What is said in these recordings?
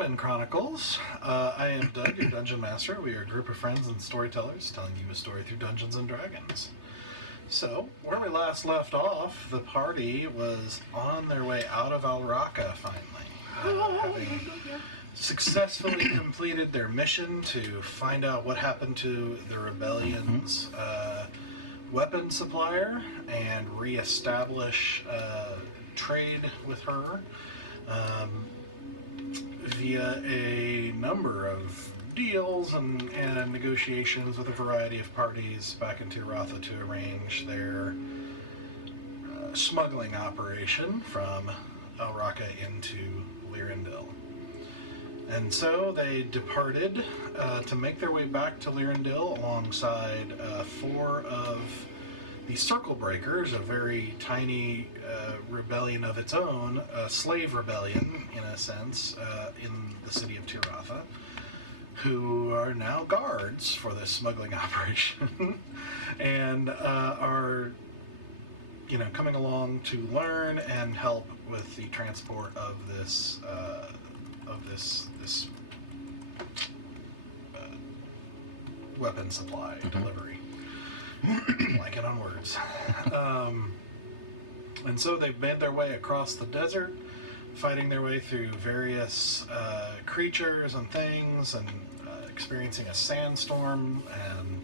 Everwind Chronicles. I am Doug, your dungeon master. We are a group of friends and storytellers telling you a story through Dungeons and Dragons. So, where we last left off, the party was on their way out of Alraka finally, having successfully completed their mission to find out what happened to the rebellion's weapon supplier and reestablish trade with her. Via a number of deals and negotiations with a variety of parties back in Tirotha to arrange their smuggling operation from Alraka into Lirindil. And so they departed to make their way back to Lirindil alongside four of the Circle Breakers, a very tiny rebellion of its own, a slave rebellion, in a sense, in the city of Tirotha, who are now guards for this smuggling operation, and are, coming along to learn and help with the transport of this weapon supply delivery. Like it on words. And so they've made their way across the desert, fighting their way through various creatures and things, and experiencing a sandstorm, and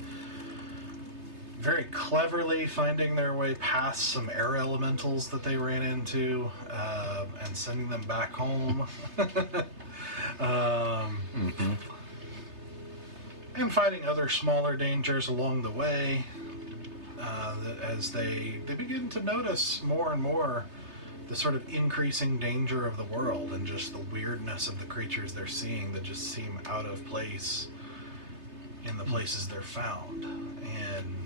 very cleverly finding their way past some air elementals that they ran into, and sending them back home. And fighting other smaller dangers along the way, as they begin to notice more and more the sort of increasing danger of the world and just the weirdness of the creatures they're seeing that just seem out of place in the places they're found. And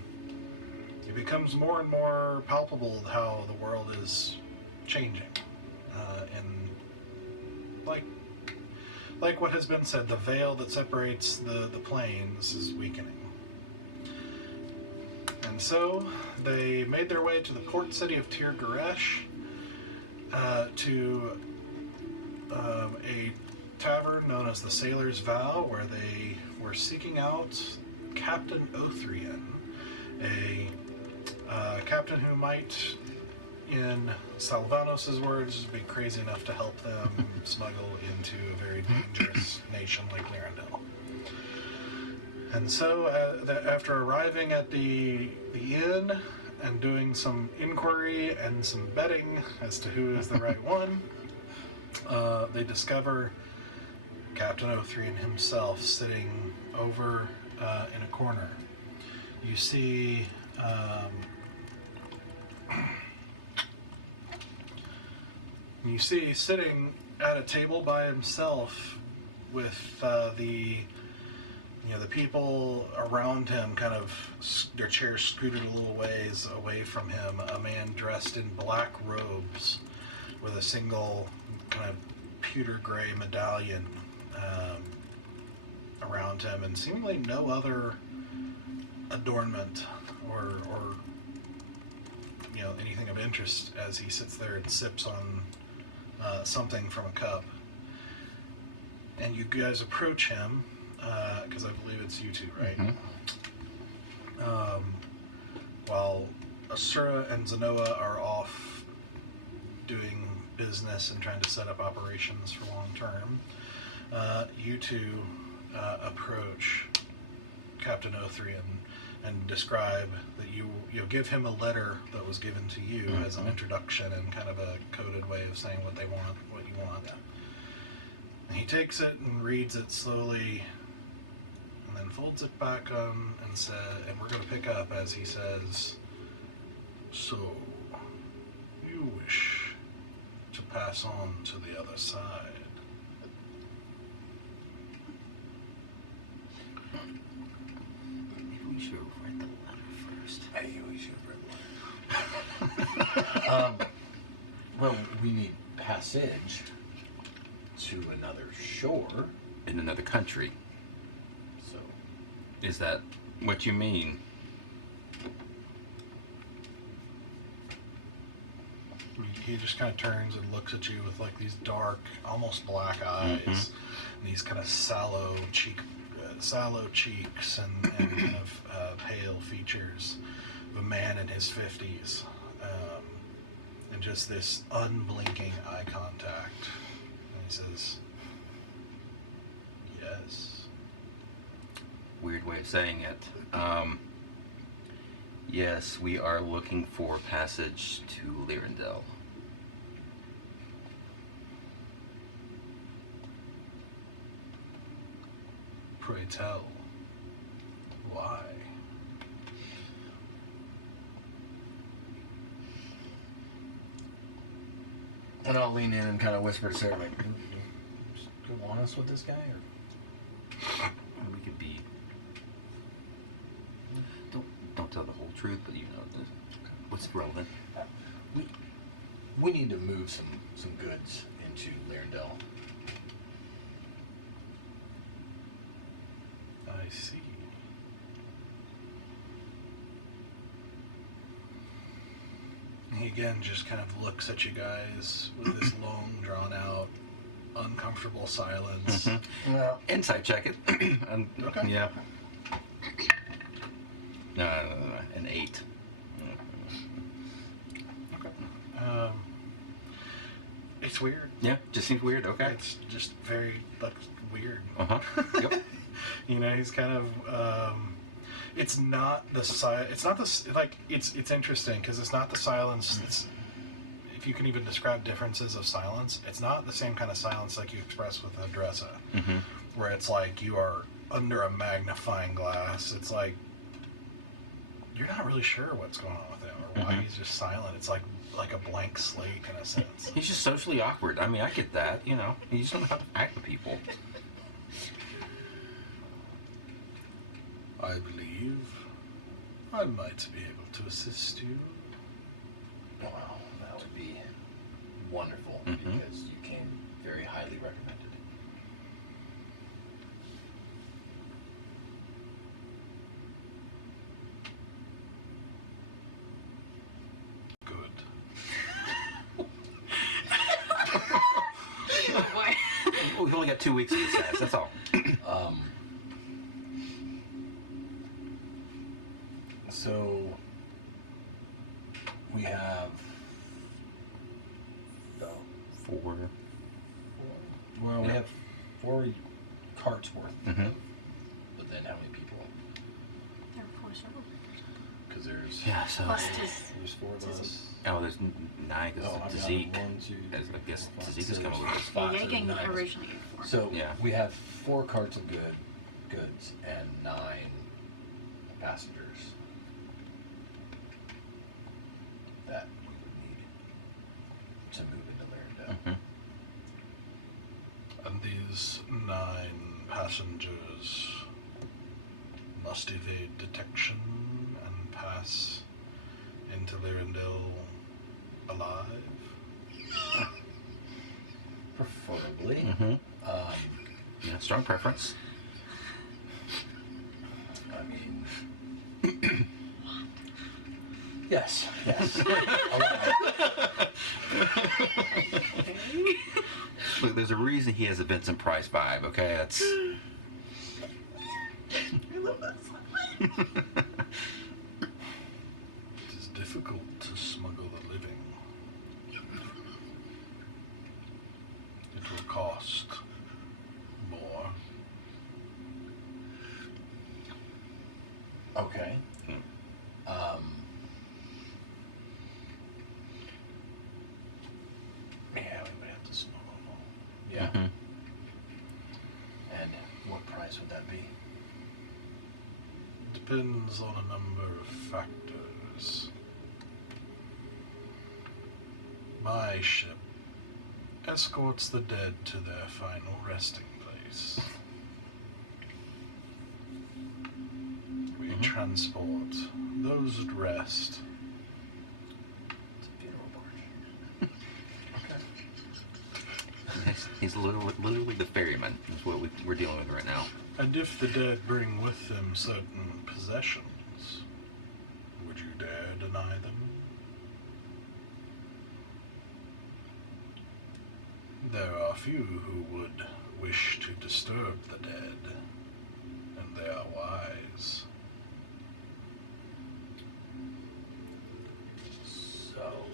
it becomes more and more palpable how the world is changing. And like what has been said, the veil that separates the planes is weakening. And so they made their way to the port city of Tir Garesh, to a tavern known as the Sailor's Vow, where they were seeking out Captain Othrian, a captain who might, in Salvanos's words, be crazy enough to help them smuggle into a very dangerous nation like Lirindil. And so, after arriving at the inn and doing some inquiry and some betting as to who is the right one, they discover Captain Othrian himself sitting over in a corner. You see sitting at a table by himself with the people around him, kind of their chairs scooted a little ways away from him, a man dressed in black robes with a single kind of pewter gray medallion around him, and seemingly no other adornment or anything of interest as he sits there and sips on something from a cup. And you guys approach him, because I believe it's you two, right? While Asura and Zynoa are off doing business and trying to set up operations for long term, you two approach Captain Othrian and describe that you'll give him a letter that was given to you as an introduction and kind of a coded way of saying what you want. And he takes it and reads it slowly, and then folds it back on and we're going to pick up as he says, "So, you wish to pass on to the other side?" Maybe we should have read the letter first. Maybe we should have read the letter. Well, we need passage to another shore. In another country. So, Is that what you mean? He just kind of turns and looks at you with like these dark, almost black eyes, and these kind of sallow cheeks and kind of pale features of a man in his 50s, and just this unblinking eye contact. And he says, "Yes." Weird way of saying it. Yes, we are looking for passage to Lirindil. Pray tell, why? And I'll lean in and kind of whisper to Sarah, like, "You want us with this guy, or?" We could be. Don't tell the whole truth, but you know what's relevant. We need to move some goods into Lirindil. I see. He again just kind of looks at you guys with this long, drawn-out, uncomfortable silence. Yeah. Insight check it. Okay. Yeah. No, an 8. Okay. It's weird. Yeah, just seems weird. Okay. It's just very like weird. Yep. You know, he's kind of. It's not the It's not the like. It's interesting because it's not the silence. It's, if you can even describe differences of silence, it's not the same kind of silence like you express with Adressa, where it's like you are under a magnifying glass. It's like you're not really sure what's going on with him or why he's just silent. It's like a blank slate in a sense. He's just socially awkward. I mean, I get that. You know, he just doesn't know how to act with people. I believe I might be able to assist you. Wow, that would be wonderful because you came very highly recommended. Good. Oh, we've only got 2 weeks of this, guys. That's all. So we have 4. Well, we have 4 carts worth. But then how many people? There are 4 several. Because there's Yeah. So. Plus there's 4 of us. Oh, there's 9 because I've got Zeke. 1, 2, I guess 4, 5, Zeke is 6, coming with us. 5, so Yanking 9. originally had 4. So Yeah. we have 4 carts of goods and 9 passengers that we would need to move into Lirindil. And these 9 passengers must evade detection and pass into Lirindil alive. Preferably. Yeah, strong preference. I mean, yes. Look, there's a reason he has a Vincent Price vibe. Okay, that's. I love that song. It is difficult to smuggle the living. It will cost more. Okay. Yeah, we would have to smuggle them all. Yeah. And what price would that be? Depends on a number of factors. My ship escorts the dead to their final resting place. We transport those at rest. It's a funeral barge. He's literally the ferryman. Is what we're dealing with right now. And if the dead bring with them certain possessions, would you dare deny them? There are few who would wish to disturb the dead, and they are wise. So,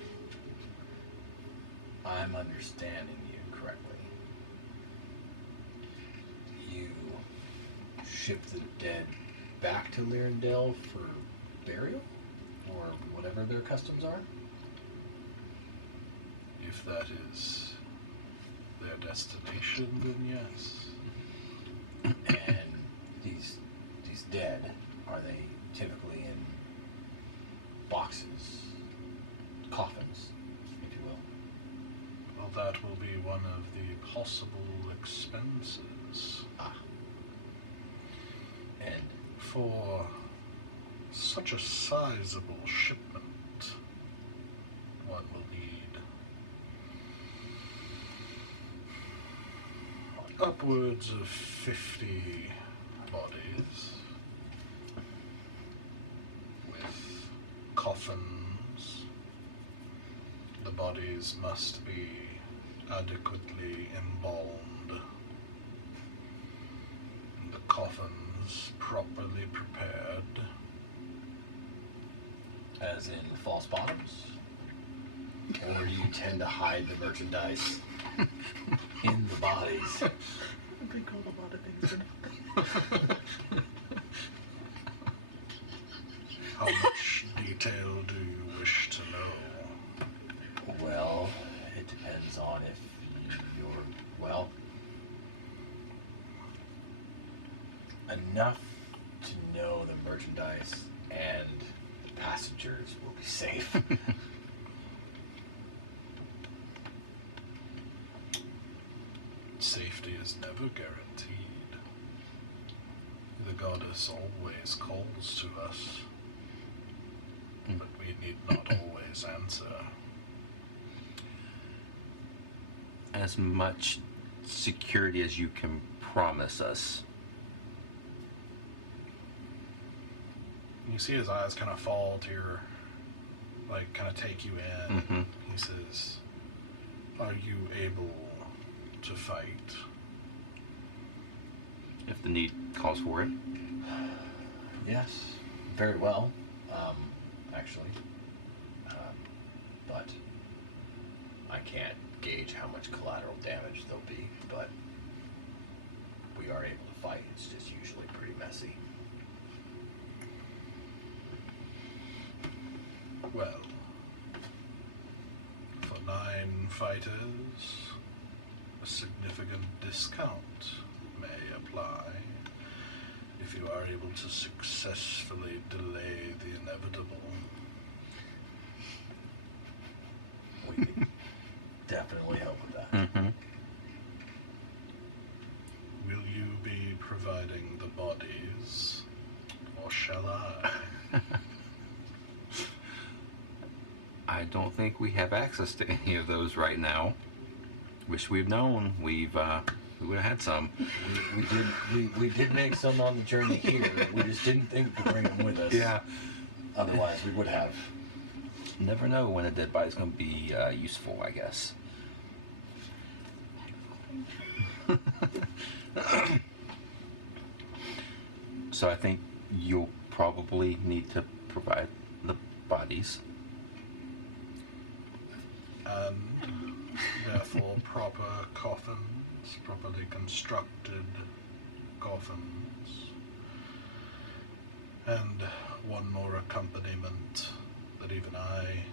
I'm understanding you correctly. You ship the dead back to Lirindil for burial? Or whatever their customs are? If that is their destination, then yes. And these dead, are they typically in boxes, coffins, if you will? Well, that will be one of the possible expenses. Ah. And For such a sizable shipment, one will need upwards of 50 bodies with coffins. The bodies must be adequately embalmed, and the coffins properly prepared. as in false bottoms? Or do you tend to hide the merchandise in the bodies? I've been called a lot of things for nothing. How much detail do you wish to know? Well, it depends on if you're, well, enough to know the merchandise and the passengers will be safe. Safety is never guaranteed. The goddess always calls to us, but we need not always answer. As much security as you can promise us. You see his eyes kind of fall to your, like, kind of take you in. Mhm. He says, "Are you able to fight?" If the need calls for it. Yes, very well, actually. But I can't gauge how much collateral damage there'll be, but we are able to fight. It's just usually pretty messy. Well, for 9 fighters, a significant discount may apply if you are able to successfully delay the inevitable. We can definitely help with that. Mm-hmm. Will you be providing the bodies, or shall I? I don't think we have access to any of those right now. Wish we'd known. We would have had some. We did make some on the journey here. We just didn't think to bring them with us. Yeah. Otherwise, we would have. Never know when a dead body's going to be useful, I guess. So I think you'll probably need to provide the bodies. And therefore proper coffins, properly constructed coffins, and one more accompaniment that even I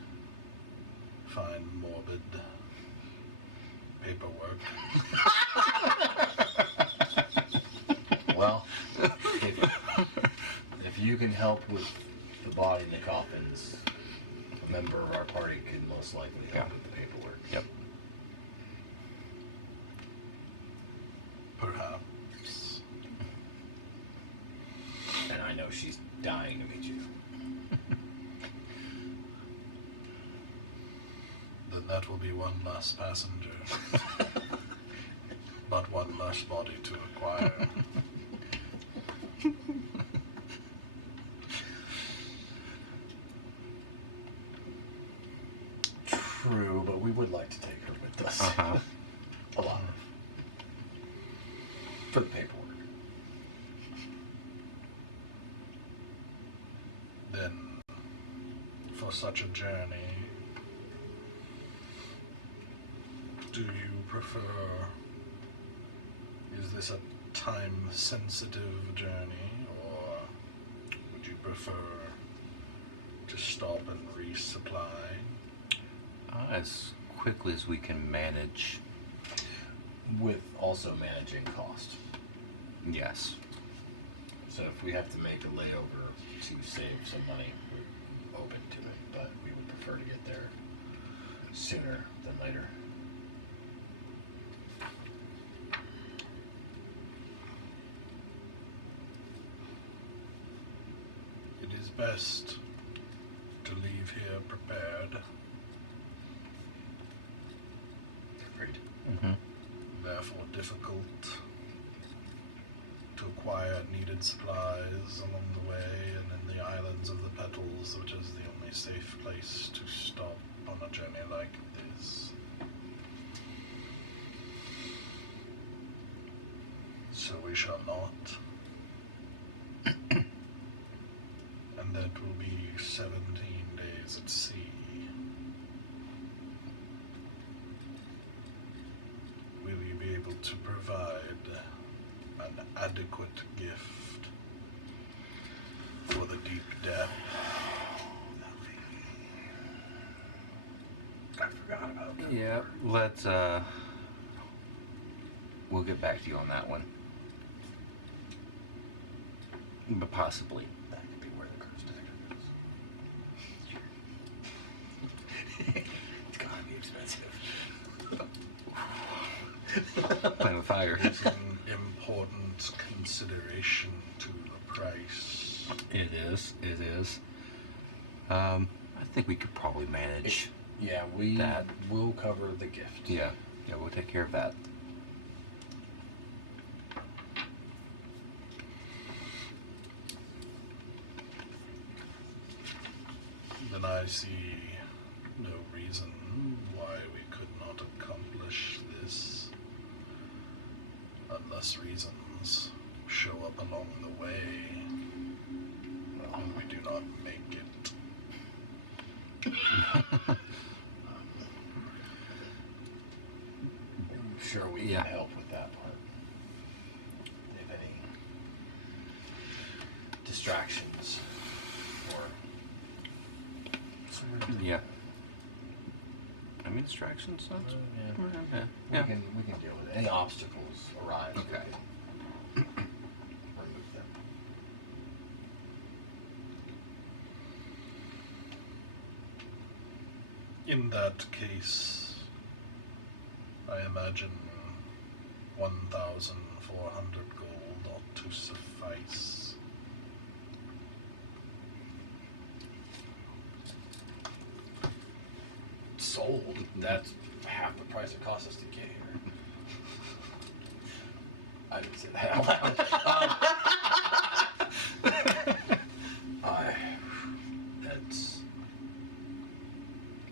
find morbid: paperwork. Well, if you can help with the body and the coffins, a member of our party could most likely help Yeah. with the paperwork. Yep. Perhaps. And I know she's dying to meet you. Then that will be one less passenger. But one less body to acquire. True, but we would like to take her with us. Uh-huh. For the paperwork. Then, for such a journey, do you prefer... Is this a time-sensitive journey, or would you prefer to stop and resupply? As quickly as we can manage. With also managing cost. Yes. So if we have to make a layover to save some money, we're open to it, but we would prefer to get there sooner than later. It is best to leave here prepared. Agreed. Mm-hmm. Therefore difficult to acquire needed supplies along the way and in the islands of the petals, which is the only safe place to stop on a journey like this. So we shall not. And that will be 17 days at sea. Will you be able to provide an adequate gift for the deep depth? I forgot about that. Yeah, let's, we'll get back to you on that one. But possibly. That could be where the curse dagger is. It's gotta be expensive. Playing with fire. Is an important consideration to the price. It is. I think we could probably manage. Yeah, we That. will cover the gift. Yeah, we'll take care of that. Then I see no reason why we could not accomplish this, unless reasons show up along the way and we do not make it. I'm sure we Yeah. can help with that part. If any distractions or Yeah. I mean, distractions. That's, yeah. yeah. We can deal with it. Any obstacles arise, Okay. we can remove them. In that case, I imagine 1,400 gold ought to suffice. Sold? That's half the price it costs us to get here. I didn't say that out loud. That's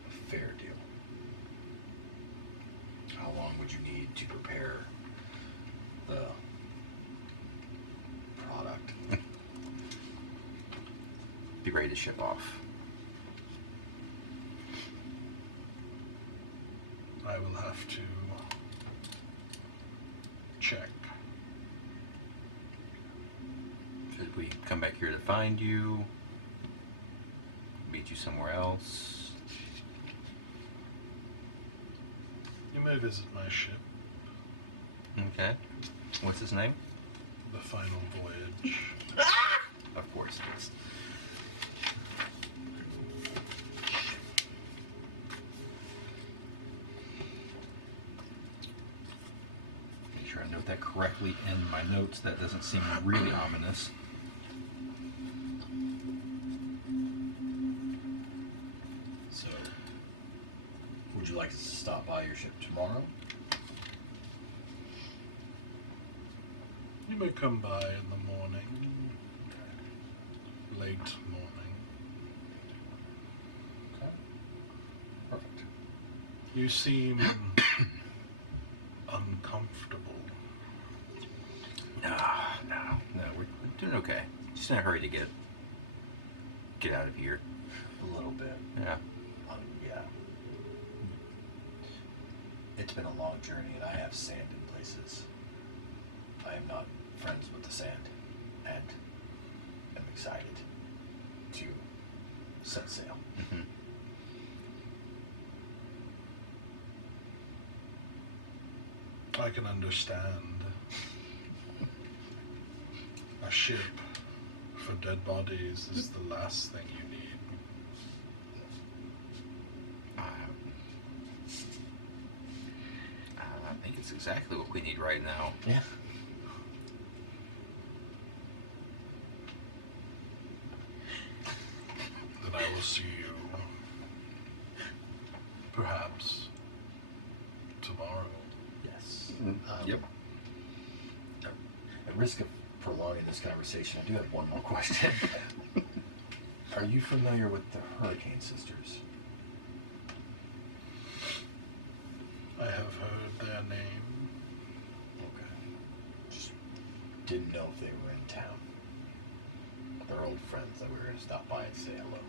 a fair deal. How long would you need to prepare the product? Be ready to ship off. I will have to check. Should we come back here to find you? Meet you somewhere else? You may visit my ship, Okay. What's his name? the Final Voyage. Of course it is. Make sure I note that correctly in my notes. That doesn't seem really ominous. So, would you like us to stop by your ship tomorrow? You may come by in the morning, late morning. Okay. Perfect. You seem uncomfortable. Doing okay. Just in a hurry to get out of here. A little bit. Yeah. Yeah. It's been a long journey, and I have sand in places. I am not friends with the sand, and am excited to set sail. Mm-hmm. I can understand. A ship for dead bodies is the last thing you need. I think it's exactly what we need right now. Yeah. Then I will see you, perhaps, tomorrow. Yes. Yep. At risk of prolonging this conversation, I do have one more question. Are you familiar with the Hurricane Sisters? I have heard their name. Okay. Just didn't know if they were in town. They're old friends that we were going to stop by and say hello.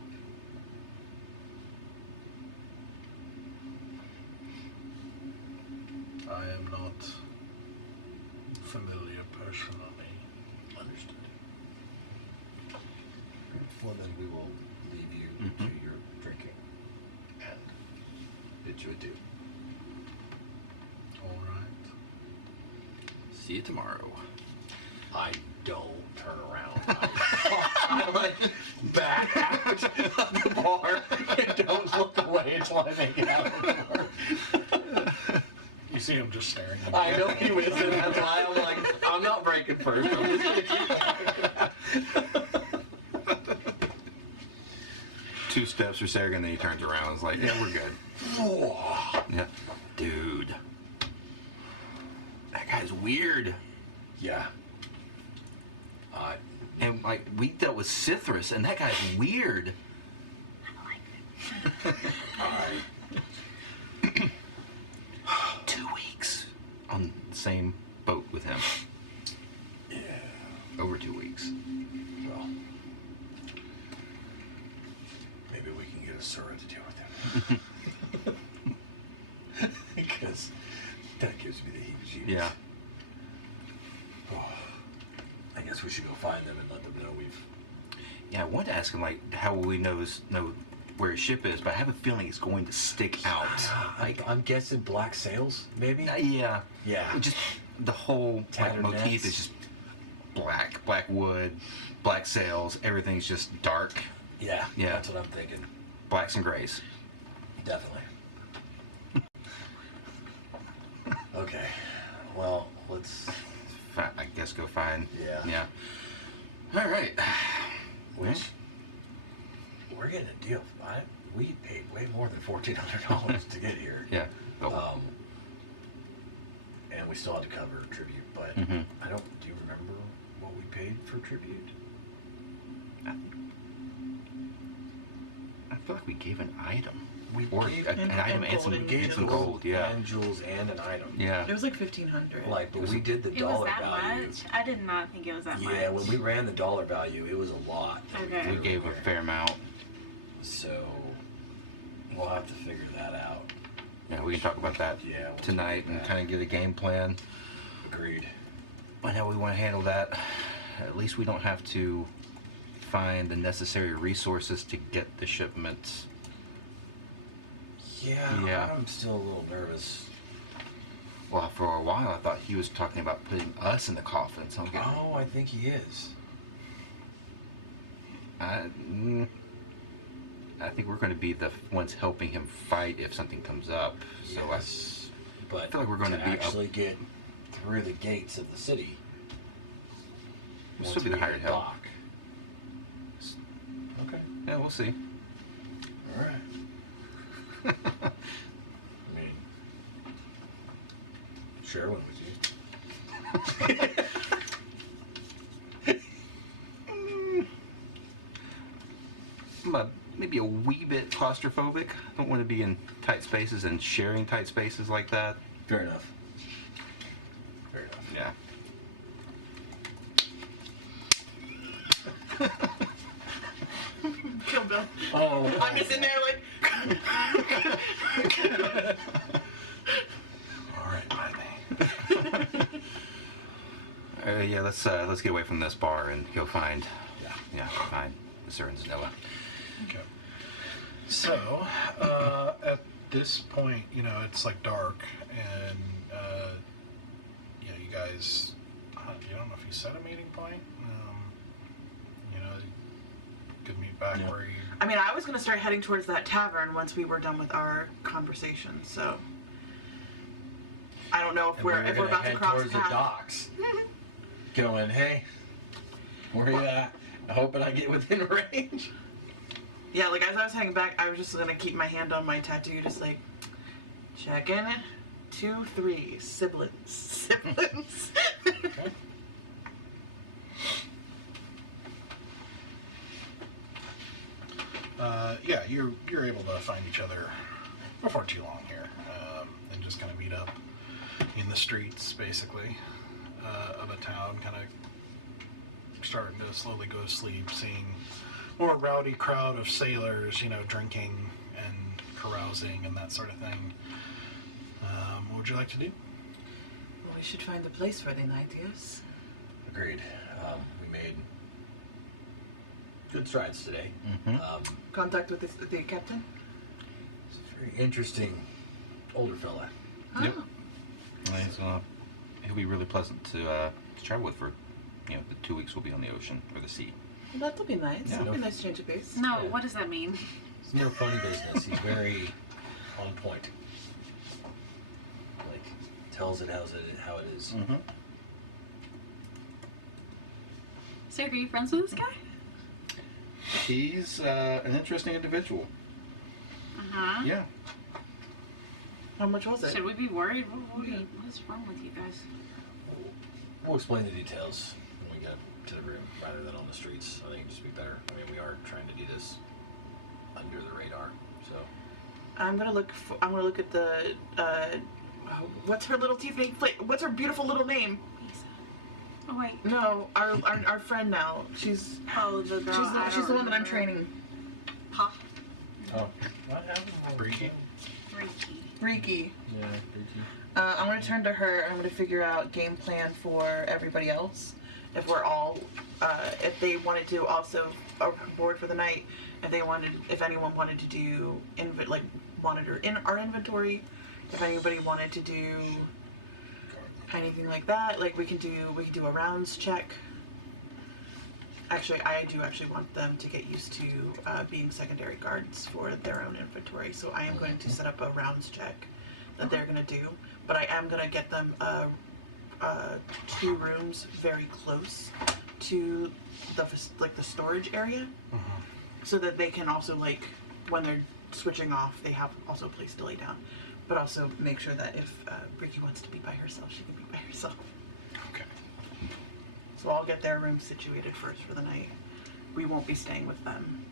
I am not familiar personally. Understood. Well, then we will leave you to your drinking and bid you adieu. All right. See you tomorrow. I don't turn around. I'm like back out of the bar and don't look away until I make it out of the bar. You see him just staring at I know he was, and that's why I'm like, I'm not breaking first. I'm just gonna keep 2 steps for Sarah, and then he turns around and is like, yeah, we're good. Yeah. Dude. That guy's weird. Yeah. And, like, we dealt with Cithrus, and that guy's weird. I 2 weeks on the same boat with him. Yeah. Over 2 weeks. Well, maybe we can get a Sura to deal with him. Because that gives me the heebie-jeebies. Yeah. Oh, I guess we should go find them and let them know we've... Yeah, I wanted to ask him, like, how will we know where his ship is, but I have a feeling it's going to stick out. Like, I'm guessing black sails, maybe? yeah. Yeah. Just the whole like, Tattered motif nets. is just black wood, black sails, everything's just dark, Yeah, Yeah. that's what I'm thinking. blacks and grays. Definitely. Okay, well, let's... I guess go find. Yeah. Yeah. All right. Which, we're getting a deal. We paid way more than $1,400 to get here. Yeah. Go. And we still had to cover tribute, but Mhm. I don't... Do you remember what we paid for tribute? I feel like we gave an item. We Or gave an item and some, gold and some gold. Yeah. And jewels and an item. Yeah. It was like 1,500. Like, but we did the It was dollar that value. much? I did not think it was that much. Yeah, when we ran the dollar value, it was a lot. Okay. We gave a fair amount. So, we'll have to figure that out. Yeah, we can talk about that Yeah, we'll tonight do and that. kind of get a game plan Agreed. on how we want to handle that. At least we don't have to find the necessary resources to get the shipments. Yeah, I'm still a little nervous. Well, for a while I thought he was talking about putting us in the coffin, so I'm getting... Oh, I think he is. I think we're going to be the ones helping him fight if something comes up. So Yes. But I feel like we're going to be up- actually get through the gates of the city. We'll once still be the we hired help. dock. Okay. Yeah, we'll see. All right. I mean, share one with you. I'm maybe a wee bit claustrophobic. I don't want to be in tight spaces and sharing tight spaces like that. Fair enough. Fair enough. Yeah. them. Oh, I'm just in there like. All right, by me. Yeah, let's get away from this bar and go find. Yeah. Find Sir and Zynoa. Okay. So, at this point, it's like dark, and you guys. You don't know if you set a meeting point. You could meet back Yeah. where you. I mean, I was gonna start heading towards that tavern once we were done with our conversation. So I don't know if And we're we were about to head cross towards the paths. docks. Going, hey, where you at? Hoping I get within range. Yeah, like as I was heading back, I was just gonna keep my hand on my tattoo, just like check in. 2, 3 siblings. Okay. Yeah, you're able to find each other before too long here, and just kind of meet up in the streets, basically, of a town, kind of starting to slowly go to sleep, seeing more rowdy crowd of sailors, drinking and carousing and that sort of thing. What would you like to do? Well, we should find a place for the night, yes? Agreed. We made good strides today. Mm-hmm. Contact with the captain? He's a very interesting older fella. Yep. Oh. He'll be really pleasant to travel with for, the 2 weeks we'll be on the ocean or the sea. Well, that'll be nice. Yeah. That'll be a nice change of pace. No, Yeah. what does that mean? It's no funny business. He's very on point. Like, tells it how it is. Mm-hmm. So, are you friends with this guy? He's an interesting individual. Uh-huh. Yeah. How much was it? Should we be worried? What is wrong with you guys? We'll explain the details when we get to the room rather than on the streets. I think it'd just be better. I mean, we are trying to do this under the radar, so. I'm gonna look at the what's her little teeth name? What's her beautiful little name? Lisa. Oh, wait. No, our friend now. She's Oh, the girl. she's the one that I'm training. Pop. Oh. What happened? Freaky. Freaky. Riki. Yeah, Freaky. I'm gonna turn to her and I'm gonna figure out game plan for everybody else. If we're all, if they wanted to also board for the night, if anyone wanted to do monitor in our inventory, if anybody wanted to do anything like that, like we can do a rounds check. Actually, I do want them to get used to being secondary guards for their own inventory. So I am going to set up a rounds check that they're going to do, but I am going to get them 2 rooms very close to the storage area, so that they can also when they're switching off, they have also a place to lay down, but also make sure that if Riki wants to be by herself, she can be by herself. Okay. So I'll get their room situated first for the night. We won't be staying with them.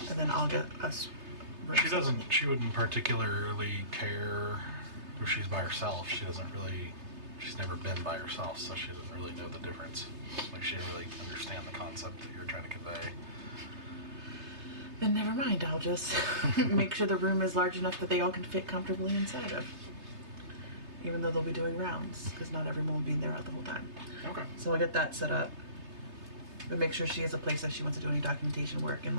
And then I'll get us rooms. She wouldn't particularly care if she's by herself. She's never been by herself, so she doesn't really know the difference. She didn't really understand the concept that you're trying to convey. Then never mind, I'll just make sure the room is large enough that they all can fit comfortably inside of. Even though they'll be doing rounds, because not everyone will be there the whole time. Okay. So I'll get that set up. But make sure she has a place that she wants to do any documentation work and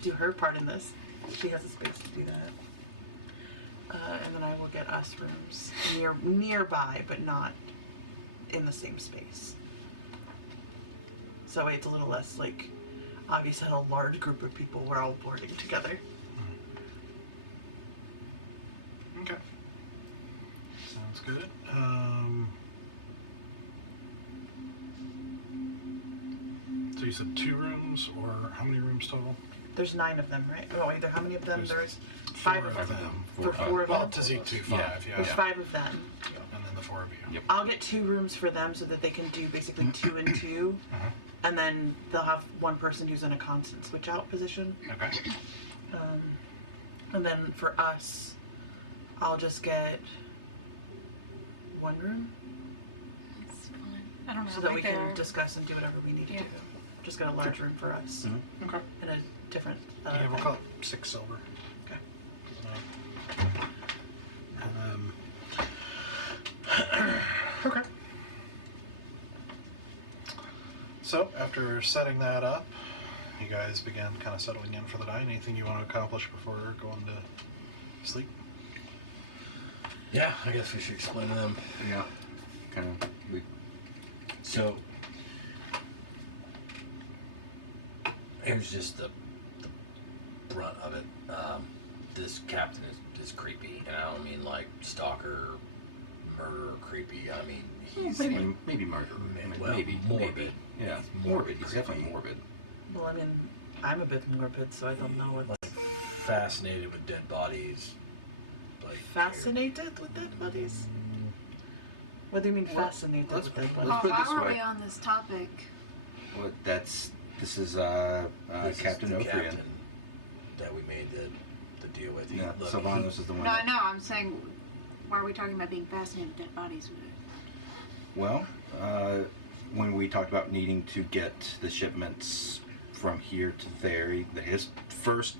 do her part in this. She has a space to do that. And then I will get us rooms nearby, but not in the same space. So it's a little less obvious that a large group of people were all boarding together. Okay. Sounds good. So you said 2 rooms, or how many rooms total? There's 9 of them, right? Oh, wait, how many of them? There's 4 5 of them. Four. For 4 of Well, them? to Zeke 2, 5, yeah. There's 5 of them. And then the 4 of you. Yep. I'll get 2 rooms for them so that they can do basically 2 and 2. Uh-huh. And then they'll have one person who's in a constant switch out position. Okay. And then for us, I'll just get 1 room That's fine. I don't know. so that we right can there. discuss and do whatever we need to Yeah. do. Just got a large room for us. Mm-hmm. Okay. In a different. Yeah, we'll thing. call it 6 silver. Okay. Okay. So, after setting that up, you guys began kind of settling in for the night. Anything you want to accomplish before going to sleep? Yeah, I guess we should explain to them. Yeah. Kind of. So, here's just the brunt of it. This captain is creepy, and I don't mean like stalker, murderer creepy. I mean he's maybe murder. Well, maybe morbid. Maybe. Yeah, He's morbid. He's creepy. definitely morbid. Well, I mean, I'm a bit morbid, so I don't know what. Like fascinated with dead bodies. Like Fascinated with dead bodies? What do you mean fascinated let's- with dead let's bodies? put it How this are way. we on this topic? Well, this is This Captain is the Othrian. captain that we made the deal with. Yeah, Look, Sylvanas is the one. No, I know. I'm saying, why are we talking about being fascinated with dead bodies? Well, when we talked about needing to get the shipments from here to there, his first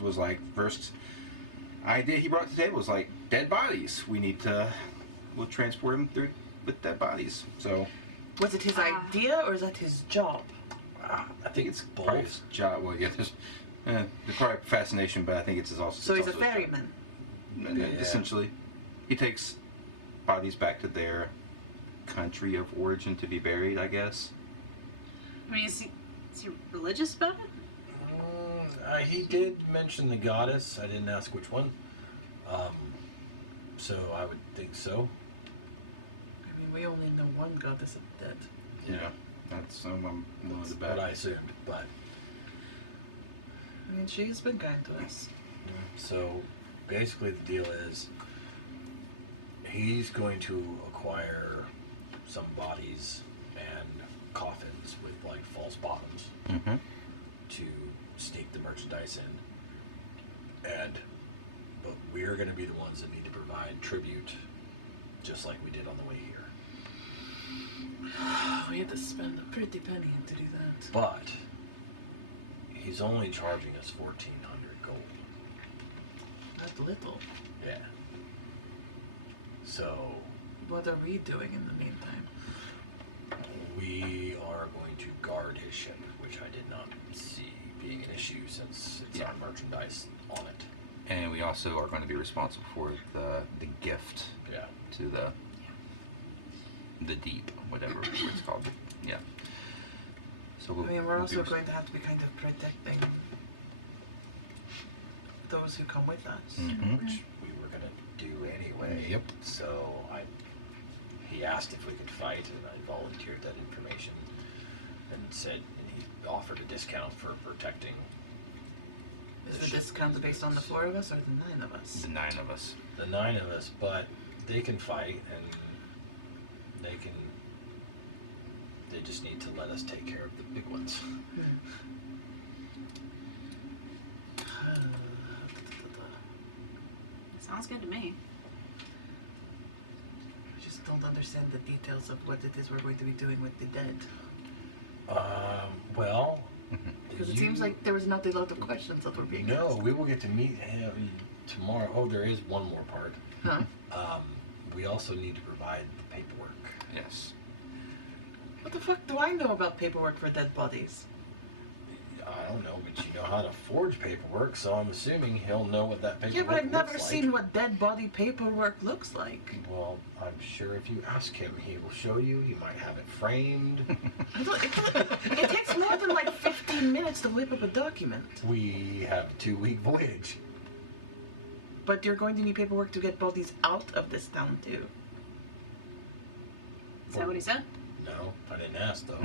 idea he brought to the table was like dead bodies. We'll transport them through with dead bodies. So Was it his idea or is that his job? I think it's both. probably his job. Well, yeah, there's probably fascination, but I think it's also. So he's a also his job. ferryman. Yeah. Essentially, he takes bodies back to their country of origin to be buried, I guess. I mean, is he religious about it? He did mention the goddess. I didn't ask which one. So I would think so. I mean, we only know one goddess of dead. Yeah, that's I'm willing That's to what bet. I assumed. But I mean, she's been kind to us. so basically, the deal is he's going to acquire some bodies and coffins with like false bottoms Mm-hmm. to sneak the merchandise in, but we're going to be the ones that need to provide tribute, just like we did on the way here. We had to spend a pretty penny to do that. But he's only charging us 1,400 gold. Not little. Yeah. So What are we doing in the meantime? we are going to guard his ship, which I did not see being an issue since it's Yeah. our merchandise on it. And we also are going to be responsible for the gift Yeah. to the deep, whatever it's called. Yeah. So I mean, we're be also res- going to have to be kind of protecting those who come with us. Mhm. Which we were gonna do anyway. Yep. So he asked if we could fight, and I volunteered that information, and he offered a discount for protecting. Is the the ship. discount based on the 4 of us or the 9 of us? The 9 of us. The 9 of us, but they can fight, and they just need to let us take care of the big ones. Sounds good to me. I just don't understand the details of what it is we're going to be doing with the dead. Well, Because it seems like there was not a lot of questions that were being no, asked. we will get to meet him tomorrow. Oh, there is one more part. Huh? We also need to provide the paperwork. Yes. What the fuck do I know about paperwork for dead bodies? I don't know, but you know how to forge paperwork, so I'm assuming he'll know what that paperwork Yeah, but I've looks never like. seen what dead body paperwork looks like. Well, I'm sure if you ask him, he will show you. You might have it framed. It takes more than like 15 minutes to whip up a document. We have a 2-week voyage. But you're going to need paperwork to get bodies out of this town too. Is that what he said? No, I didn't ask though.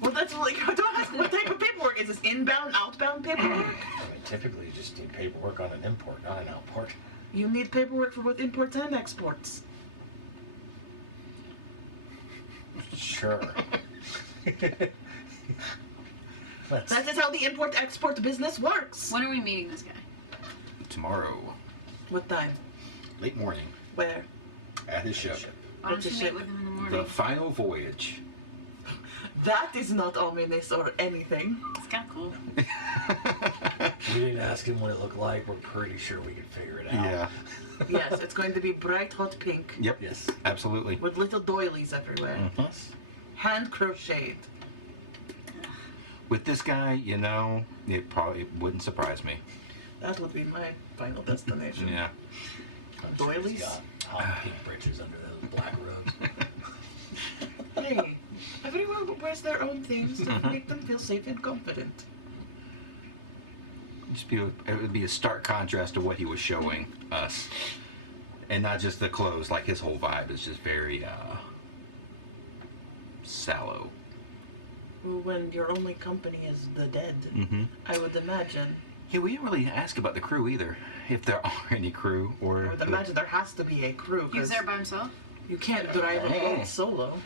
Well, that's like, don't ask what type of paperwork. Is this inbound, outbound paperwork? I mean, typically you just need paperwork on an import, not an outport. You need paperwork for both imports and exports. Sure. Let's, That is how the import-export business works. When are we meeting this guy? Tomorrow, What time? late morning, Where? at his ship. Why don't What's you the meet ship? with him in the The morning? Final Voyage. That is not ominous or anything. It's kind of cool. We didn't ask him what it looked like. We're pretty sure we could figure it out. Yeah. Yes, it's going to be bright hot pink Yep. Yes. Absolutely. with little doilies everywhere. Yes. Hand crocheted. With this guy, it wouldn't surprise me. That would be my final destination. Yeah. I'm sure he's Doilies? got hot pink britches under those black robes. Hey, everyone wears their own things to make them feel safe and confident. It would be a stark contrast to what he was showing us, and not just the clothes. Like his whole vibe is just very sallow. When your only company is the dead, Mm-hmm. I would imagine. Yeah, we didn't really ask about the crew either. If there are any crew, or I would imagine there has to be a crew. He was 'cause there by himself? you can't drive a boat solo.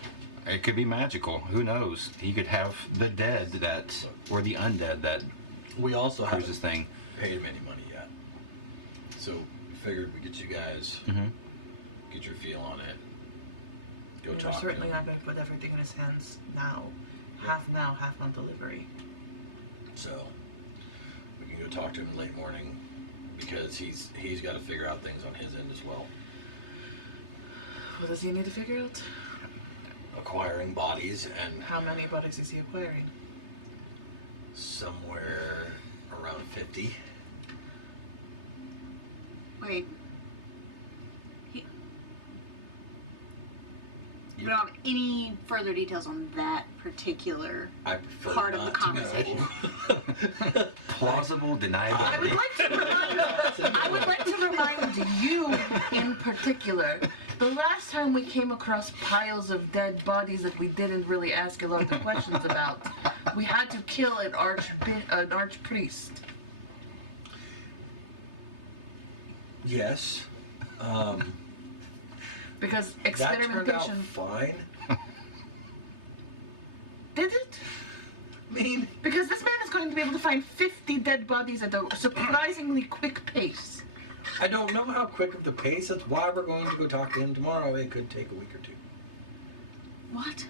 it could be magical. Who knows? He could have the dead or the undead that We also cruises haven't thing. paid him any money yet. So we figured we'd get you guys, Mm-hmm. get your feel on it. Go We're talk certainly to not him. going to put everything in his hands now. Half now, half on delivery. So we can go talk to him in late morning because he's got to figure out things on his end as well. What does he need to figure out? Acquiring bodies and How many bodies is he acquiring? somewhere around 50. Wait. We don't have any further details on that particular. I prefer Part of the not to conversation. know. Plausible I deniability. would like to remind you in particular, the last time we came across piles of dead bodies that we didn't really ask a lot of questions about, we had to kill an archpriest. Yes. Because That turned out experimentation... fine. Did it? I mean, Because this man is going to be able to find 50 dead bodies at a surprisingly quick pace. I don't know how quick of the pace. That's why we're going to go talk to him tomorrow. It could take a week or two. What?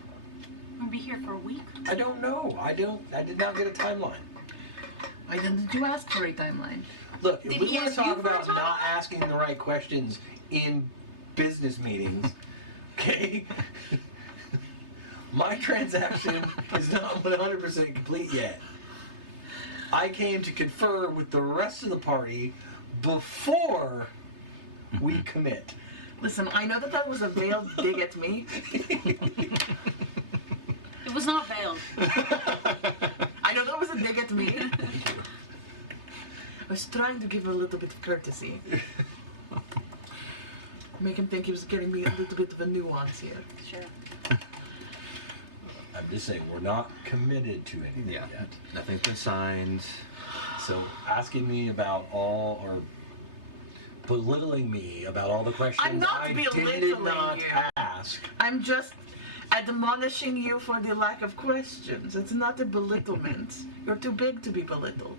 I'm gonna be here for a week? I don't know. I did not get a timeline. Why didn't you ask for a timeline? Look, if Did we he want to ask you talk for a about time? not asking the right questions in business meetings, okay? My transaction is not 100% complete yet. I came to confer with the rest of the party before we commit. Listen, I know that was a veiled dig at me. It was not veiled. I know that was a dig at me. I was trying to give her a little bit of courtesy. Make him think he was getting me a little bit of a nuance here. Sure. I'm just saying, we're not committed to anything Yeah. yet. Nothing's been signed. So asking me about all, or belittling me about all the questions I'm not I belittling did not you. ask. I'm just admonishing you for the lack of questions. It's not a belittlement. You're too big to be belittled.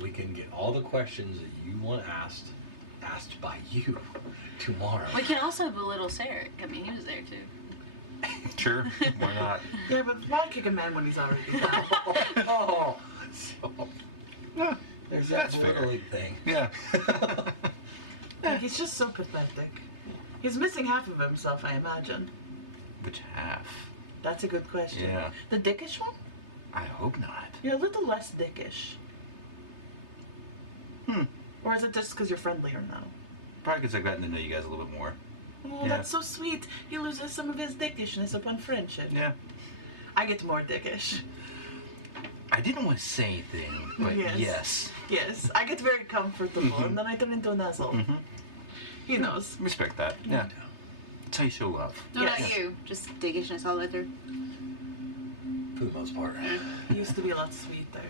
We can get all the questions that you want asked by you tomorrow. We can also belittle Sarek. I mean, he was there too. Sure. Why not? Yeah, but why kick a man when he's already down? Oh, so there's that That's fair. belittling thing. Yeah. Like, he's just so pathetic. He's missing half of himself, I imagine. Which half? That's a good question. Yeah. The dickish one? I hope not. You're a little less dickish. Or is it just because you're friendlier now? Probably because I've gotten to know you guys a little bit more. Oh, Yeah. that's so sweet. He loses some of his dickishness upon friendship. Yeah. I get more dickish. I didn't want to say anything, but Yes. yes. Yes, I get very comfortable, and then I turn into an asshole. Mhm. He knows. Respect that. Yeah. That's how you show love. No, Yes. not you. Just dicgishness all the way through. For the most part. He used to be a lot sweeter.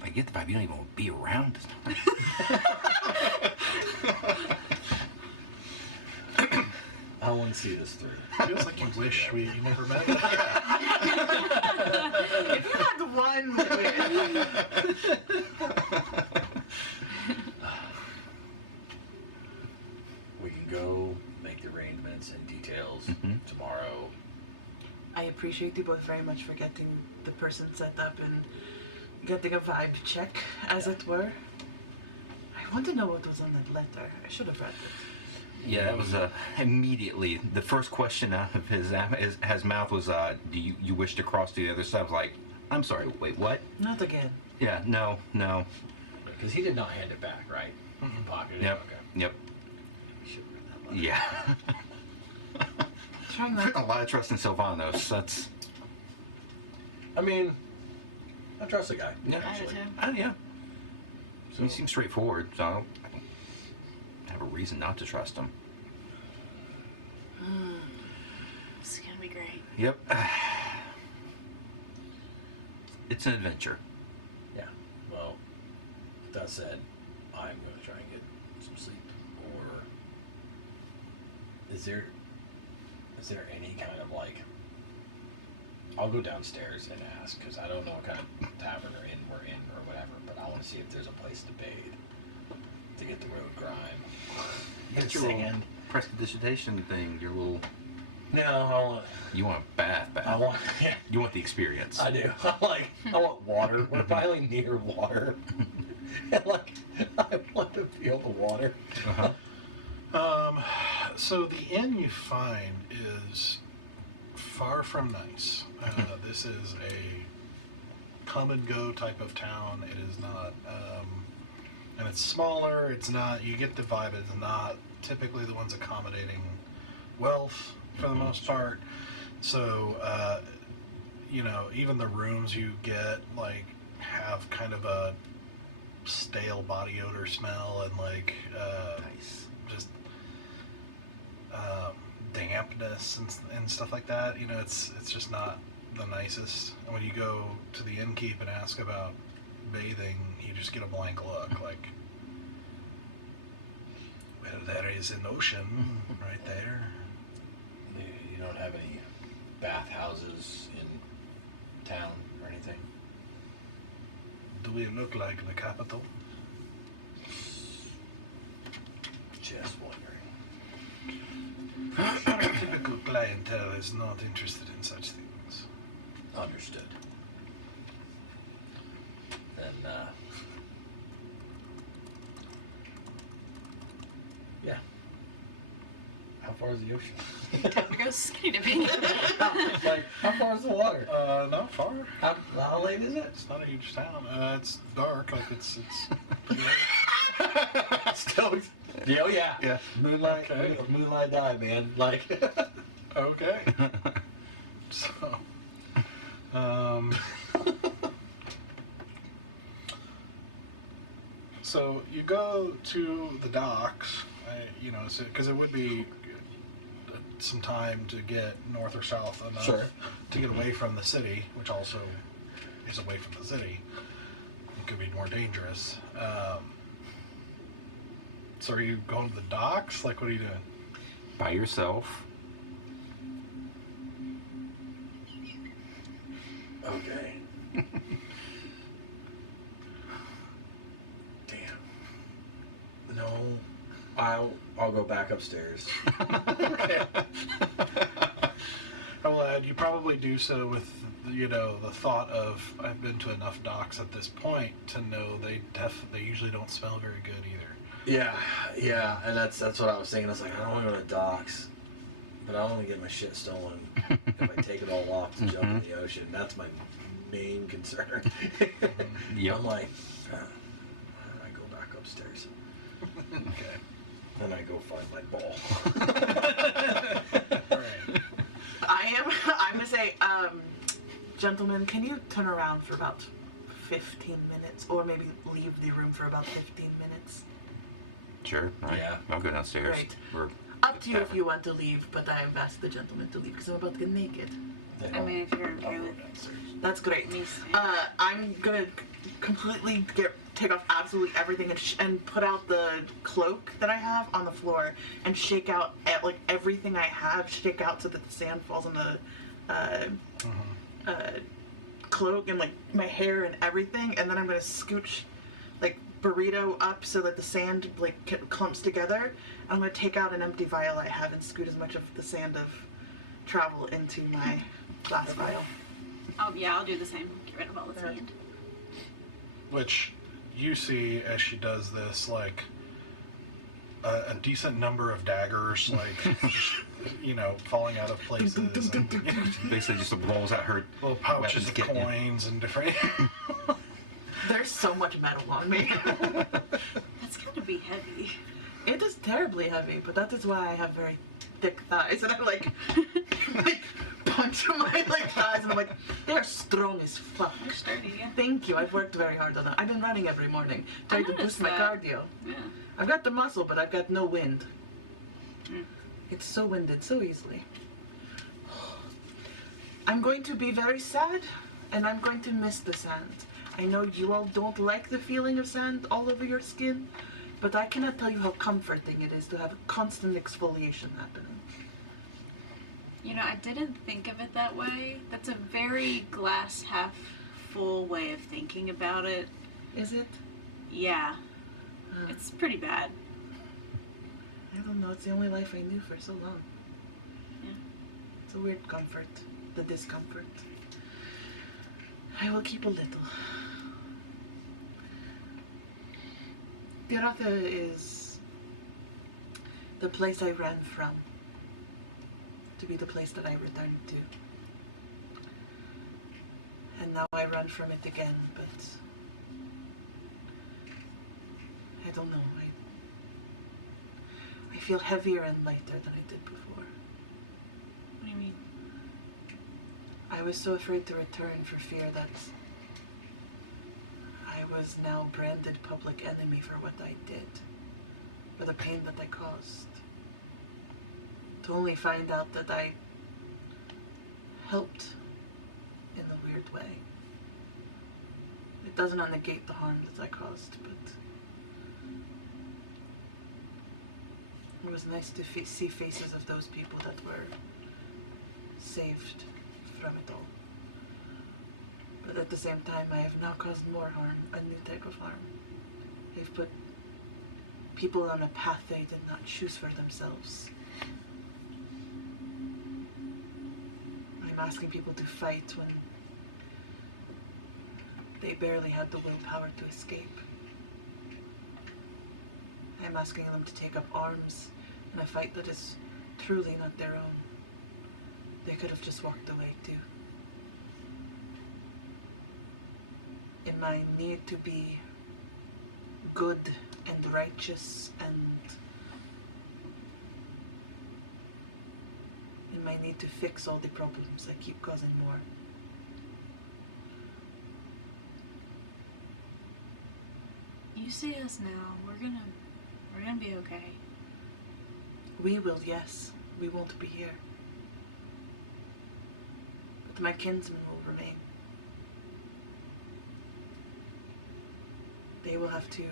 I get the vibe you don't even want to be around. I want to see this through. Feels like you wish you never met. If you had one wish. We can go make the arrangements and details appreciate you both very much for getting the person set up and getting a vibe check, as it were. I want to know what was on that letter. I should have read it. Yeah, that was immediately the first question out of his mouth was, "Do you wish to cross to the other side?" I was like, "I'm sorry, wait, what?" Not again. Yeah, no. Because he did not hand it back, right? He pocketed Yep. it. Okay. Yep. We should have read that letter. Yeah. Trying not A lot of trust in Sylvanos. That's I mean, I trust the guy. yeah. I do actually. too. Yeah. So, He seems straightforward, so I don't have a reason not to trust him. It's gonna be great. Yep. It's an adventure. yeah. Well, with that said, I'm going to try and get some sleep. Or is there any kind of like? I'll go downstairs and ask because I don't know what kind of tavern or inn we're in or whatever. But I want to see if there's a place to bathe to get the road grime. Get your little prestidigitation thing. Your little. No, I want. You want a bath. I want. Yeah. You want the experience. I do. I want water. We're finally near water. And I want to feel the water. Uh-huh. So the inn you find is far from nice. This is a come and go type of town. It is not, and it's smaller. It's not. You get the vibe. It's not typically the ones accommodating wealth for the most part. So, even the rooms you get have kind of a stale body odor smell and Nice. just dampness and stuff like that. It's just not the nicest. And when you go to the innkeep and ask about bathing, you just get a blank look. Well, there is an ocean right there. You don't have any bathhouses in town or anything? Do we look like the capital? Just wondering. Our typical clientele is not interested in such things. Understood. Then, yeah. How far is the ocean? Time to go skinny dipping. How far is the water? Not far. How late is it? It's not a huge town. It's dark. It's pretty late. Still, oh yeah. Yeah. Moonlight, Okay. moonlight dive, man. Okay. So, so you go to the docks, because it would be some time to get north or south enough Sure. to get away from the city, which also is away from the city. It could be more dangerous. So are you going to the docks? What are you doing? By yourself. Okay. Damn. No, I'll go back upstairs. Okay. I will add, you probably do so with, the thought of, I've been to enough docks at this point to know they usually don't smell very good either. Yeah, and that's what I was thinking. I was like, I don't want to go to docks, but I don't want to get my shit stolen if I take it all off to jump in the ocean. That's my main concern. Yep. I'm like, I go back upstairs. Okay. Then I go find my ball. Right. I'm gonna say, gentlemen, can you turn around for about 15 minutes, or maybe leave the room for about 15 minutes? Sure. All right. Yeah. I'll go downstairs. Great. We're Up to you if you want to leave, but I've asked the gentleman to leave because I'm about to get naked. Then I mean, if you're I'll okay go with downstairs. That's great. me. I'm gonna completely take off absolutely everything and put out the cloak that I have on the floor and shake out everything I have. Shake out so that the sand falls on the cloak and my hair and everything. And then I'm gonna scooch burrito up so that the sand clumps together. I'm gonna take out an empty vial I have and scoot as much of the sand of travel into my glass vial. Oh yeah, I'll do the same. Get rid of all the Sure. sand. Which you see as she does this, like a decent number of daggers, like falling out of places, and Basically, just rolls out her little pouches weapons of kit, yeah. coins and different. There's so much metal on me. That's gotta be heavy. It is terribly heavy, but that is why I have very thick thighs, and I'm like punch my thighs, and I'm like, they're strong as fuck. They're sturdy, yeah. Thank you. I've worked very hard on that. I've been running every morning, trying to noticed boost my that. cardio. Yeah. I've got the muscle, but I've got no wind. Mm. It's so winded so easily. I'm going to be very sad, and I'm going to miss the sand. I know you all don't like the feeling of sand all over your skin, but I cannot tell you how comforting it is to have a constant exfoliation happening. You know, I didn't think of it that way. That's a very glass half full way of thinking about it. Is it? Yeah. It's pretty bad. I don't know. It's the only life I knew for so long. Yeah. It's a weird comfort. The discomfort. I will keep a little. Tirata is the place I ran from, to be the place that I returned to. And now I run from it again, but I don't know. I feel heavier and lighter than I did before. What do you mean? I was so afraid to return for fear that I was now branded public enemy for what I did, for the pain that I caused. To only find out that I helped in a weird way. It doesn't negate the harm that I caused, but it was nice to see faces of those people that were saved from it all. But at the same time, I have now caused more harm, a new type of harm. They've put people on a path they did not choose for themselves. I'm asking people to fight when they barely had the willpower to escape. I'm asking them to take up arms in a fight that is truly not their own. They could have just walked away too. In my need to be good and righteous, and in my need to fix all the problems, I keep causing more. You see us now. We're gonna be okay. We will, yes. We won't be here. But my kinsmen will remain. They will have to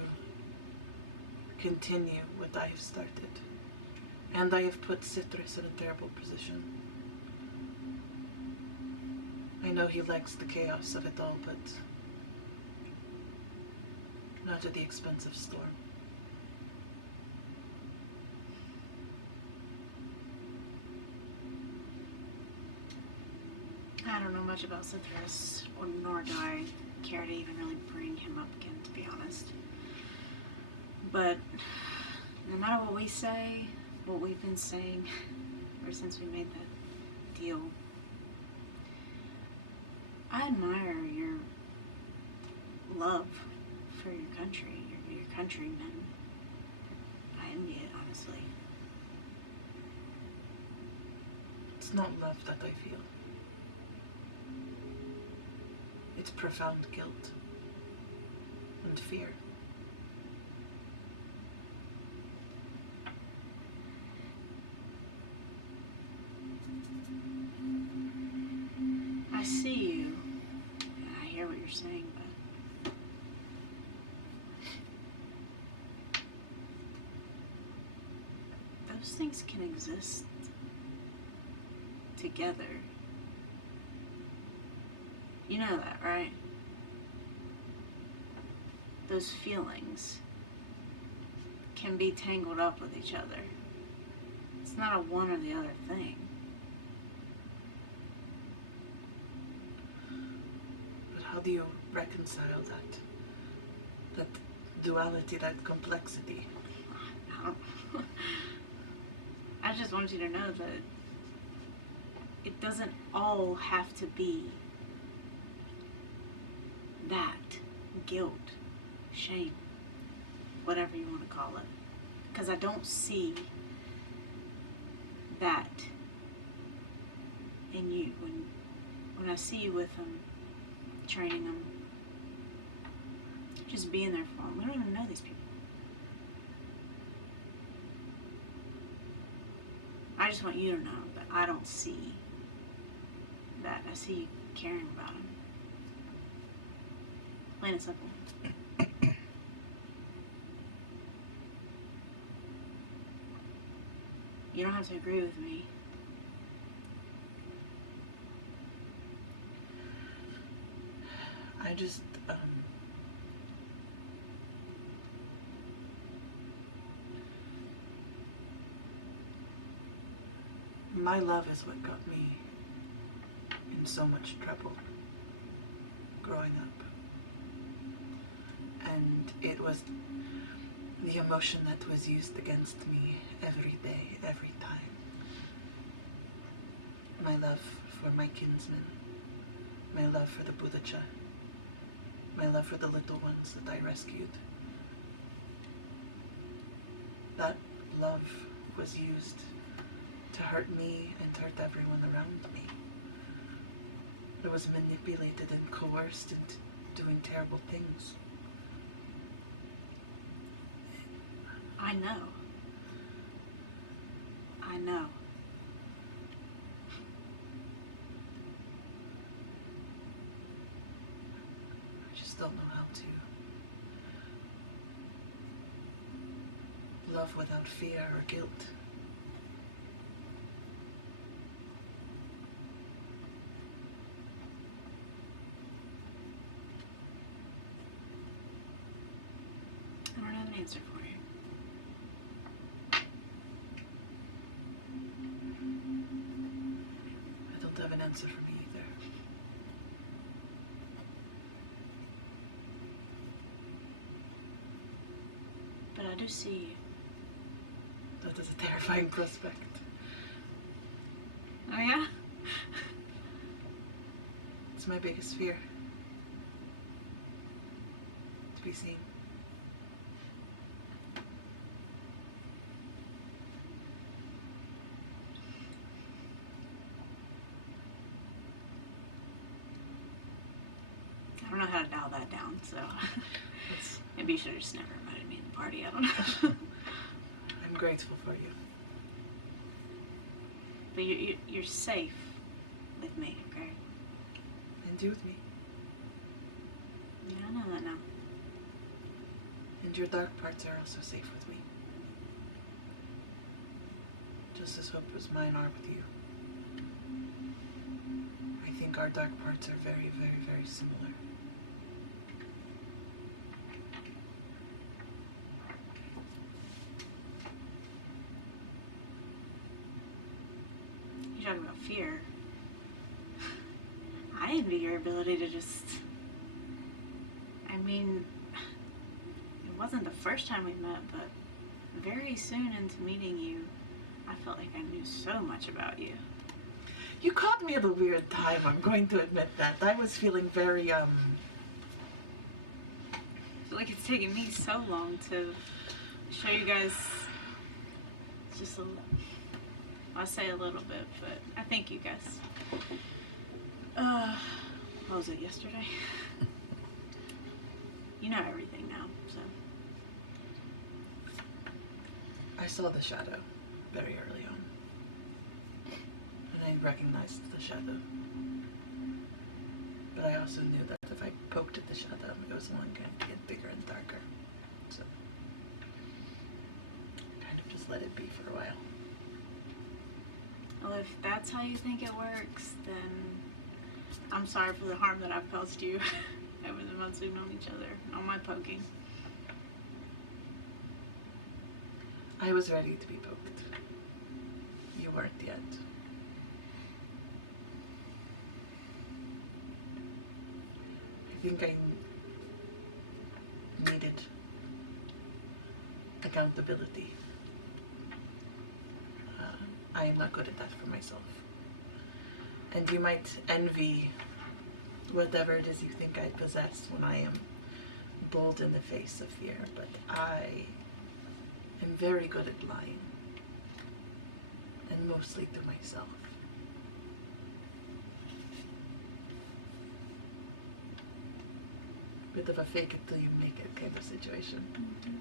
continue what I have started. And I have put Citrus in a terrible position. I know he likes the chaos of it all, but not at the expense of Storm. I don't know much about Citrus, nor do I care to even really bring him up again, to be honest. But no matter what we say, what we've been saying ever since we made that deal, I admire your love for your country, your countrymen. I envy it, honestly. It's not love that I feel. It's profound guilt and fear. I see you, and I hear what you're saying, but those things can exist together. You know that, right? Those feelings can be tangled up with each other. It's not a one or the other thing. How do you reconcile that? That duality, that complexity? I don't. I just want you to know that it doesn't all have to be that. Guilt, shame, whatever you want to call it. Because I don't see that in you. When I see you with them, training them, just being there for them. We don't even know these people. I just want you to know that I don't see that. I see you caring about them. Plain and simple. You don't have to agree with me. I just, my love is what got me in so much trouble growing up. And it was the emotion that was used against me every day, every time. My love for my kinsmen, my love for the Buddhacha, my love for the little ones that I rescued. That love was used to hurt me and to hurt everyone around me. It was manipulated and coerced into doing terrible things. I know. I know. I just don't know how to love without fear or guilt. I don't have an answer for you. I don't have an answer for me either. But I do see you. That is a terrifying prospect. Oh yeah? It's my biggest fear. To be seen. I don't know how to dial that down, so It's, maybe you should have just never invited me to the party. I don't know. I'm grateful for you. But you're safe with me, okay? And you with me. Yeah, I know that now. And your dark parts are also safe with me. Just as hope as mine are with you. I think our dark parts are very, very, very similar. You're talking about fear. I envy your ability to just... I mean, it wasn't the first time we met, but very soon into meeting you, I felt like I knew so much about you. You caught me at a weird time, I'm going to admit that. I was feeling very, I feel like it's taken me so long to show you guys just a little. I say a little bit, but I think you guys. What was it, yesterday? You know everything now, so. I saw the shadow very early on. And I recognized the shadow. But I also knew that if I poked at the shadow, it was only going to get bigger and darker. So, kind of just let it be for a while. Well, if that's how you think it works, then I'm sorry for the harm that I've caused you over the months we've known each other on my poking. I was ready to be poked. You weren't yet. I think I needed accountability. I am not good at that for myself. And you might envy whatever it is you think I possess when I am bold in the face of fear, but I am very good at lying. And mostly to myself. Bit of a fake it till you make it kind of situation. Mm-hmm.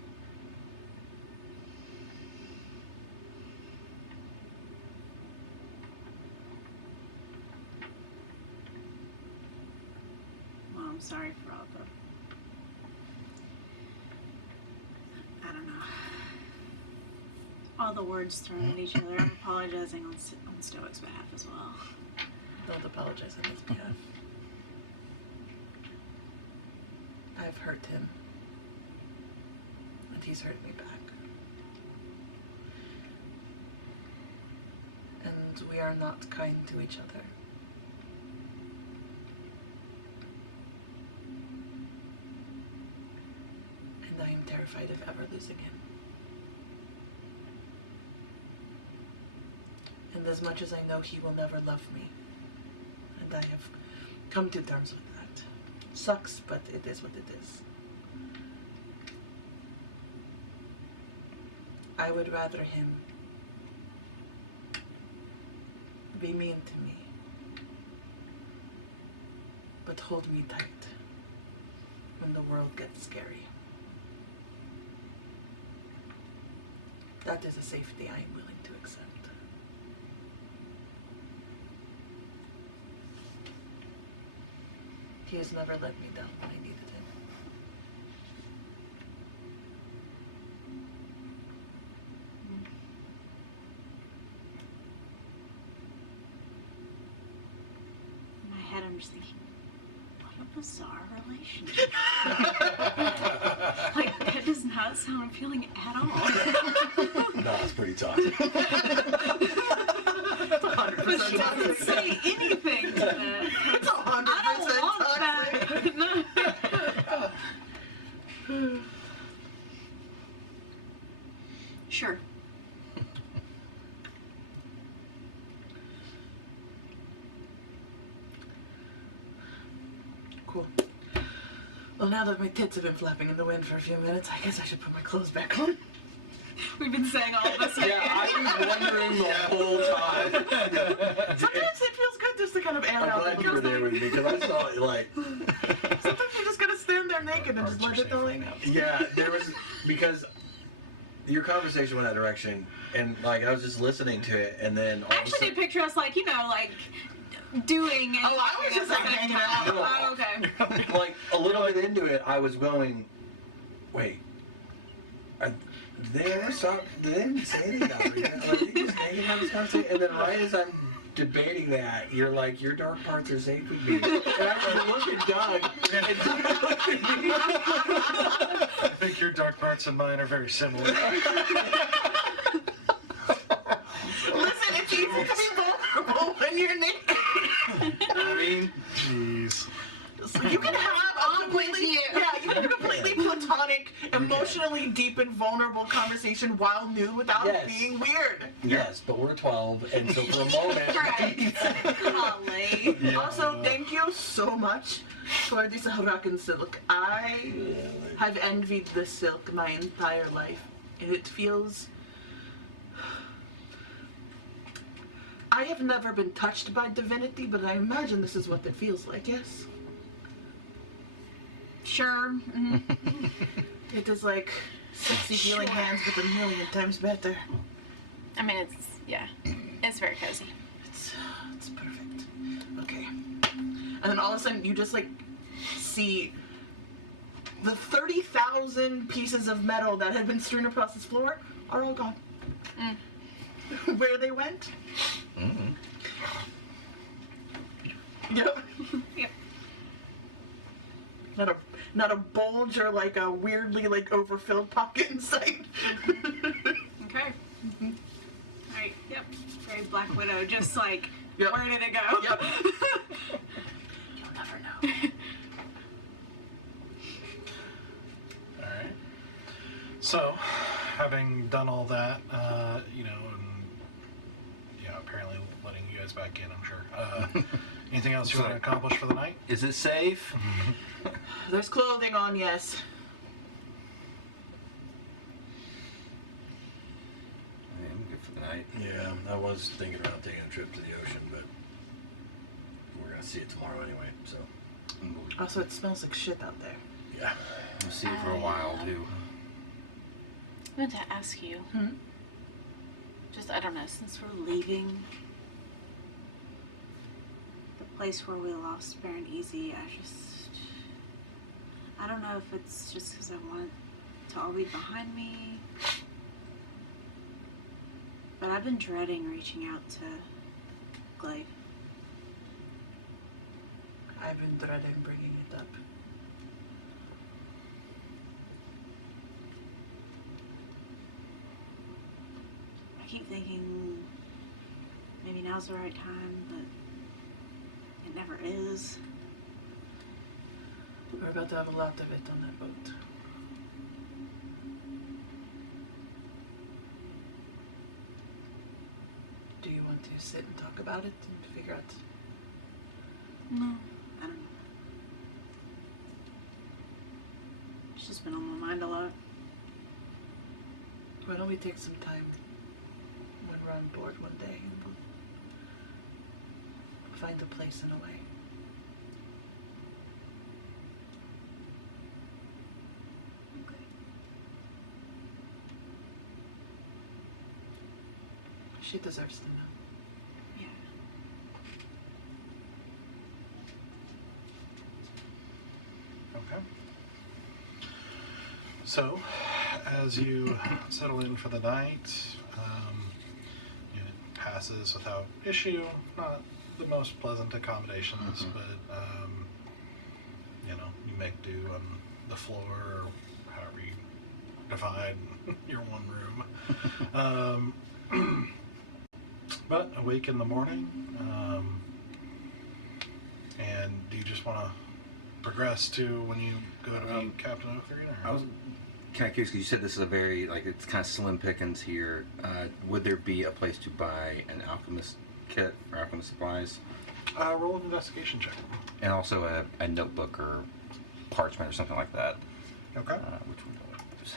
Well, I'm sorry for all the, I don't know, all the words thrown at each other. I'm apologizing on Stoic's behalf as well. Don't apologize on his behalf. I've hurt him. And he's hurt me back. And we are not kind to each other. And I am terrified of ever losing him. And as much as I know he will never love me, and I have come to terms with that. Sucks, but it is what it is. I would rather him be mean to me, but hold me tight when the world gets scary. That is a safety I am willing to accept. He has never let me down when I needed him. In my head, I'm just thinking, what a bizarre relationship. Like, that does not sound appealing at all. No, it's pretty toxic. It's 100% But she doesn't toxic. say anything to that. It's 100% I don't want toxic. that. No. Sure. Cool. Well, now that my tits have been flapping in the wind for a few minutes, I guess I should put my clothes back on. We've been saying all of this. Yeah, I was wondering the whole time. Sometimes it feels good just to kind of air I'm out glad the you were there little with me because I saw it like, Sometimes you just gotta stand there naked and just let it go in. yeah, there was, because your conversation went that direction and like I was just listening to it and then all I of a actually sudden, did picture us like, like doing and Oh, I was just, like, hanging out. Oh, okay. like a little bit into it, I was going, wait, did they ever stop? Did they even say anything about it? Like, they just hanging out this conversation, and then right as I'm debating that, you're like, your dark parts are safe with me. And I just look at Doug, and Doug looked at me. I think your dark parts and mine are very similar. Listen, it's easy to be vulnerable when you're naked. I mean, jeez. So you can have a completely, you. yeah, you can have a completely platonic, emotionally deep and vulnerable conversation while nude without Yes. it being weird. Yes, but we're 12, and so for a moment, Right. Golly. Yeah. Also, thank you so much for this Hurakan silk. I have envied this silk my entire life, and it feels... I have never been touched by divinity, but I imagine this is what it feels like, yes? Sure. Mhm. It is like sexy healing hands, but a million times better. I mean, it's very cozy. It's perfect. Okay. And then all of a sudden, you just like see the 30,000 pieces of metal that had been strewn across this floor are all gone. Where they went? Mm. Yep. Yep. Not a bulge or like a weirdly like overfilled pocket in sight. Okay. Alright, yep. Very Black Widow, just like, Yep. where did it go? Yep. You'll never know. having done all that, you know, and apparently letting you guys back in, I'm sure. Anything else you want to accomplish for the night? Is it safe? There's clothing on, yes. I'm good for the night. Yeah, I was thinking about taking a trip to the ocean, but we're gonna see it tomorrow anyway, so. Also, it smells like shit out there. Yeah. We'll see it for a while, too. I meant to ask you. Just, I don't know, since we're leaving the place where we lost Baron Easy, I don't know if it's just because I want it to all be behind me, but I've been dreading reaching out to Glaive. I've been dreading bringing it up. I keep thinking maybe now's the right time, but it never is. We're about to have a lot of it on that boat. Do you want to sit and talk about it and figure out? No, I don't know. It's just been on my mind a lot. Why don't we take some time when we're on board one day and we'll find a place and a way. Okay. She deserves to know. Yeah. Okay. So, as you settle in for the night, it passes without issue. Not the most pleasant accommodations, but you make do on the floor, or however you divide your one room. But awake in the morning, and do you just want to progress to when you go to meet Captain Othrian? I was kind of curious because you said this is a very, it's kind of slim pickings here. Would there be a place to buy an alchemist kit or alchemist supplies? Roll an investigation check. And also a notebook or parchment or something like that. Okay. Which one do I use?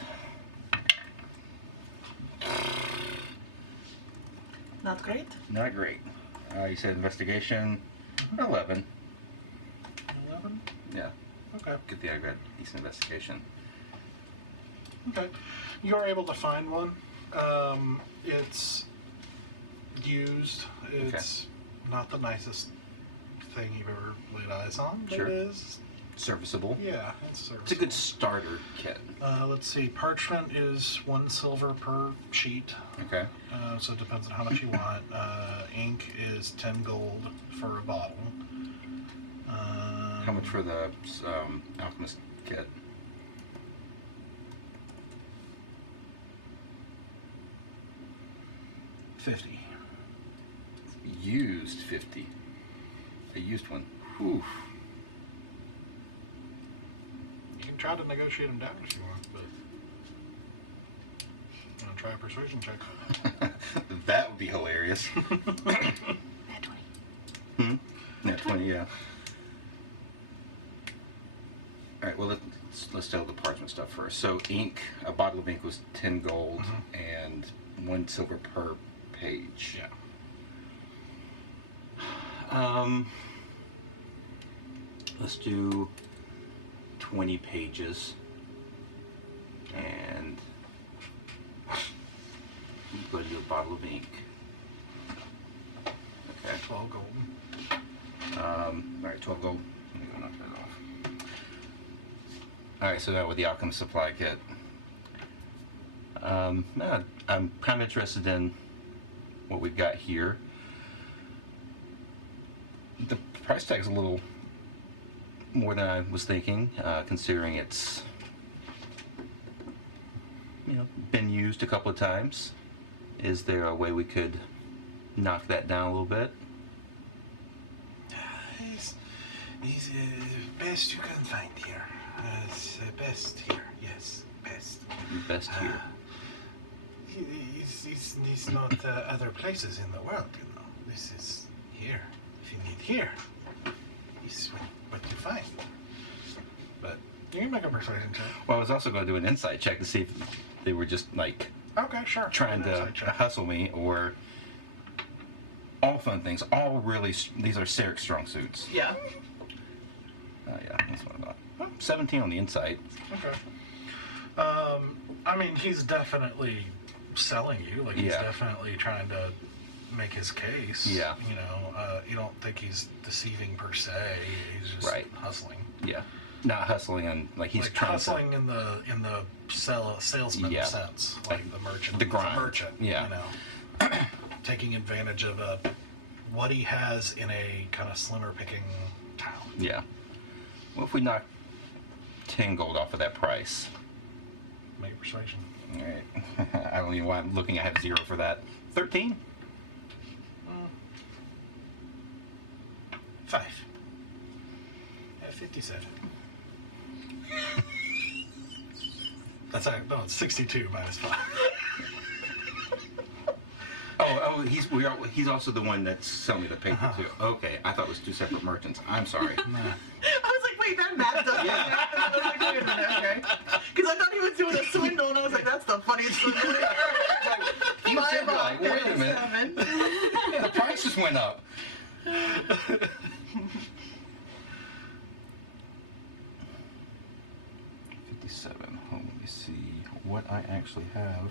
Not great? Not great. You said investigation, 11. 11? Yeah, Okay. good thing I got decent investigation. Okay. You're able to find one. It's used. It's not the nicest thing you've ever laid eyes on, but Sure. it is. Serviceable. Yeah, it's serviceable. It's a good starter kit. Let's see. Parchment is 1 silver per sheet. Okay. So it depends on how much you want. Ink is 10 gold for a bottle. How much for the alchemist kit? $50. Used 50. A used one. Whew. You can try to negotiate them down if you want, but try a persuasion check. That would be hilarious. At 20. Yeah, 20, yeah. Alright, well, let's deal with the parchment stuff first. So, ink, a bottle of ink was 10 gold and 1 silver per page. Yeah. Let's do 20 pages. And go to a bottle of ink. Okay. 12 gold. Alright, 12 gold. Let me go knock that off. Alright, so now with the alchemist supply kit. I'm kind of interested in what we've got here. The price tag's a little more than I was thinking, considering it's been used a couple of times. Is there a way we could knock that down a little bit? It's best you can find here. It's best here. Yes, best. Best here. He's not other places in the world, you know. This is here. If you need here, this is what you find. But you can make a persuasion check. Well, I was also going to do an insight check to see if they were just like Okay, sure. trying to hustle me, or all fun things. All really, these are Saric's strong suits. Yeah. Oh yeah, that's what I thought. Well, 17 on the insight. Okay. I mean, he's definitely selling you. Like, he's Yeah. definitely trying to make his case. Yeah. You know, you don't think he's deceiving per se. He's just Right. hustling. Yeah, not hustling and like he's like trying hustling in the salesman Yeah. sense, like the merchant. The He's grind. a merchant. Yeah. You know, taking advantage of what he has in a kind of slimmer picking town. to. Yeah. Well, if we knock 10 gold off of that price. Make a persuasion. All right. I don't even know why I'm looking. I have 0 for that. 13. 5. At 57. That's no, it's 62 minus 5. Oh, he's also the one that's selling me the paper too. Okay, I thought it was 2 separate merchants. I'm sorry. Nah. I was like, wait, that math doesn't math. I was like, wait a minute, okay. Because I thought he was doing a swindle, and I was like, that's the funniest swindle ever. He was sitting there like, wait a minute. 7. The prices went up. 57. Oh, let me see what I actually have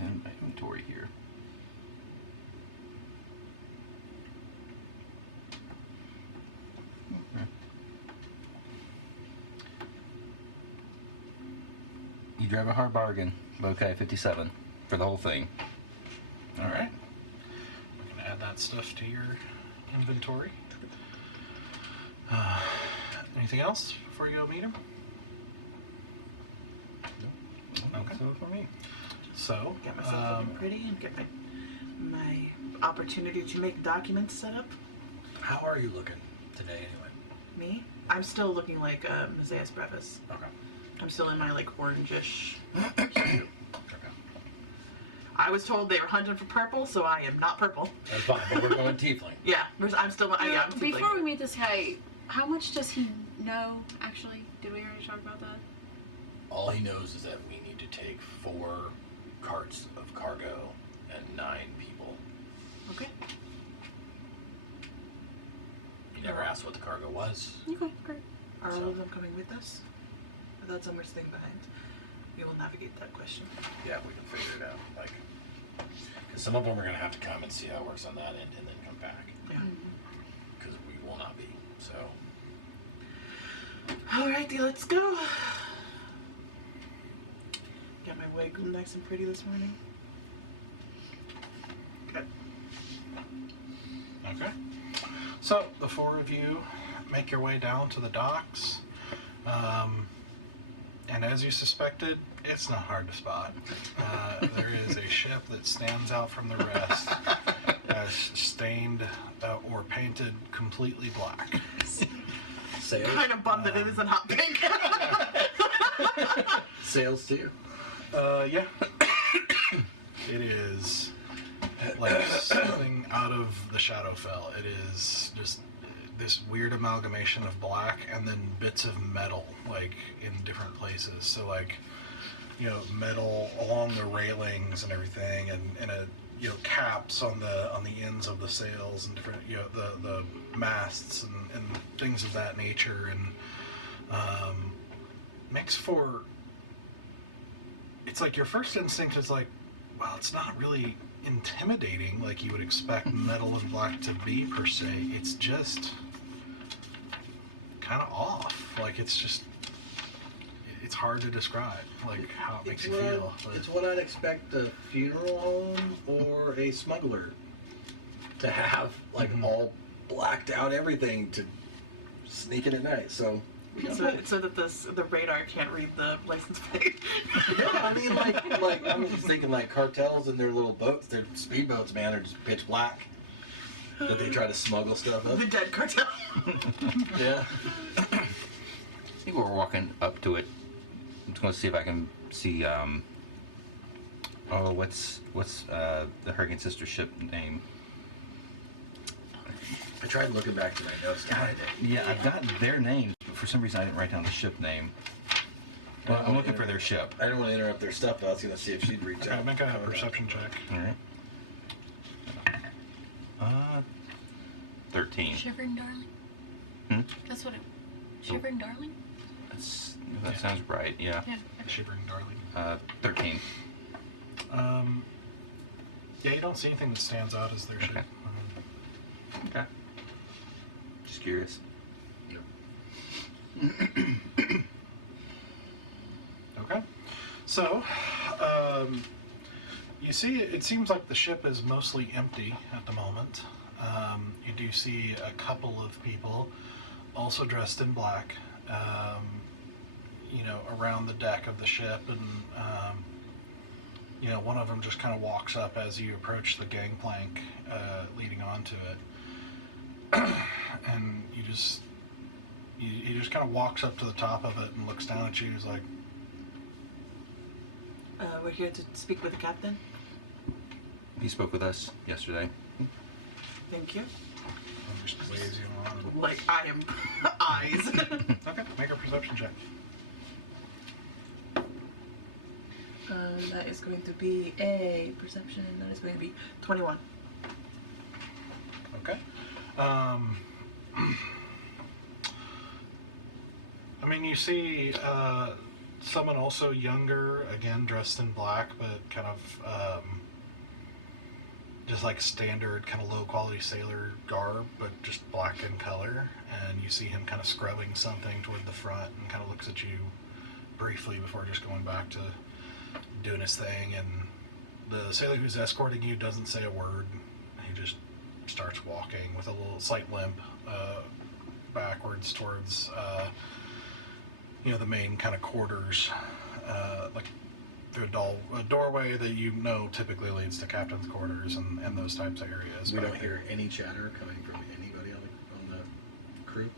in my inventory here. Okay. You drive a hard bargain. Okay, 57 for the whole thing. All right. We can add that stuff to your inventory. Anything else before you go meet him? Okay. So for me. So, Get myself looking pretty and get my opportunity to make documents set up. How are you looking today, anyway? Me? I'm still looking like Messias Brevis. Okay. I'm still in my like orangish. Okay. I was told they were hunting for purple, so I am not purple. That's fine, but we're going tiefling. Yeah, I'm still. Yeah, I'm Before like, we meet this guy, how much does he know, actually? Did we already talk about that? All he knows is that we need to take 4 carts of cargo and 9 people. Okay. You never asked what the cargo was. Okay, great. are all so- of them coming with us? I thought some were staying behind. We will navigate that question. Yeah, we can figure it out. Like, 'cause some of them are going to have to come and see how it works on that end and then come back. Yeah. Because we will not be. So, Alrighty, let's go. Got my wig nice and pretty this morning. Good. okay. So, the 4 of you make your way down to the docks. And as you suspected, it's not hard to spot. There is a ship that stands out from the rest, stained or painted completely black. sails? Kind of bummed that it isn't hot pink. Sails too? Yeah. It is like something out of the Shadowfell. It is just this weird amalgamation of black and then bits of metal, like in different places. So like, you know, metal along the railings and everything, and a, you know, caps on the ends of the sails and different, you know, the masts and things of that nature, and makes for. It's like your first instinct is like, well, it's not really intimidating like you would expect metal and black to be per se. It's just kind of off. Like it's just, it's hard to describe like how it makes you feel. But It's what I'd expect a funeral home or a smuggler to have, like all blacked out everything to sneak in at night. So so that the radar can't read the license plate. yeah, I mean, like I'm just thinking like cartels and their little boats, their speedboats, man, are just pitch black. That they try to smuggle stuff up. The dead cartel. Yeah. I think we're walking up to it I'm just going to see if I can see. What's the Hurricane Sister ship name? I tried looking back to my notes to find it. Yeah, I've got their names, but for some reason I didn't write down the ship name. Well, I'm looking for their ship. I didn't want to interrupt their stuff, but I was going to see if she'd reach out. Make a perception check. All right. 13. Shivering Darling? Hmm? That's what it... Shivering Darling? That sounds right, yeah. Yeah. Shivering Darling. 13. Yeah, you don't see anything that stands out as their ship. Okay. Okay. Just curious. Okay. So, you see, it seems like the ship is mostly empty at the moment. You do see a couple of people, also dressed in black, around the deck of the ship, and one of them just kind of walks up as you approach the gangplank leading onto it, and he just kind of walks up to the top of it and looks down at you. He's like, We're here to speak with the captain. He spoke with us yesterday. Thank you. and just waves you on. Like, I am eyes. Okay, make a perception check. That is going to be a perception. That is going to be 21. Okay. I mean, you see someone also younger, again dressed in black, but kind of just like standard kind of low quality sailor garb, but just black in color. And you see him kind of scrubbing something toward the front and kind of looks at you briefly before just going back to doing his thing. And the sailor who's escorting you doesn't say a word. He just starts walking with a little slight limp backwards towards the main kind of quarters, like through a doorway that typically leads to captain's quarters and those types of areas. We don't hear any chatter coming from anybody on the crew.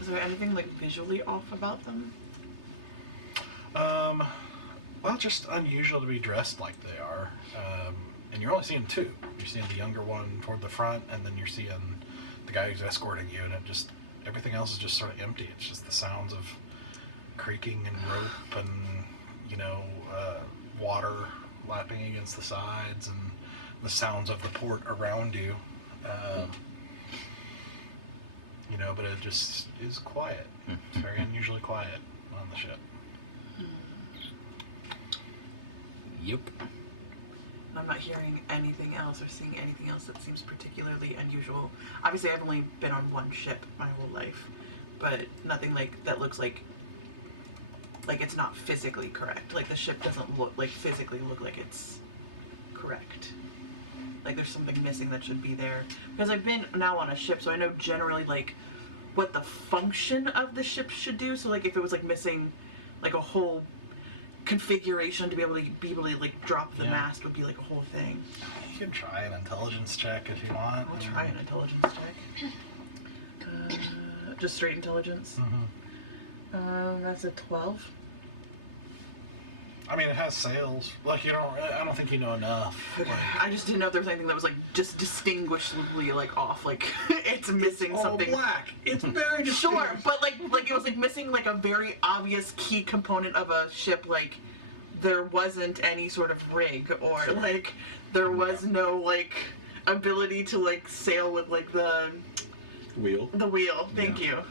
Is there anything like visually off about them? Well, just unusual to be dressed like they are. And you're only seeing two. You're seeing the younger one toward the front, and then you're seeing the guy who's escorting you, and everything else is just sort of empty. It's just the sounds of creaking and rope and, water lapping against the sides and the sounds of the port around you. But it just is quiet. It's very unusually quiet on the ship. Yep. I'm not hearing anything else or seeing anything else that seems particularly unusual. Obviously, I've only been on one ship my whole life, but nothing that looks like it's not physically correct. Like the ship doesn't physically look like it's correct. Like there's something missing that should be there. Because I've been now on a ship, so I know generally what the function of the ship should do. So if it was missing a whole configuration to be able to drop the mast would be a whole thing. You can try an intelligence check if you want. I'll try an intelligence check. Just straight intelligence. Mm-hmm. That's a 12. I mean, it has sails. I don't think you know enough. I just didn't know if there was anything that was just distinguishably off. It's missing all something. Black. It's very Sure, but it was missing a very obvious key component of a ship. There wasn't any sort of rig, or there was no ability to sail with the wheel. The wheel. Thank you.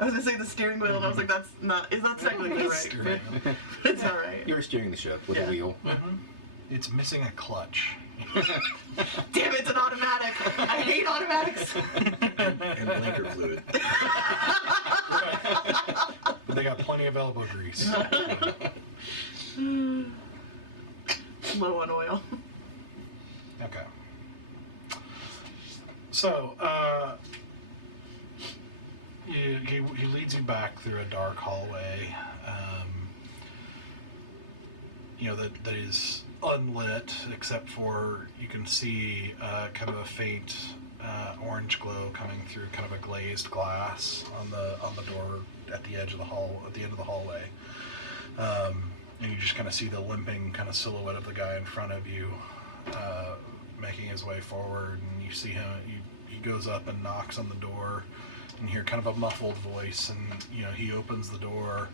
I was gonna say the steering wheel, and I was like, that's not technically right. But it's all right. You were steering the ship with a wheel. Mm-hmm. It's missing a clutch. Damn, it's an automatic. I hate automatics. And blinker fluid. But they got plenty of elbow grease. Low on oil. Okay. So, he leads you back through a dark hallway, that is unlit, except for you can see kind of a faint orange glow coming through kind of a glazed glass on the door at the edge of the hall, at the end of the hallway. And you just kind of see the limping kind of silhouette of the guy in front of you, making his way forward, and you see him. He goes up and knocks on the door, and you hear kind of a muffled voice, and he opens the door,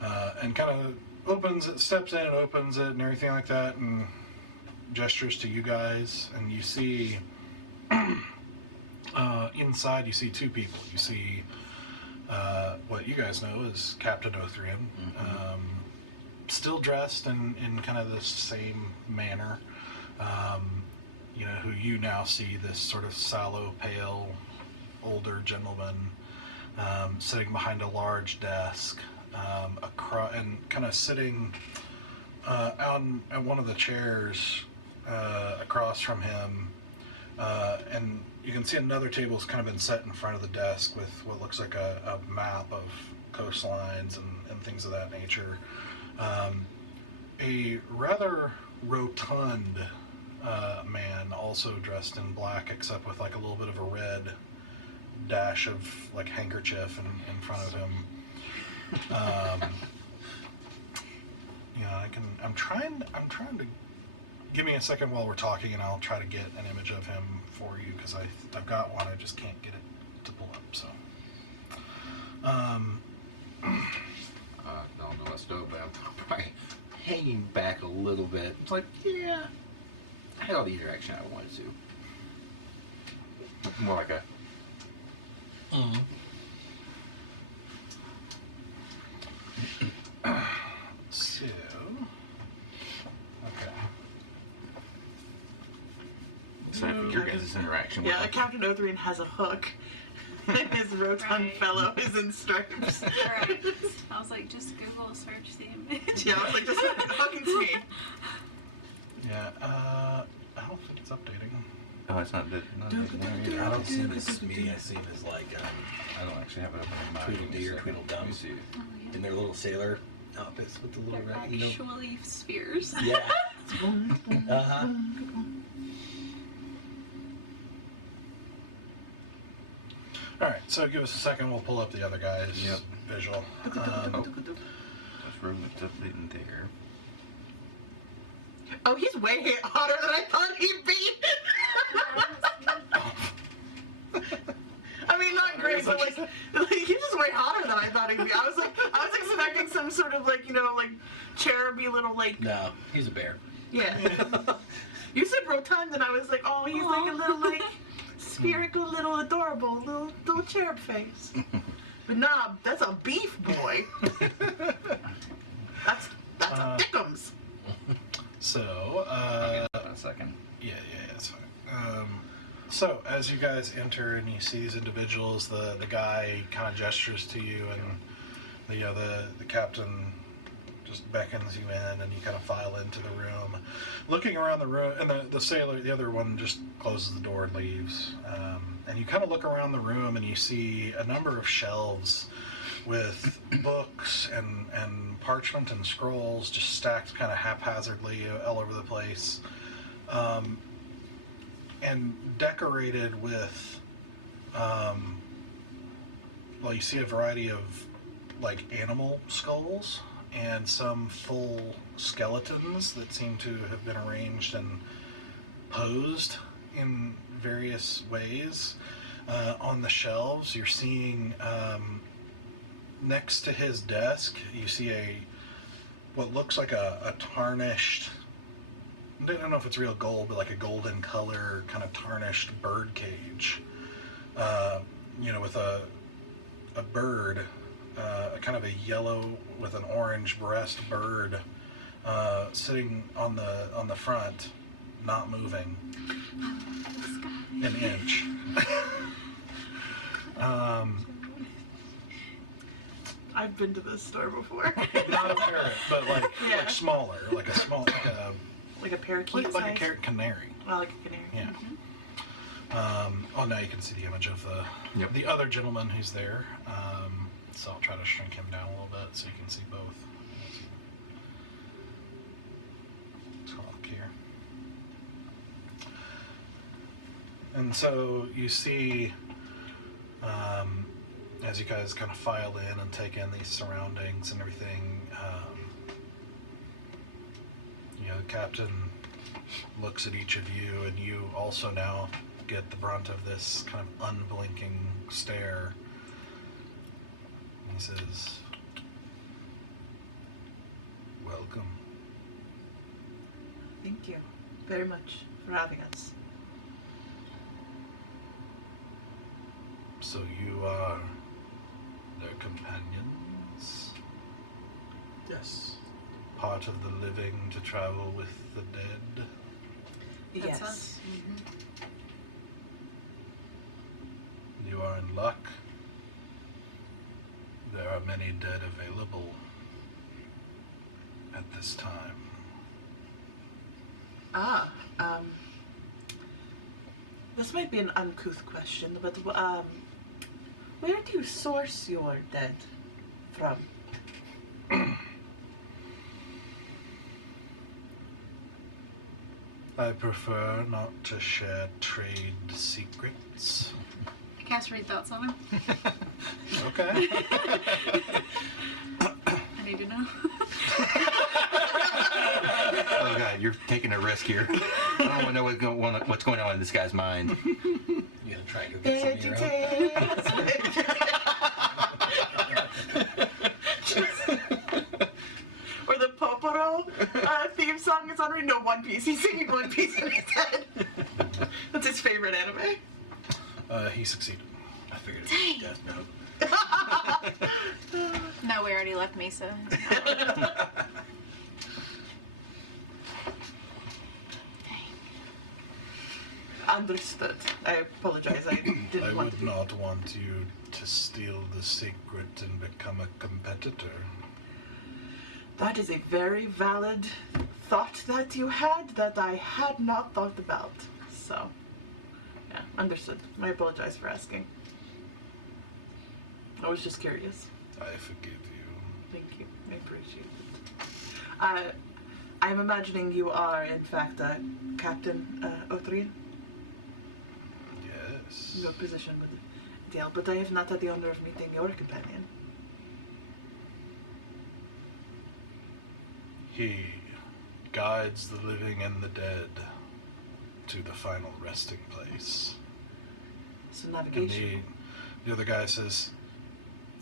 and kind of opens it, steps in and opens it, and everything like that, and gestures to you guys, and you see inside. You see two people. You see what you guys know is Captain Othrian. Still dressed in kind of the same manner, who you now see, this sort of sallow, pale, older gentleman sitting behind a large desk, and kind of sitting on one of the chairs across from him, and you can see another table has kind of been set in front of the desk with what looks like a map of coastlines and things of that nature. A rather rotund man, also dressed in black, except with like a little bit of a red dash of like handkerchief in front of him. I'm trying to give me a second while we're talking, and I'll try to get an image of him for you, because I've got one. I just can't get it to pull up. So. No, let's do it, but I'm probably hanging back a little bit. It's like, yeah, I had all the interaction I wanted to. More like a. So. Okay. So I think your guys' interaction. Yeah, Captain Othrian has a hook. And his rotund Right. fellow is in stripes. Right. I was like, just Google search the image. Yeah, I was like, just fucking see. Yeah. I don't think it's updating. Oh, it's not that. I don't see him as me. I see him as like I don't actually have it open in my. Tweedledee or Tweedledum. Let me see. Oh, yeah. in their little sailor outfits with the little They're rat. actually spheres. Yeah. Uh-huh. All right. So give us a second. We'll pull up the other guy's visual. That's room that's updating there. Oh, he's way hotter than I thought he'd be. I mean, not great, but like he's just way hotter than I thought he'd be. I was expecting some sort of like cheruby little like. No, he's a bear. Yeah. You said rotund, and I was like, oh, he's like a little like spherical, little adorable, little cherub face. But nah, that's a beef boy. That's a Dickums. So. I'll get that in a second. Yeah, it's fine. So as you guys enter and you see these individuals, the guy kind of gestures to you, and the captain just beckons you in, and you kind of file into the room. Looking around the room, and the sailor, the other one, just closes the door and leaves. And you kind of look around the room, and you see a number of shelves with books and parchment and scrolls just stacked kind of haphazardly all over the place. And decorated with, you see a variety of like animal skulls and some full skeletons that seem to have been arranged and posed in various ways on the shelves. You're seeing next to his desk, you see what looks like a tarnished, I don't know if it's real gold, but like a golden color kind of tarnished bird cage, with a bird, kind of a yellow with an orange breast bird, sitting on the front, not moving an inch. I've been to this store before. Not a parrot, but like smaller, like a Like a parakeet like size? a canary. Oh, like a canary. Yeah. Now you can see the image of the other gentleman who's there. So I'll try to shrink him down a little bit so you can see both. Let's talk here. And so you see, as you guys kind of file in and take in these surroundings and everything, the captain looks at each of you, and you also now get the brunt of this kind of unblinking stare. He says, "Welcome." Thank you very much for having us. So you are their companions? Yes. Part of the living to travel with the dead? That's Yes. us. You are in luck. There are many dead available at this time. This might be an uncouth question, but where do you source your dead from? I prefer not to share trade secrets. I cast read thoughts on him. Okay. I need to know. Oh god, you're taking a risk here. I don't want to know what's going on in this guy's mind. You gonna try and go get some of your own? Or the Poporo theme song is on. No, One Piece. He's singing One Piece in his head. That's his favorite anime. He succeeded. I figured it was Death Note. No, we already left Mesa. Understood. I apologize. I didn't I want would to. not want you to steal the secret and become a competitor. That is a very valid thought that you had that I had not thought about. So, yeah, understood. I apologize for asking. I was just curious. I forgive you. Thank you. I appreciate it. I'm imagining you are, in fact, Captain Othrian. Yes. Your position with Dale, but I have not had the honor of meeting your companion. He guides the living and the dead to the final resting place. So And navigation. the other guy says,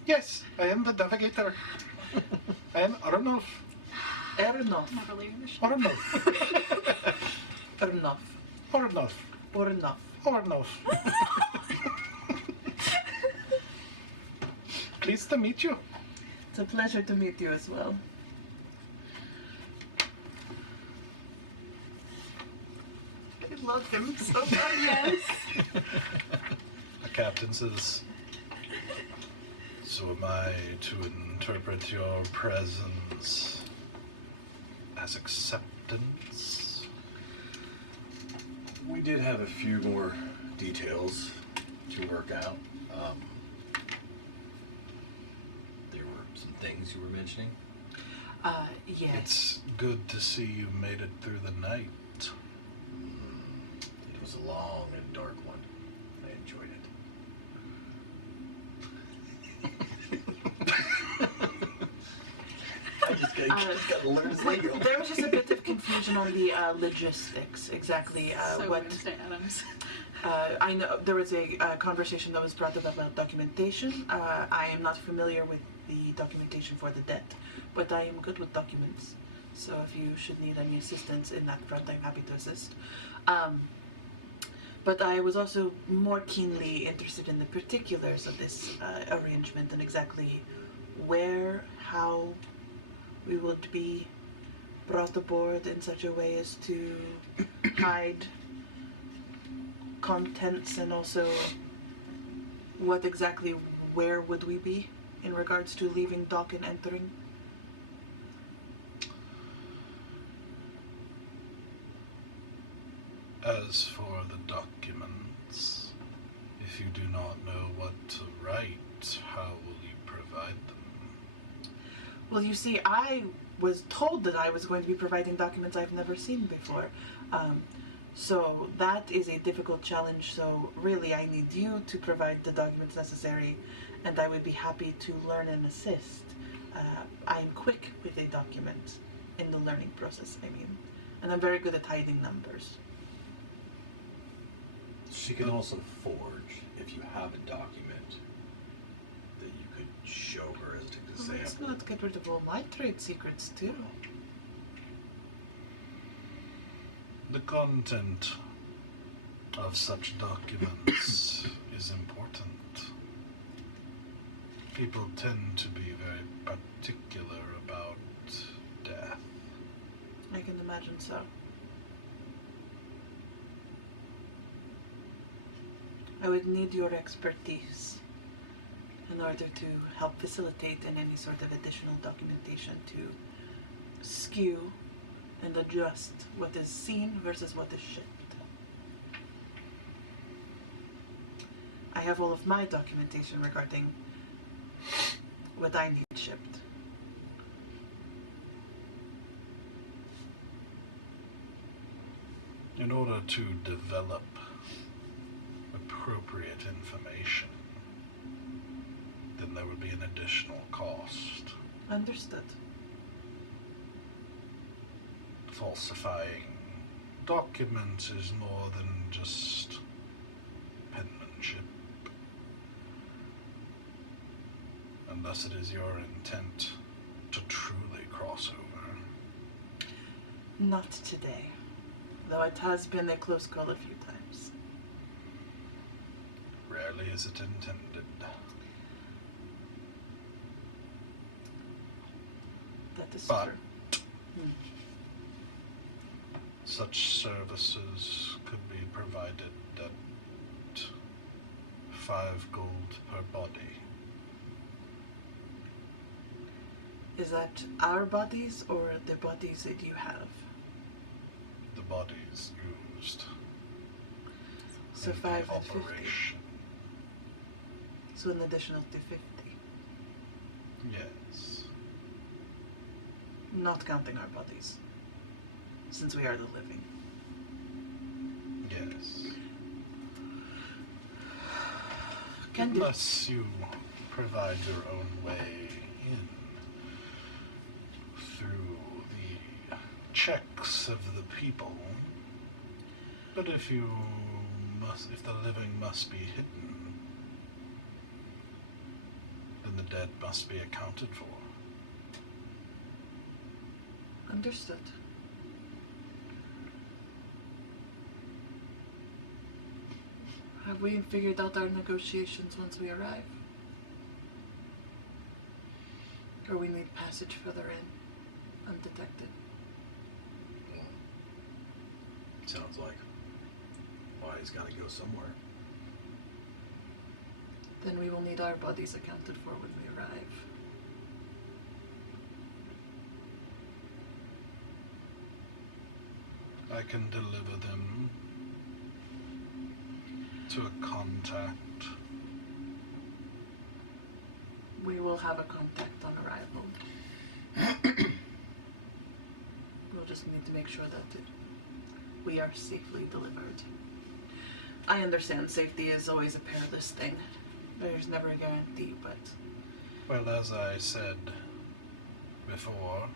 "Yes, I am the navigator. I am Arnulf. Enough. Never leaving the ship. Arnulf. Enough. Arnulf. Or enough. Arnulf. Pleased to meet you." It's a pleasure to meet you as well. I love him so much. Yes. The captain says, "So am I to interpret your presence as acceptance?" We did have a few more details to work out. There were some things you were mentioning. Yes. It's good to see you made it through the night. It was a long and dark one. I enjoyed it. I just gotta learn his lingo. There was just a bit of confusion on the logistics, exactly So what. Wednesday Adams. I know there was a conversation that was brought up about documentation. I am not familiar with the documentation for the debt, but I am good with documents. So if you should need any assistance in that front, I'm happy to assist. But I was also more keenly interested in the particulars of this arrangement and exactly where, how we would be brought aboard in such a way as to hide contents, and also what exactly, where would we be in regards to leaving dock and entering? As for the documents, if you do not know what to write, how will you provide them? Well, you see, I was told that I was going to be providing documents I've never seen before. So that is a difficult challenge. So really, I need you to provide the documents necessary, and I would be happy to learn and assist. I am quick with a document in the learning process, I mean, and I'm very good at hiding numbers. She can also forge if you have a document that you could show her as an Well, let's example. not get rid of all my trade secrets, too. The content of such documents is important. People tend to be very particular about death. I can imagine so. I would need your expertise in order to help facilitate in any sort of additional documentation to skew and adjust what is seen versus what is shipped. I have all of my documentation regarding what I need shipped. In order to develop appropriate information, then there would be an additional cost. Understood. Falsifying documents is more than just penmanship. Unless it is your intent to truly cross over. Not today. Though it has been a close call a few times. Rarely is it intended. That is But true. such services could be provided at 5 gold per body. Is that our bodies or the bodies that you have? The bodies used So in 5 the and 50. operation. So an additional 250. Yes. Not counting our bodies. Since we are the living. Yes. Can do. Unless you provide your own way in through the checks of the people. But if the living must be hidden, then the dead must be accounted for. Understood. Have we figured out our negotiations once we arrive? Or we need passage further in, undetected? Sounds like Why's got to go somewhere. Then we will need our bodies accounted for when we arrive. I can deliver them to a contact. We will have a contact on arrival. We'll just need to make sure that we are safely delivered. I understand safety is always a perilous thing. There's never a guarantee, but... Well, as I said before,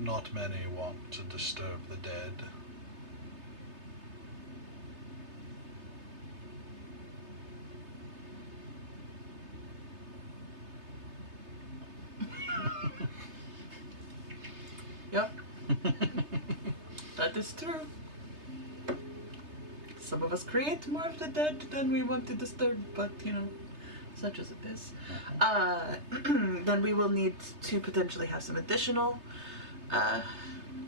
not many want to disturb the dead. Yep. That is true. Some of us create more of the dead than we want to disturb, but, you know, such as it is. Then we will need to potentially have some additional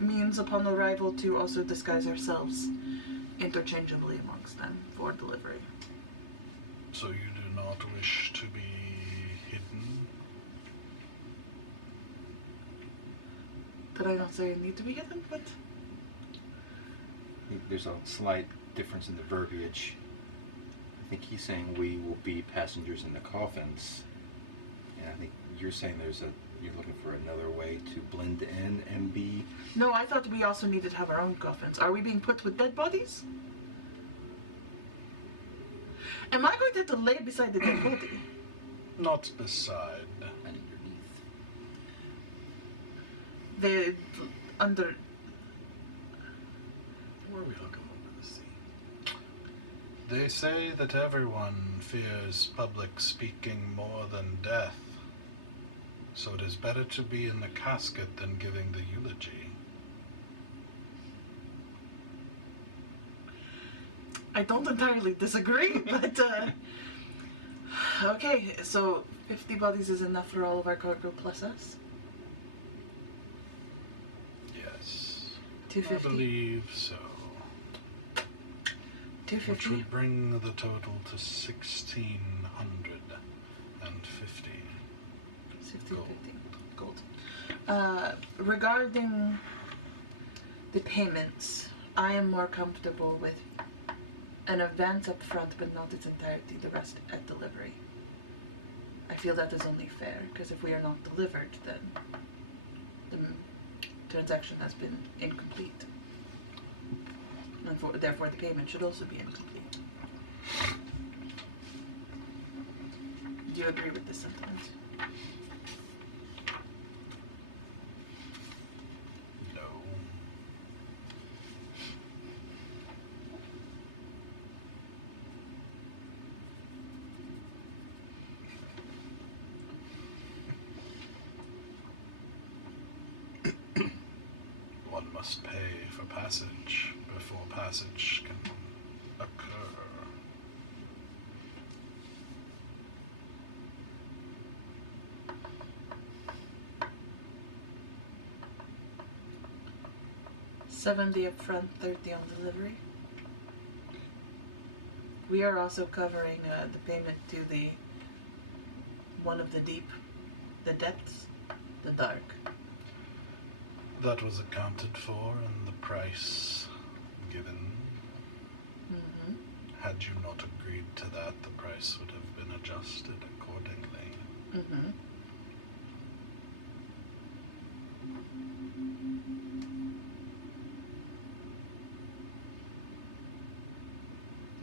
means upon arrival to also disguise ourselves interchangeably amongst them for delivery. So you do not wish to be hidden? Did I not say I need to be hidden? But There's a slight difference in the verbiage. I think he's saying we will be passengers in the coffins, and I think you're saying You're looking for another way to blend in and be... No, I thought we also needed to have our own coffins. Are we being put with dead bodies? Am I going to have to lay beside the dead body? Not beside. underneath. The under. Where are we looking over the sea? They say that everyone fears public speaking more than death. So it is better to be in the casket than giving the eulogy. I don't entirely disagree, but okay. So 50 bodies is enough for all of our cargo plus us. Yes. I 250. believe so. 250. Which would bring the total to 1,650. 1650 gold. Regarding the payments, I am more comfortable with an advance up front, but not its entirety, the rest at delivery. I feel that is only fair, because if we are not delivered, then the transaction has been incomplete. And therefore the payment should also be incomplete. Do you agree with this sentiment? No. One must pay for passage before passage can occur. $70 up front, 30 on delivery. We are also covering the payment to the one of the deep, the depths, the dark. That was accounted for in the price given. Mm-hmm. Had you not agreed to that, the price would have been adjusted accordingly. Mm-hmm.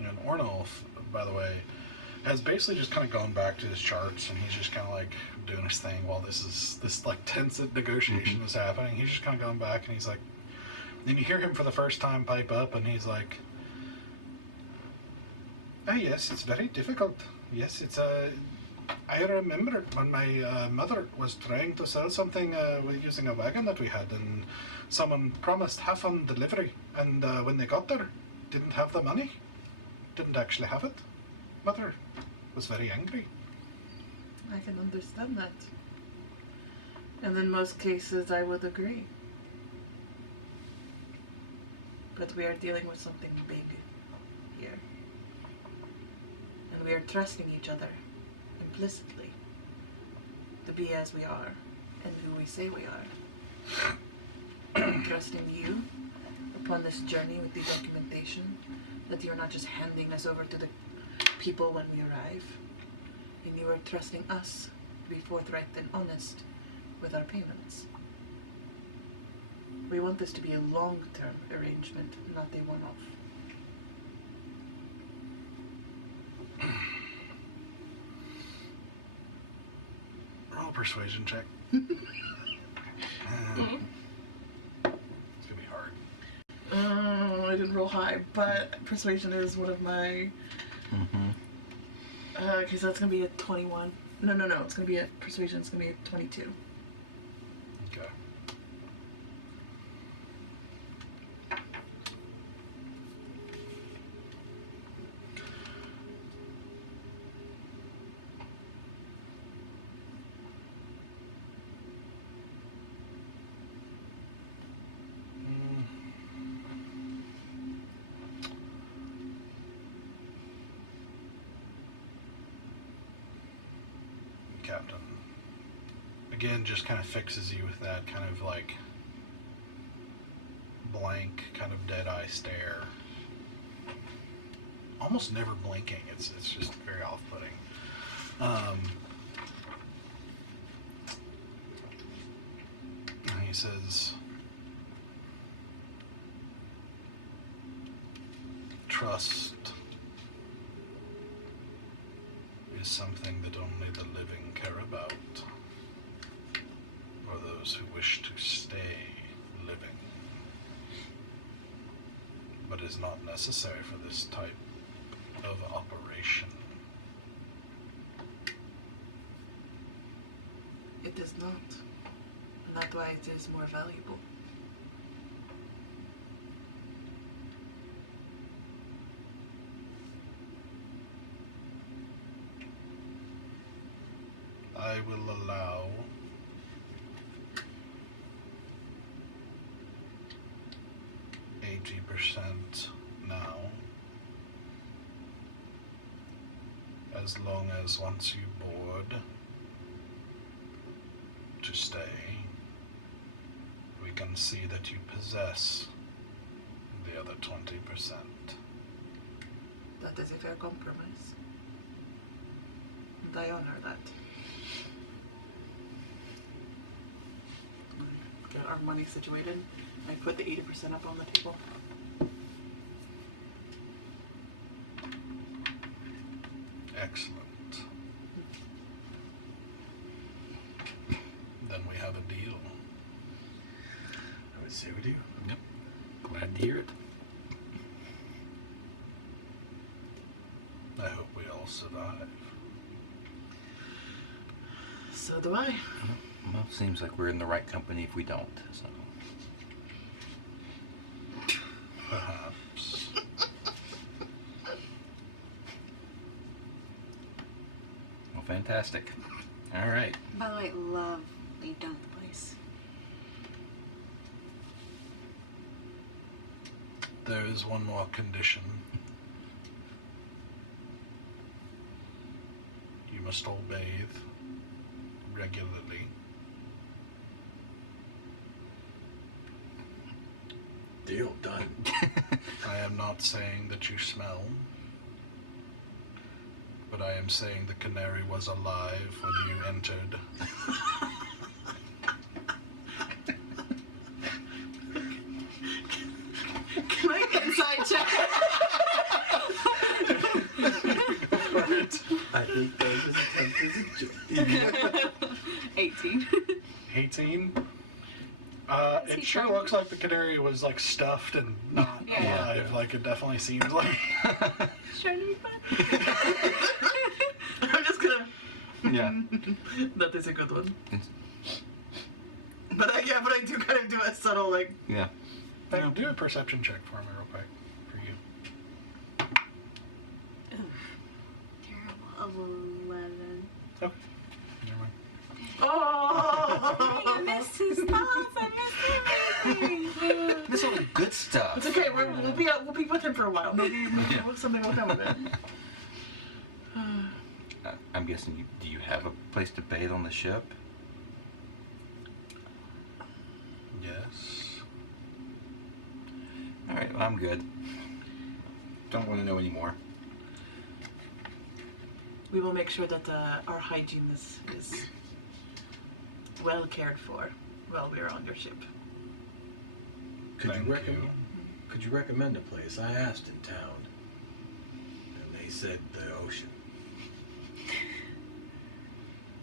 And Ornolf, by the way, has basically just kind of gone back to his charts, and he's just kind of like doing his thing while this like tense negotiation is happening. He's just kind of going back, and he's like, then you hear him for the first time pipe up, and he's like, "Ah, yes, it's very difficult. Yes, it's I remember when my mother was trying to sell something using a wagon that we had, and someone promised half on delivery, and when they got there, didn't have the money, didn't actually have it. Mother was very angry." I can understand that. And in most cases, I would agree. But we are dealing with something big here. And we are trusting each other implicitly to be as we are and who we say we are. Trusting you upon this journey with the documentation, that you're not just handing us over to the people when we arrive, and you are trusting us to be forthright and honest with our payments. We want this to be a long-term arrangement, not a one-off. Roll a persuasion check. It's gonna be hard. I didn't roll high, but persuasion is one of my... Okay, so that's gonna be a 21. No, it's gonna be a persuasion, it's gonna be a 22. Okay. Captain again just kind of fixes you with that kind of like blank, kind of dead-eye stare, almost never blinking. It's just very off-putting. he says, "Trust is something that only the living care about, or those who wish to stay living, but is not necessary for this type of operation." It is not. And that's why it is more valuable. I will allow %80 now, as long as once you board to stay, we can see that you possess the other 20%. That is a fair compromise. And I honor that. Get our money situated. I put the 80% up on the table. Excellent. Then we have a deal. I would say we do. Yep. Glad to hear it. I hope we all survive. So do I. Well, seems like we're in the right company if we don't. So. Perhaps. Well, fantastic. All right. By the way, love that you've done with the place. There is one more condition. You must all bathe regularly. Deal done. I am not saying that you smell, but I am saying the canary was alive when you entered. Can I inside check? I think that was attempt as a joke. 18. 18? It he sure trying? looks like the canary was like stuffed and not Yeah. alive. Yeah. Like it definitely seems like. Trying to be fun. I'm just gonna. Yeah. That is a good one. But I do kind of do a subtle like. Yeah. Do a perception check for me real quick. For you. Terrible. 11. Okay. Never mind. Oh! I missed his thoughts. I missed everything. This is all the good stuff. It's okay. We'll be with him for a while. Maybe Yeah. something will come of it. I'm guessing do you have a place to bathe on the ship? Yes. All right, well, I'm good. Don't want to know anymore. We will make sure that our hygiene is well cared for while we are on your ship. Could Thank you recommend? Could you recommend a place? I asked in town, and they said the ocean.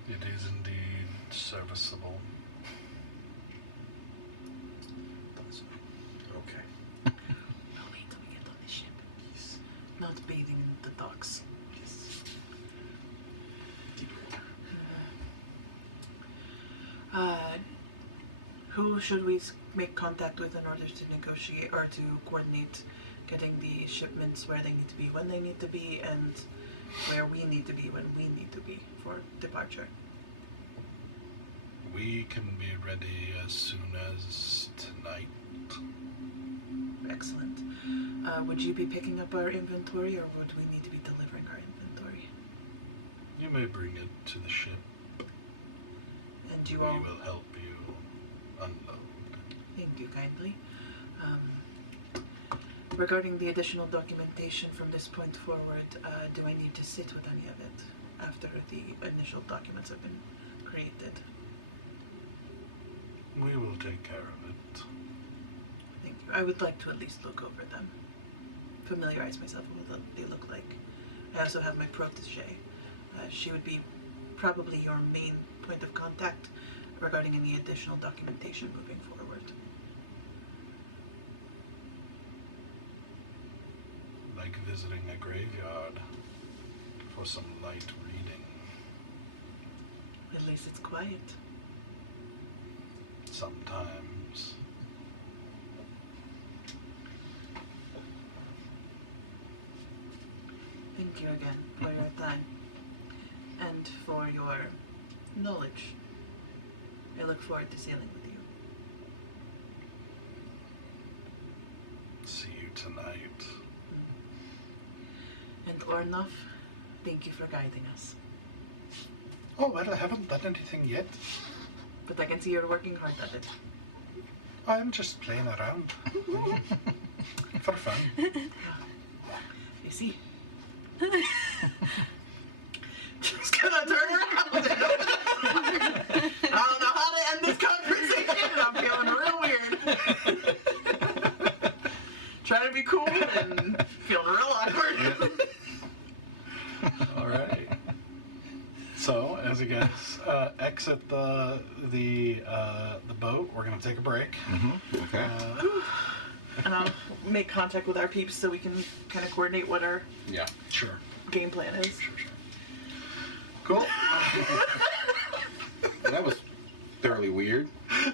It is indeed serviceable. Okay. We'll wait till we get on the ship. Yes. Not bathing in the docks. Yes. Deep water. Who should we make contact with in order to negotiate or to coordinate getting the shipments where they need to be when they need to be and where we need to be when we need to be for departure? We can be ready as soon as tonight. Excellent. Would you be picking up our inventory or would we need to be delivering our inventory? You may bring it to the ship. And you We all... will help you unload. Thank you kindly. Regarding the additional documentation from this point forward, do I need to sit with any of it after the initial documents have been created? We will take care of it. Thank you. I would like to at least look over them. Familiarize myself with what they look like. I also have my protege. She would be probably your main point of contact regarding any additional documentation moving forward. Like visiting a graveyard for some light reading. At least it's quiet. Sometimes. Thank you again for your time and for your knowledge. I look forward to sailing with you. See you tonight. And Ornoff, thank you for guiding us. Oh, well, I haven't done anything yet. But I can see you're working hard at it. I'm just playing around. For fun. You see? Just gonna turn around. I don't know how to end this conversation, and I'm feeling real weird. Trying to be cool and feeling real awkward. Alright. So, as you guys exit the boat, we're gonna take a break. Okay. And I'll make contact with our peeps so we can kind of coordinate what our Yeah. Sure. game plan is. Sure. Cool. That was thoroughly weird. I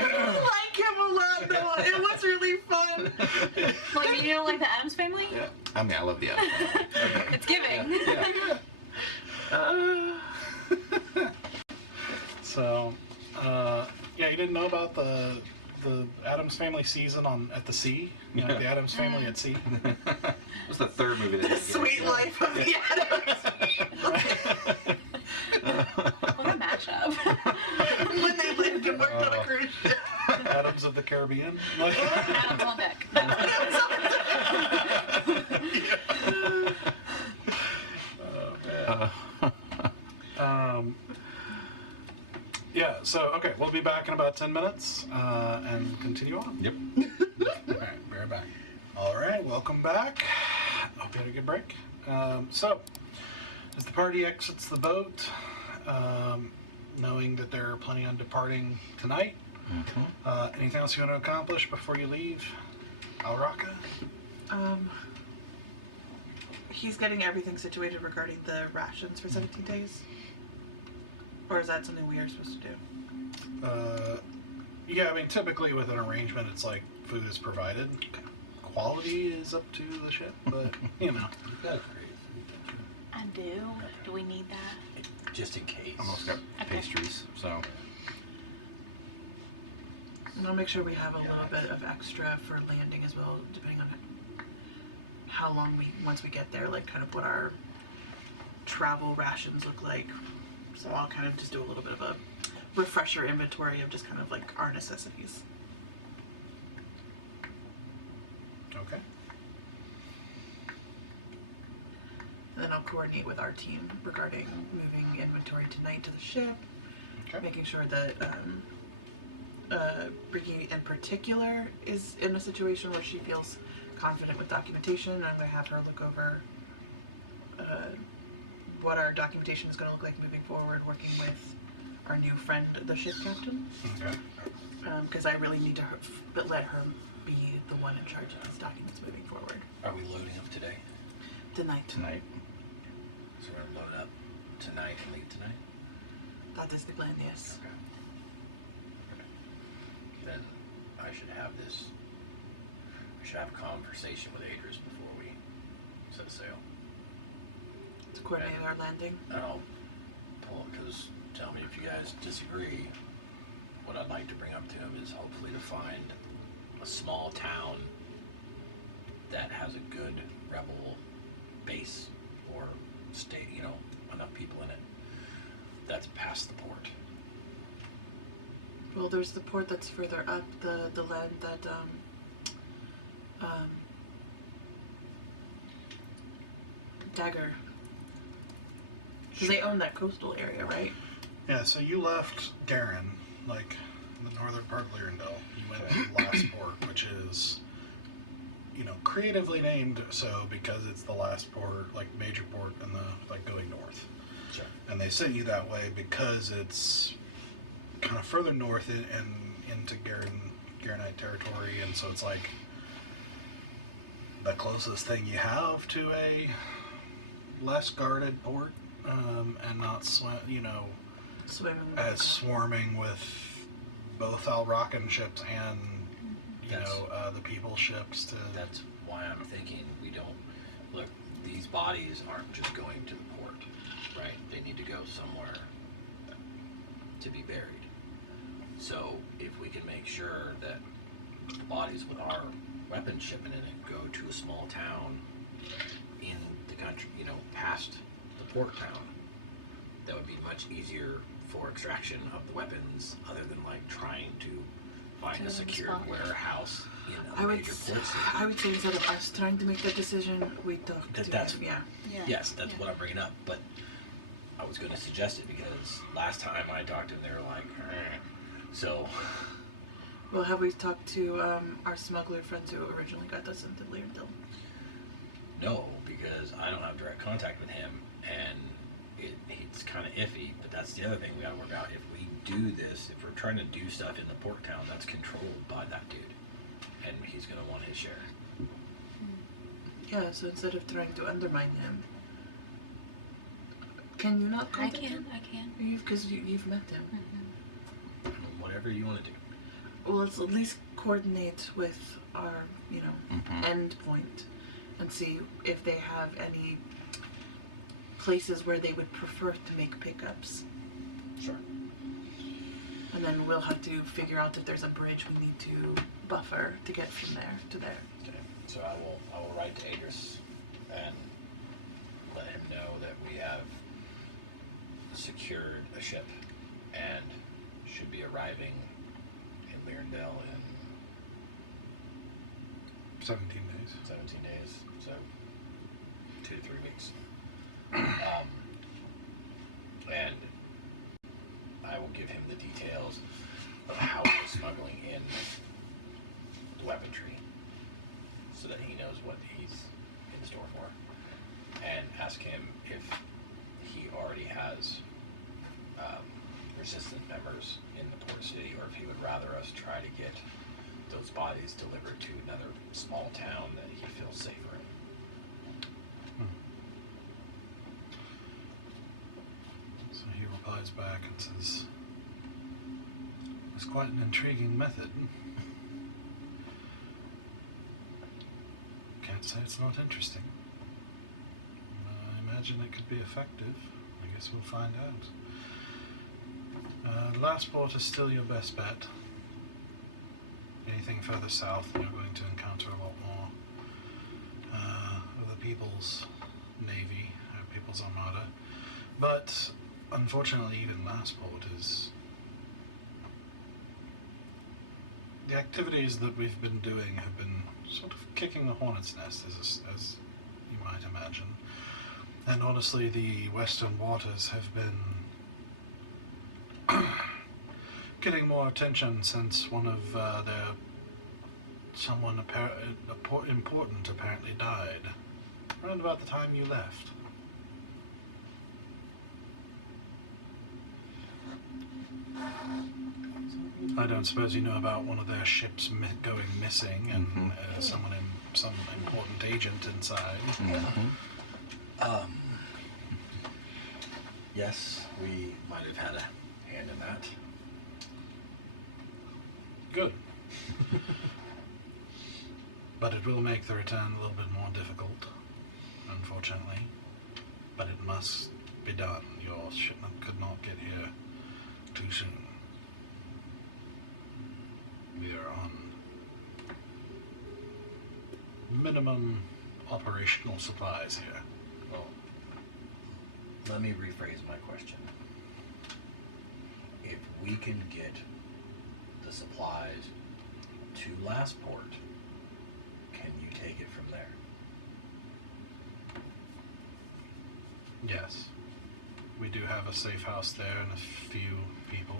really like him a lot, though. It was really fun. Like, you don't like the Addams Family? Yeah. I mean, I love the other. It's giving. So, yeah, you didn't know about the Addams Family season at the sea? You know, the Addams Family at sea? What's the third movie that The Sweet Life of the Addams. What a matchup. When they lived and worked on a cruise ship. Adams of the Caribbean? Adam's on deck. Yeah, so, okay, we'll be back in about 10 minutes and continue on. Yep. Alright, we're back. Alright, welcome back. Hope you had a good break. So, as the party exits the boat, knowing that they're planning on departing tonight, anything else you want to accomplish before you leave? Alraka? He's getting everything situated regarding the rations for 17 days? Or is that something we are supposed to do? Yeah, I mean, typically with an arrangement, it's like food is provided. Quality is up to the ship, but, you know. You've got a creative. I do. Do we need that? Just in case. Almost got Okay. pastries, so. And I'll make sure we have a little bit of extra for landing as well, depending on how long once we get there, like kind of what our travel rations look like. So I'll kind of just do a little bit of a refresher inventory of just kind of like our necessities. Okay. And then I'll coordinate with our team regarding moving inventory tonight to the ship, Okay. making sure that Bricky in particular is in a situation where she feels confident with documentation. I'm going to have her look over what our documentation is going to look like moving forward, working with our new friend, the ship captain. Okay. Because I really need to let her be the one in charge of these documents moving forward. Are we loading up today? Tonight. Tonight. So we're gonna load up tonight and leave tonight? That is the plan, yes. Okay. Then I should have a conversation with Adris before we set sail. To coordinate our landing. And I'll pull, because tell me if you guys disagree. What I'd like to bring up to him is hopefully to find a small town that has a good rebel base or state, enough people in it that's past the port. Well, there's the port that's further up, the land that, Dagger. Because they own that coastal area, right? Yeah, so you left Darren, like, the northern part of Lirindil. You went to the last port, which is, creatively named so because it's the last port, like major port in the going north. Sure. And they sent you that way because it's kind of further north and into Garanite territory, and so it's like the closest thing you have to a less guarded port, and not Swimming. as swarming with both Alrakan ships and the people ships. That's why I'm thinking we don't look. These bodies aren't just going to the port, right? They need to go somewhere to be buried. So if we can make sure that the bodies with our weapons shipping in it go to a small town in the country, past the port town, that would be much easier for extraction of the weapons, other than like trying to find a secure warehouse in a major port city. I would say instead of us trying to make that decision, we talk to them. Yeah. Yes, that's what I'm bringing up. But I was going to suggest it because last time I talked to them, they were like, so. Well, have we talked to our smuggler friends who originally got us into Lirindil? No, because I don't have direct contact with him, and it's kind of iffy. But that's the other thing we got to work out. If we do this, if we're trying to do stuff in the port town, that's controlled by that dude, and he's going to want his share. Yeah, so instead of trying to undermine him, can you not contact him? I can. Because you've met him. Mm-hmm. Whatever you want to do. Well, let's at least coordinate with our, end point and see if they have any places where they would prefer to make pickups. Sure. And then we'll have to figure out if there's a bridge we need to buffer to get from there to there. Okay. So I will write to Adris and let him know that we have secured a ship and should be arriving in Lirindil in 17 days. 17 days, so 2 to 3 weeks. And I will give him the details of how we're smuggling in the weaponry so that he knows what he's in store for, and ask him if he already has resistant members in the port city, or if he would rather us try to get those bodies delivered to another small town that he feels safer in. So he replies back and says, "It's quite an intriguing method. Can't say it's not interesting. I imagine it could be effective. I guess we'll find out. Last port is still your best bet. Anything further south, you're going to encounter a lot more of the People's Navy, People's Armada. But unfortunately, even last port is... The activities that we've been doing have been sort of kicking the hornet's nest, as you might imagine. And honestly, the Western waters have been getting more attention since one of someone important apparently died around about the time you left. I don't suppose you know about one of their ships going missing and some important agent inside. Yes, we might have had a hand in that. Good. But it will make the return a little bit more difficult, unfortunately. But it must be done. Your shipment could not get here too soon. We are on minimum operational supplies here. Well, let me rephrase my question. If we can get the supplies to Lastport, can you take it from there? Yes. We do have a safe house there and a few people.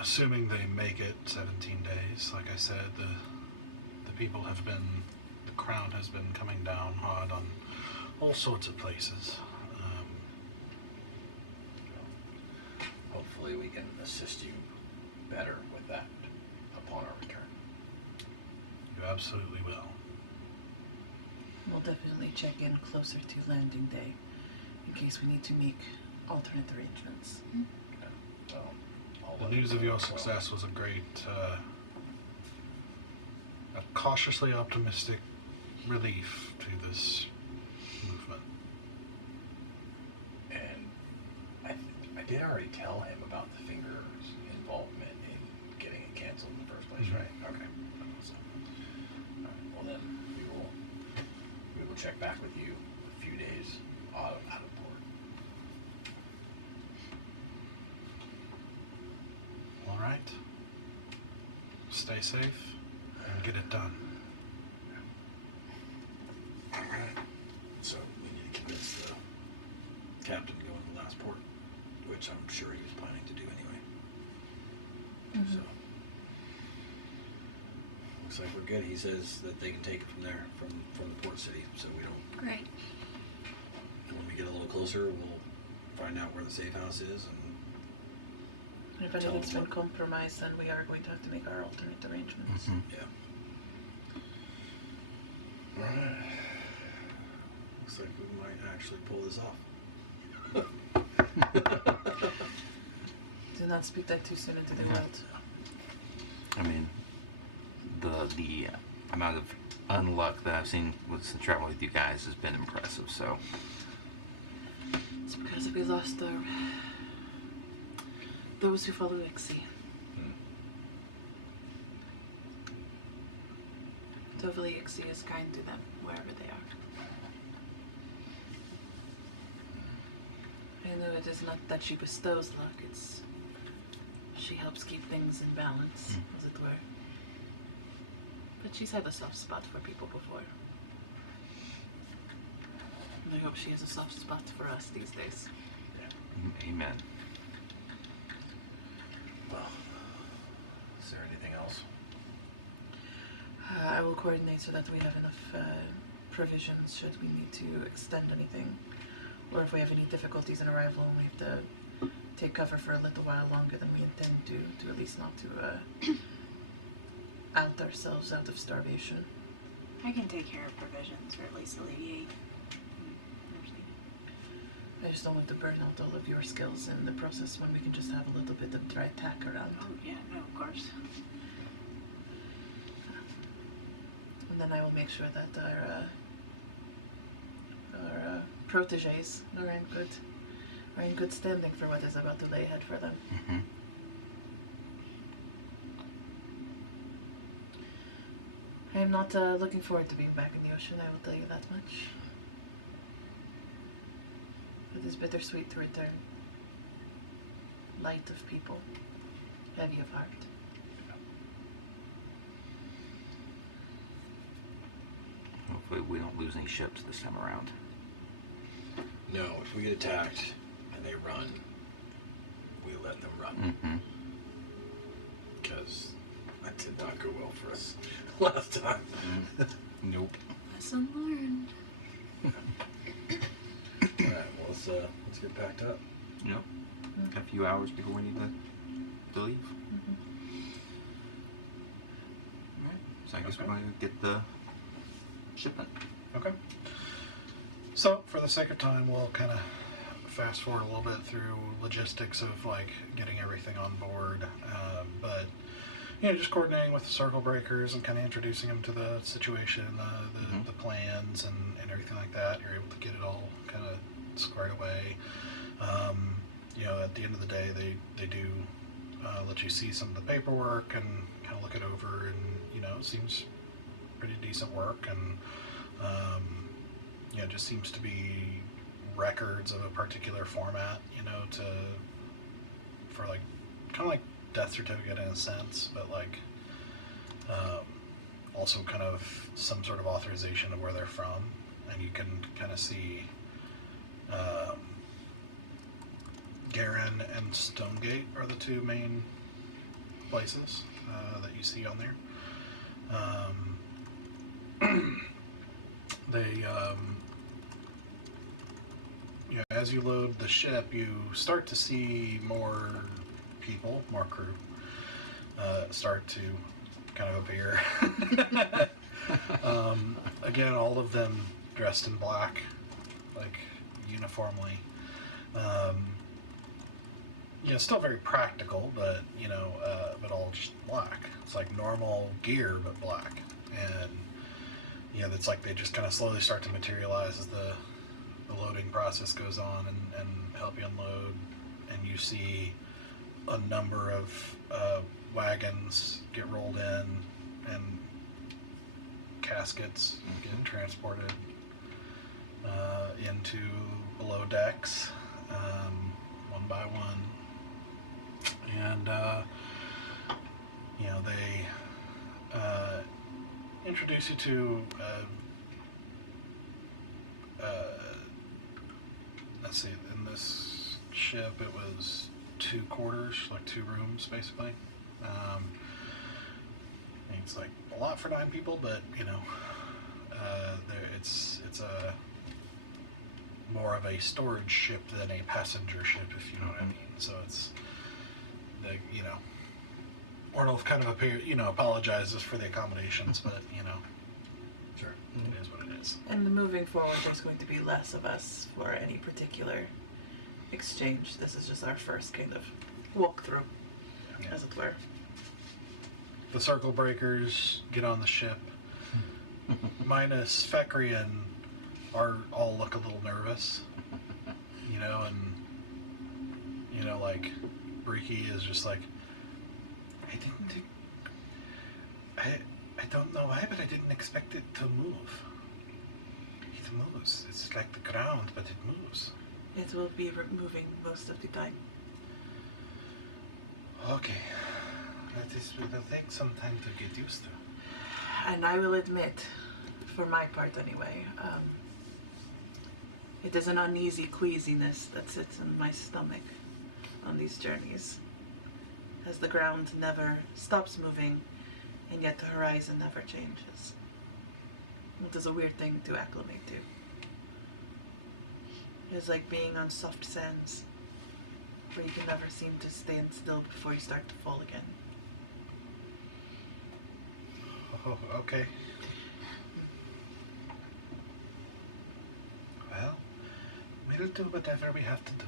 assuming they make it 17 days, like I said, the people have been, the crown has been coming down hard on all sorts of places. Hopefully we can assist you better with that upon our return. You absolutely will. We'll definitely check in closer to landing day in case we need to make alternate arrangements. Well, I'll The let news you of know your as well. success was a great, a cautiously optimistic relief to this movement. And I did already tell him about the Finger's involvement in getting it canceled in the first place, Mhm. right? Okay. So, all right. Well then, we will check back with you a few days out of port. All right. Stay safe and get it done. Alright. So we need to convince the captain to go in the last port, which I'm sure he was planning to do anyway. Mhm. So looks like we're good. He says that they can take it from there, from the port city, so we don't. Great. When we get a little closer, we'll find out where the safe house is, and And if Tell anything's them been compromised, then we are going to have to make our alternate arrangements. Mhm. yeah. Alright. Looks like we might actually pull this off. Do not speak that too soon into the world. I mean, the amount of unluck that I've seen since traveling with you guys has been impressive. So It's because we lost those who follow Ixie. Hopefully Ixie is kind to them wherever they are. I know it is not that she bestows luck, it's she helps keep things in balance, as it were. But she's had a soft spot for people before. And I hope she has a soft spot for us these days. amen. Well, is there anything else? I will coordinate so that we have enough provisions should we need to extend anything. Or if we have any difficulties in arrival and we have to take cover for a little while longer than we intend to at least not to out ourselves out of starvation. I can take care of provisions, or at least alleviate. I just don't want to burn out all of your skills in the process when we can just have a little bit of dry tack around. Oh yeah, no, of course. And then I will make sure that our proteges are in good standing for what is about to lay ahead for them. Mhm. I am not looking forward to being back in the ocean, I will tell you that much. It is bittersweet to return. Light of people, heavy of heart. Hopefully, we don't lose any ships this time around. No, if we get attacked and they run, we let them run. Mm-hmm. Because that did not go well for us last time. Nope. Lesson learned. Alright, well, let's get packed up. Yep. A few hours before we need to leave. Alright. So I guess Okay. we're going to get the shipment. Okay. So, for the sake of time, we'll kind of fast forward a little bit through logistics of like getting everything on board, but you know, just coordinating with the circle breakers and kind of introducing them to the situation, the plans, and everything like that. You're able to get it all kind of squared away. You know, at the end of the day, they do let you see some of the paperwork and kind of look it over, and you know, it seems pretty decent work, and you know, it just seems to be records of a particular format, you know, for like kind of like death certificate in a sense, but like also kind of some sort of authorization of where they're from, and you can kind of see Garen and Stonegate are the two main places that you see on there. They, as you load the ship, you start to see more people, more crew, start to kind of appear. Again, all of them dressed in black, like uniformly. Still very practical, but but all just black. It's like normal gear, but black. And it's like they just kind of slowly start to materialize as the loading process goes on and help you unload. And you see a number of wagons get rolled in and caskets getting transported into below decks, one by one. And they introduce you to let's see, in this ship it was 2 quarters, like 2 rooms basically. It's like a lot for 9 people, but it's a more of a storage ship than a passenger ship, if you know what I mean. So it's Ornolf kind of apologizes for the accommodations, but Sure. it is what it is. And moving forward, there's going to be less of us for any particular exchange. This is just our first kind of walkthrough, as it were. The circle breakers get on the ship. Minus Fekrian all look a little nervous, and like Briki is just like, I don't know why, but I didn't expect it to move. It moves. It's like the ground, but it moves. It will be moving most of the time. Okay. It'll take some time to get used to. And I will admit, for my part anyway, it is an uneasy queasiness that sits in my stomach on these journeys, as the ground never stops moving, and yet the horizon never changes. It is a weird thing to acclimate to. It is like being on soft sands, where you can never seem to stand still before you start to fall again. Oh, okay. Well, we'll do whatever we have to do.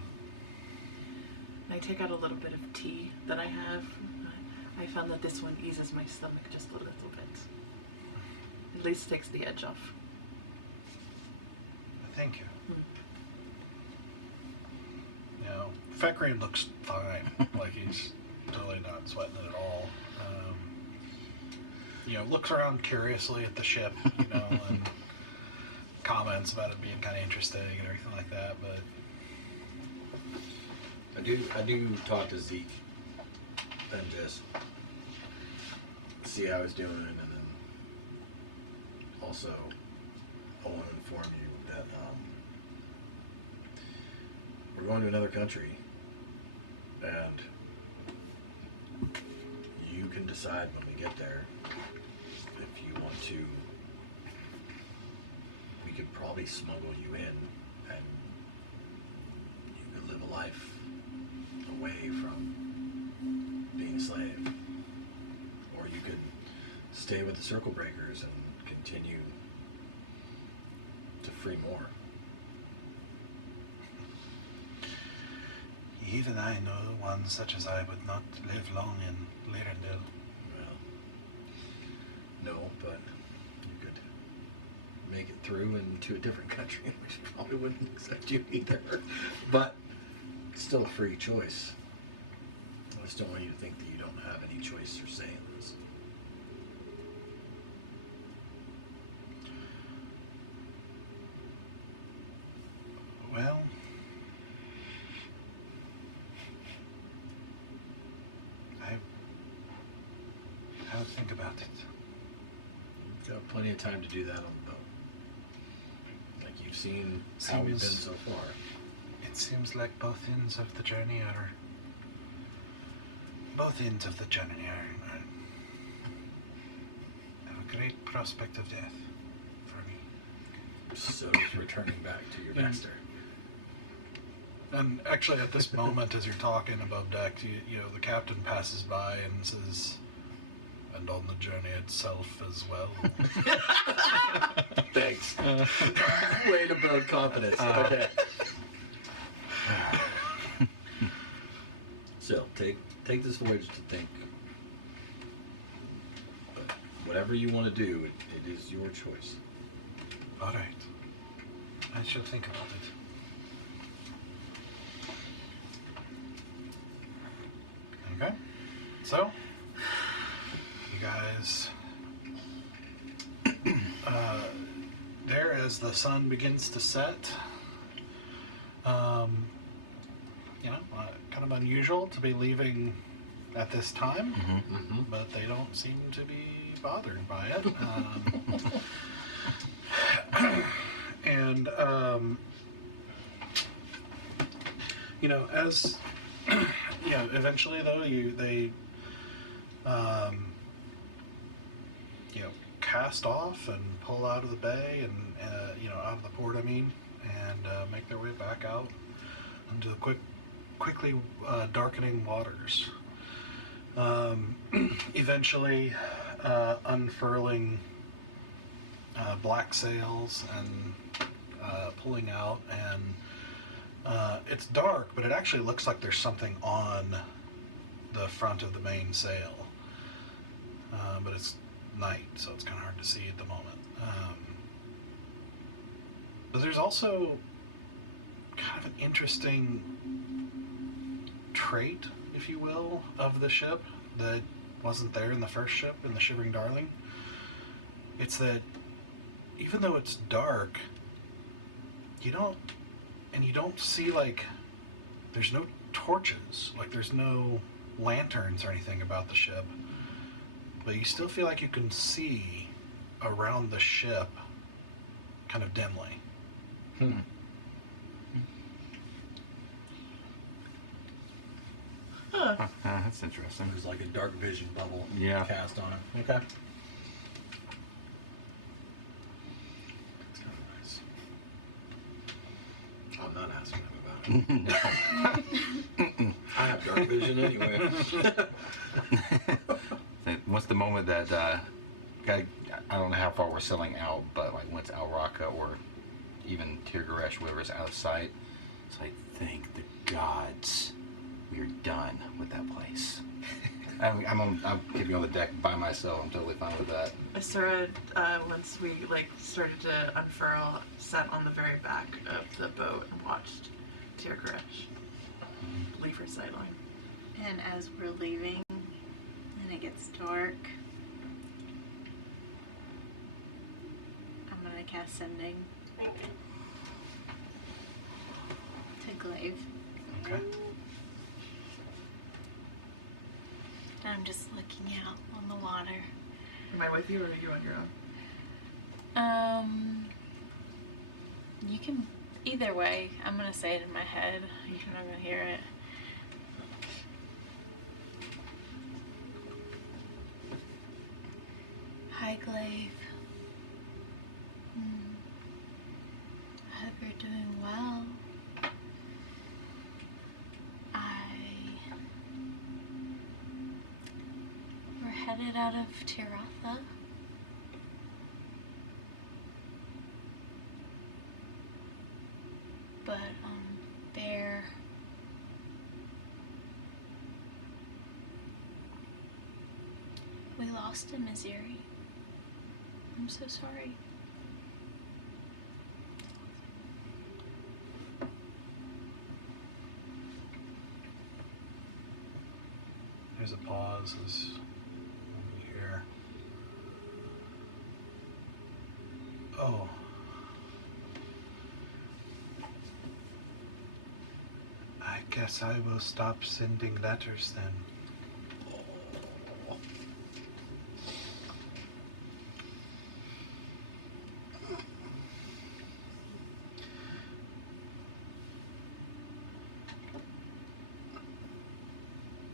I take out a little bit of tea that I have. I found that this one eases my stomach just a little bit. At least takes the edge off. Thank you. Fekrian looks fine. Like he's totally not sweating it at all. Looks around curiously at the ship, and comments about it being kind of interesting and everything like that, but I do talk to Zeke and just see how he's doing, and then also I want to inform you that we're going to another country, and you can decide when we get there if you want to. We could probably smuggle you in, and you could live a life away from being a slave, or you could stay with the circle breakers and continue to free more. even I know one such as I would not live long in Lirindil. Well, no, but you could make it through into a different country, which probably wouldn't accept you either. But still a free choice. I just don't want you to think that you don't have any choice or say in this. Well, I'll think about it. You've got plenty of time to do that on the boat. Like you've seen how we've been so far. It seems like both ends of the journey are both ends of the journey are have a great prospect of death for me. So is returning back to your master. And actually, at this moment, as you're talking above deck, you know, the captain passes by and says, "And on the journey itself as well." Thanks. Way to build confidence. Okay. So take this voyage to think. But whatever you want to do, it is your choice. All right. I shall think about it. Okay. So, you guys, there as the sun begins to set, you know, kind of unusual to be leaving at this time, but they don't seem to be bothered by it. And, you know, as, you know, eventually though, they you know, cast off and pull out of the bay and, you know, out of the port, I mean, and make their way back out into the quickly darkening waters. Eventually unfurling black sails and pulling out, and it's dark, but it actually looks like there's something on the front of the main sail, but it's night, so it's kind of hard to see at the moment. But there's also kind of an interesting trait, if you will, of the ship that wasn't there in the first ship, in the Shivering Darling. It's that even though it's dark, you don't see, like, there's no torches, like there's no lanterns or anything about the ship, but you still feel like you can see around the ship kind of dimly. That's interesting. There's like a dark vision bubble cast on it. Okay. That's kind of nice. I'm not asking him about it. I have dark vision anyway. What's the moment that I don't know how far we're sailing out, but like once Al Raqqa or even Tirgaresh, whoever's out of sight, it's like, thank the gods we're done with that place. I'm getting on the deck by myself. I'm totally fine with that. Asura, once we started to unfurl, sat on the very back of the boat and watched Tirgaresh leave her sideline. And as we're leaving, and it gets dark, I'm gonna cast Sending to Glaive. Okay. And I'm just looking out on the water. Am I with you or are you on your own? You can, either way, I'm gonna say it in my head. You're not gonna hear it. Hi, Glaive. I hope you're doing well. We're headed out of Tiratha. But, Bear... we lost him, Aziri. I'm so sorry. There's a pause as we hear. Oh. I guess I will stop sending letters then.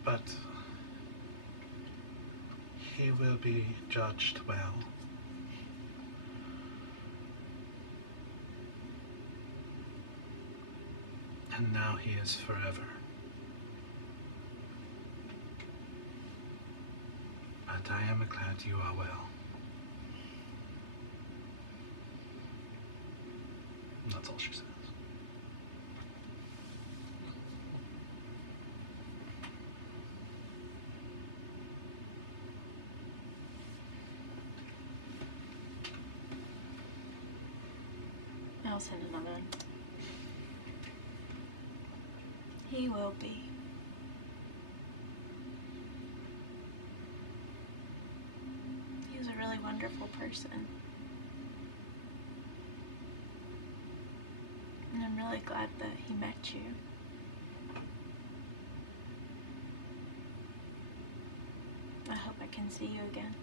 But he will be judged well. And now he is forever. But I am glad you are well. And that's all she says. I'll send another one. He will be. He was a really wonderful person. And I'm really glad that he met you. I hope I can see you again.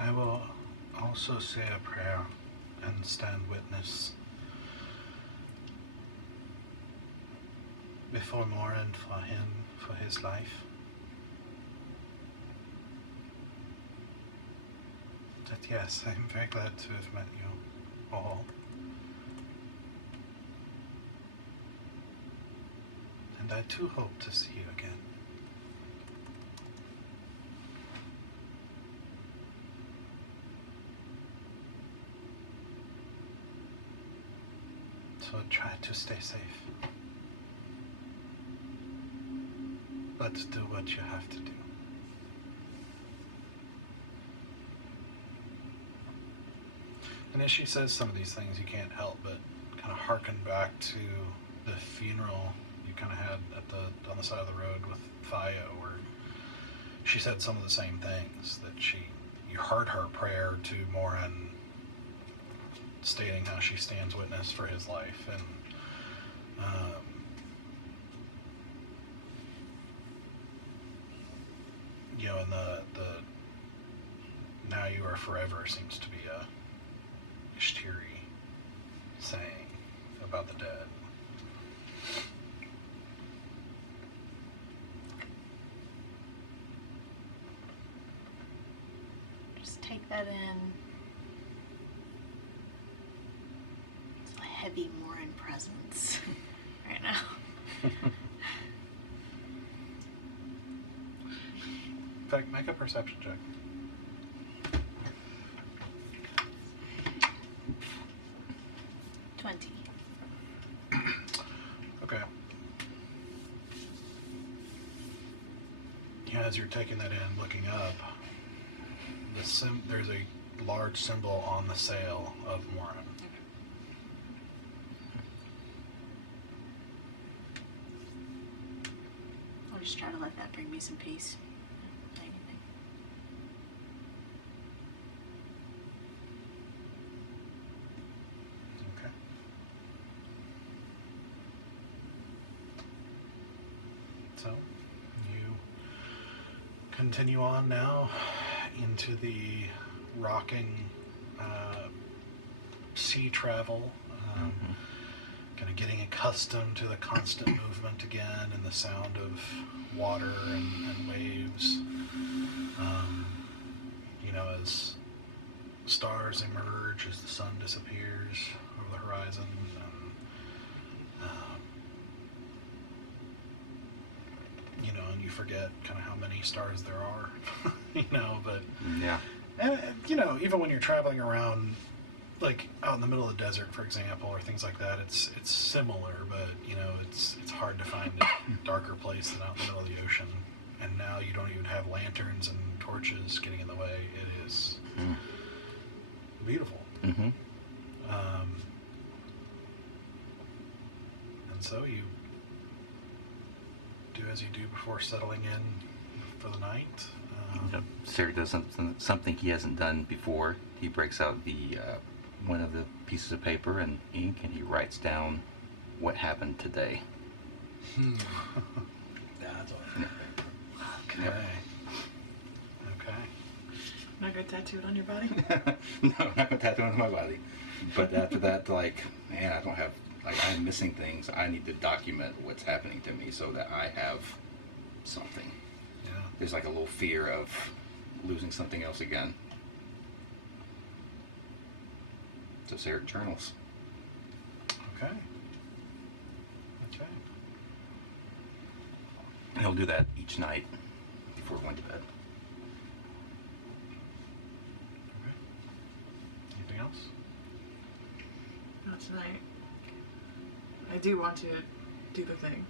I will also say a prayer and stand witness before Morin for him, for his life. That yes, I'm very glad to have met you all. And I too hope to see you again. So try to stay safe. But do what you have to do. And as she says some of these things, you can't help but kind of hearken back to the funeral you kind of had on the side of the road with Theo, where she said some of the same things, that you heard her prayer to Morin, stating how she stands witness for his life, and and the now you are forever seems to be a Ishtiri saying about the dead. Just take that in. It's a heavy Morin presence right now. In fact, make a perception check. Okay. Yeah, as you're taking that in, looking up, there's a large symbol on the sail of Morin. I'll just try to let that bring me some peace. Anything. Okay. So, you continue on now into the rocking sea travel, kind of getting accustomed to the constant movement again and the sound of water and waves. As stars emerge, as the sun disappears over the horizon, and you forget kind of how many stars there are, but Yeah. and even when you're traveling around, like out in the middle of the desert, for example, or things like that, it's similar, but it's hard to find a darker place than out in the middle of the ocean. And now you don't even have lanterns and torches getting in the way. It is beautiful. Mm-hmm. And so you do as you do before settling in for the night. Sarah does something he hasn't done before. He breaks out the one of the pieces of paper and ink, and he writes down what happened today. That's all. Okay. Okay. Not gonna tattoo it on your body? No, I'm not gonna tattoo it on my body. But after that, like, man, I don't have, like, I'm missing things. I need to document what's happening to me so that I have something. Yeah. There's like a little fear of losing something else again. So Sarah journals. Okay. Okay. And he'll do that each night before going to bed. Okay. Anything else? Not tonight. I do want to do the thing,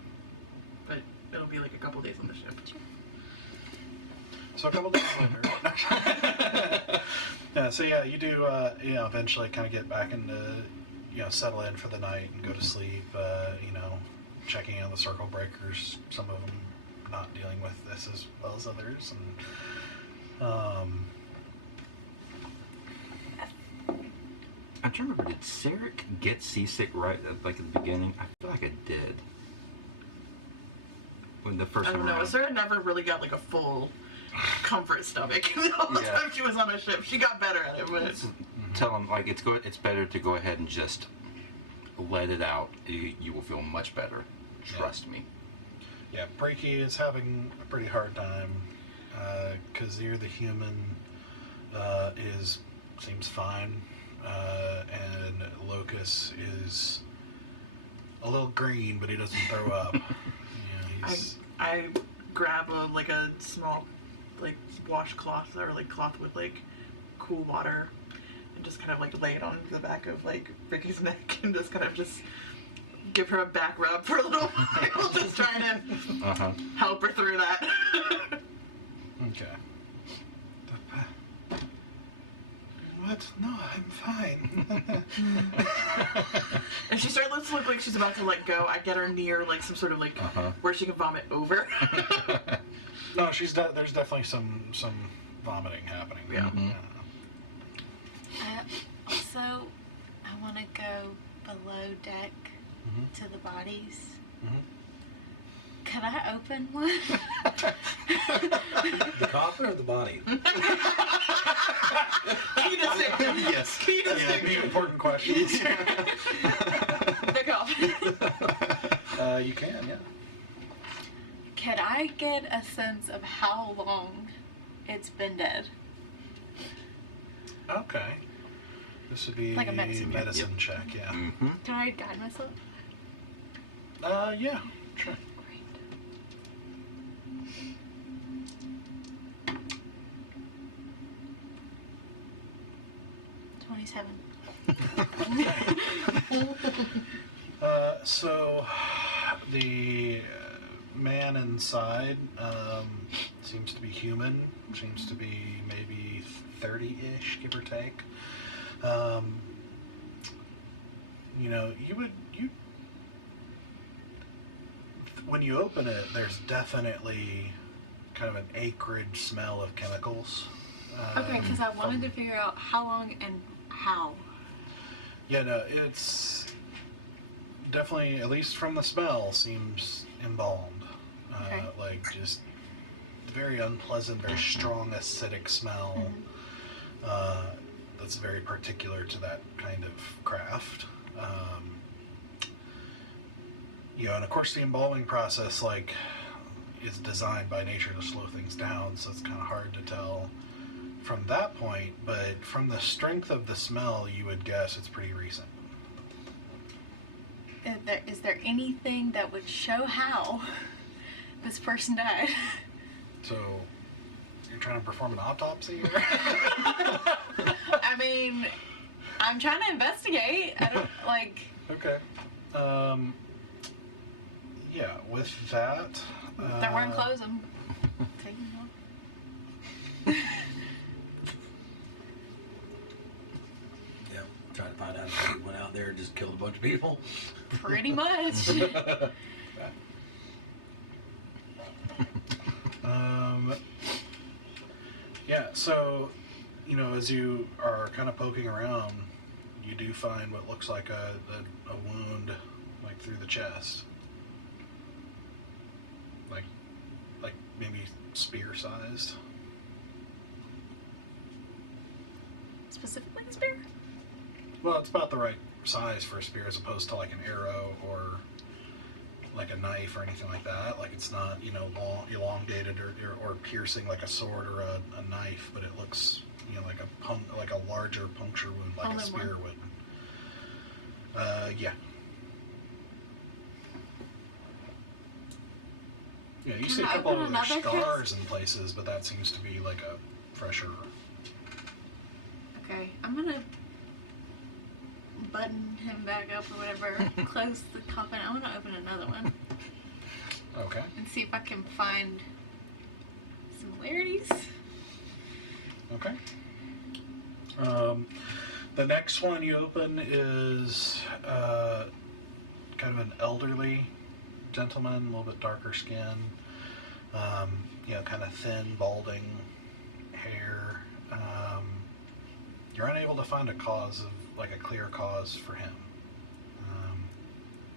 but it'll be like a couple days on the ship. So a couple days later. Yeah, so yeah, you do, eventually kind of get back into, settle in for the night and go to sleep, checking on the circle breakers, some of them not dealing with this as well as others, and, I'm trying to remember, did Sarah get seasick right at the beginning? I feel like I did. When the first I don't time know. around. Sarah never really got like a full comfort stomach the whole Yeah. time she was on a ship. She got better at it, but Tell him, like, it's better to go ahead and just let it out. You will feel much better. Trust me. yeah, Breaky is having a pretty hard time, because you're the human, seems fine, and Locus is a little green, but he doesn't throw up. I grab a small washcloth or cloth with cool water and just kind of lay it on the back of Ricky's neck and just kind of just give her a back rub for a little while, just trying to help her through that. Okay. What? No, I'm fine. And she starts to look like she's about to let go. I get her near some sort of where she can vomit over. No, there's definitely some vomiting happening. Yeah. Mhm. Also, I want to go below deck to the bodies. Could I open one? The coffin or the body? Key distinction. Yes. Key distinction. The important questions. The coffin. You can, yeah. Could I get a sense of how long it's been dead? Okay. This would be Like a medicine check. check, yeah. Mm-hmm. Can I guide myself? Yeah, sure. Great. 27. So the man inside seems to be human, seems to be maybe 30-ish, give or take. When you open it, there's definitely kind of an acrid smell of chemicals. Okay, because I wanted to figure out how long and how. Yeah, no, it's definitely, at least from the smell, seems embalmed. Okay. Just very unpleasant, very strong acidic smell. That's very particular to that kind of craft. And of course the embalming process, is designed by nature to slow things down, so it's kind of hard to tell from that point, but from the strength of the smell, you would guess it's pretty recent. Is there anything that would show how this person died? So, you're trying to perform an autopsy? Or? I mean, I'm trying to investigate. I don't, Okay. Yeah, with that... They're wearing clothes. I'm taking them off. Yeah. Trying to find out if he went out there and just killed a bunch of people. Pretty much. Yeah, so, as you are kind of poking around, you do find what looks like a wound, through the chest. Like maybe spear-sized. Specifically a spear? Well, it's about the right size for a spear as opposed to like an arrow or like a knife or anything like that. Like it's not, you know, long, elongated or piercing like a sword or a knife, but it looks, you know, like a larger puncture wound like Only a spear one. would. Yeah. Yeah, you Can see a I couple open of their another scars in places, but that seems to be like a fresher. Okay, I'm gonna button him back up or whatever, close the coffin. I want to open another one Okay. and see if I can find similarities. Okay. The next one you open is kind of an elderly gentleman, a little bit darker skin, you know, kind of thin, balding hair. You're unable to find a cause of, like a clear cause for him.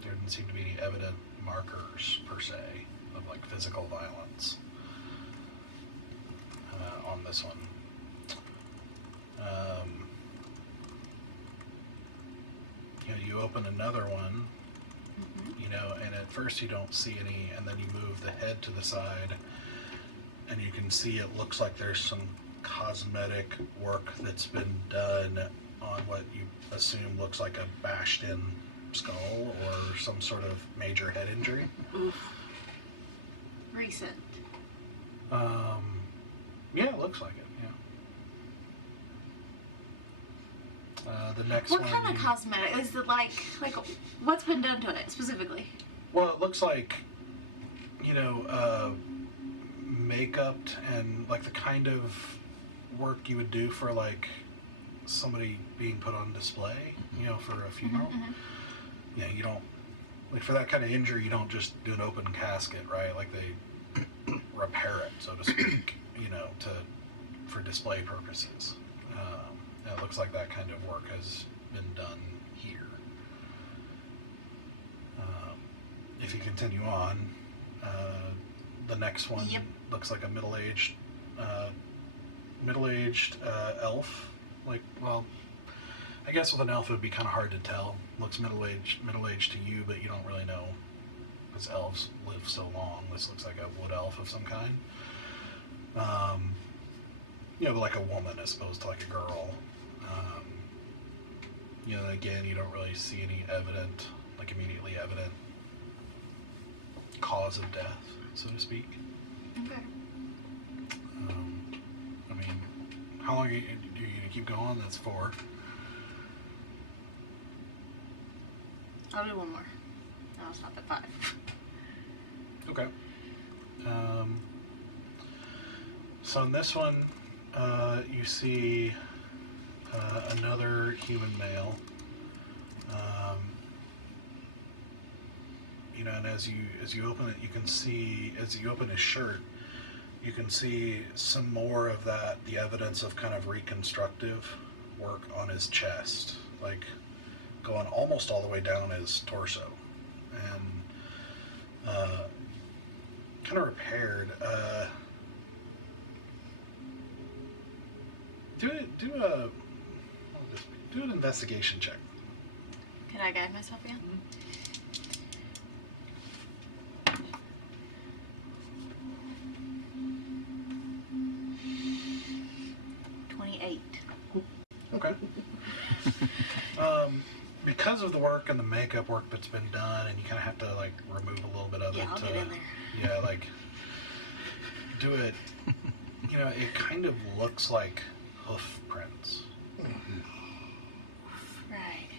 There didn't seem to be any evident markers, per se, of like physical violence on this one. You know, you open another one, you know, and at first you don't see any, and then you move the head to the side, and you can see it looks like there's some cosmetic work that's been done on what you assume looks like a bashed in skull or some sort of major head injury. Oof. Recent. Yeah, it looks like it, yeah. The next What one. kind of cosmetic? Is it like what's been done to it specifically? Well, it looks like, you know, makeup and like the kind of work you would do for like somebody being put on display, you know, for a funeral. You know, you don't, like for that kind of injury, you don't just do an open casket, right? Like they repair it, so to speak, you know, for display purposes. And it looks like that kind of work has been done here. If you continue on, the next one looks like a middle-aged elf. Like, well, I guess with an elf it would be kind of hard to tell. Looks middle-aged to you, but you don't really know because elves live so long. This looks like a wood elf of some kind. You know, like a woman as opposed to like a girl. You know, again, you don't really see any evident, like immediately evident cause of death, so to speak. Okay. I mean, how long are you gonna keep going? That's 4. I'll do one more. No, it's not at 5. Okay. So in this one, you see another human male. You know, and as you open it, you can see, as you open his shirt, you can see some more of that, the evidence of kind of reconstructive work on his chest, like going almost all the way down his torso, and kind of repaired. Do an investigation check. Can I guide myself again? 28. Okay. Because of the work and the makeup work that's been done, and you kind of have to like remove a little bit of Yeah, it I'll to, get in there. yeah, like do it. You know, it kind of looks like hoof prints, Right.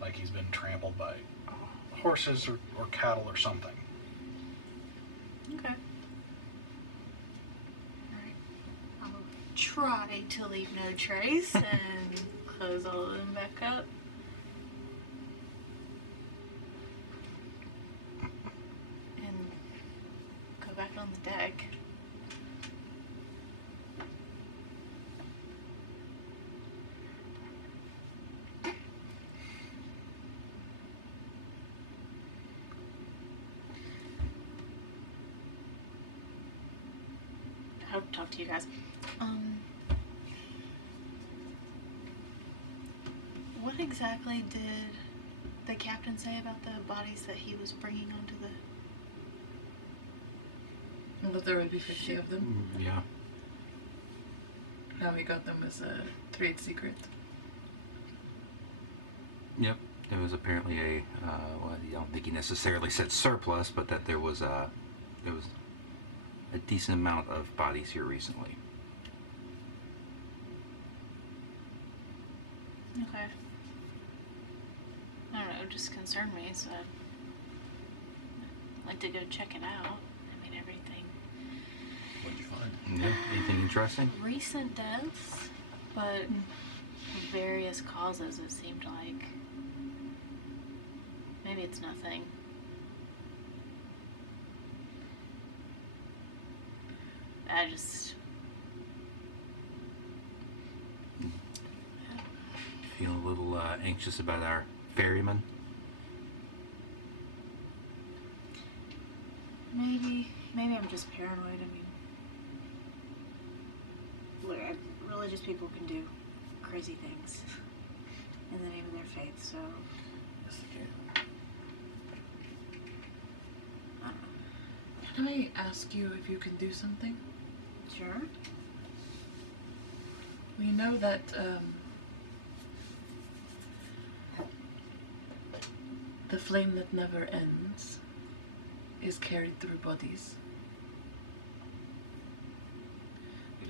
like he's been trampled by horses or cattle or something. Okay. Alright. I'll try to leave no trace and close all of them back up. And go back on the deck. I'll talk to you guys. exactly did the captain say about the bodies that he was bringing onto the... That there would be 50 of them. Yeah. How he got them is a trade secret. Yep. There was apparently a, well, I don't think he necessarily said surplus, but that there was a decent amount of bodies here recently. Okay. I don't know, it just concerned me, so I went to go check it out. I mean, everything. What'd you find? Yeah. Anything interesting? Recent deaths, but various causes, it seemed like. Maybe it's nothing. I just... Feel a little anxious about our ferryman. Maybe I'm just paranoid. I mean, look, religious people can do crazy things in the name of their faith, so Yes, they can. I don't know. Can I ask you if you can do something? Sure. We know that the flame that never ends is carried through bodies.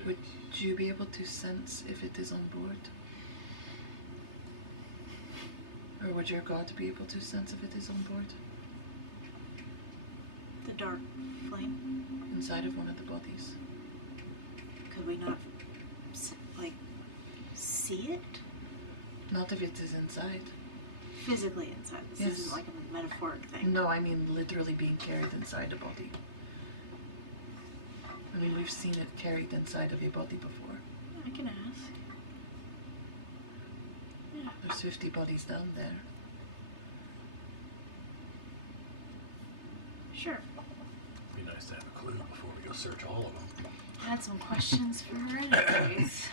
Would you be able to sense if it is on board? Or would your god be able to sense if it is on board? The dark flame. Inside of one of the bodies? Could we not, see it Not if it is inside. physically inside? This Yes. isn't like a metaphoric thing. No, I mean literally being carried inside a body. I mean, we've seen it carried inside of a body before. I can ask. Yeah. There's 50 bodies down there. Sure. Be nice to have a clue before we go search all of them. I had some questions for her anyways.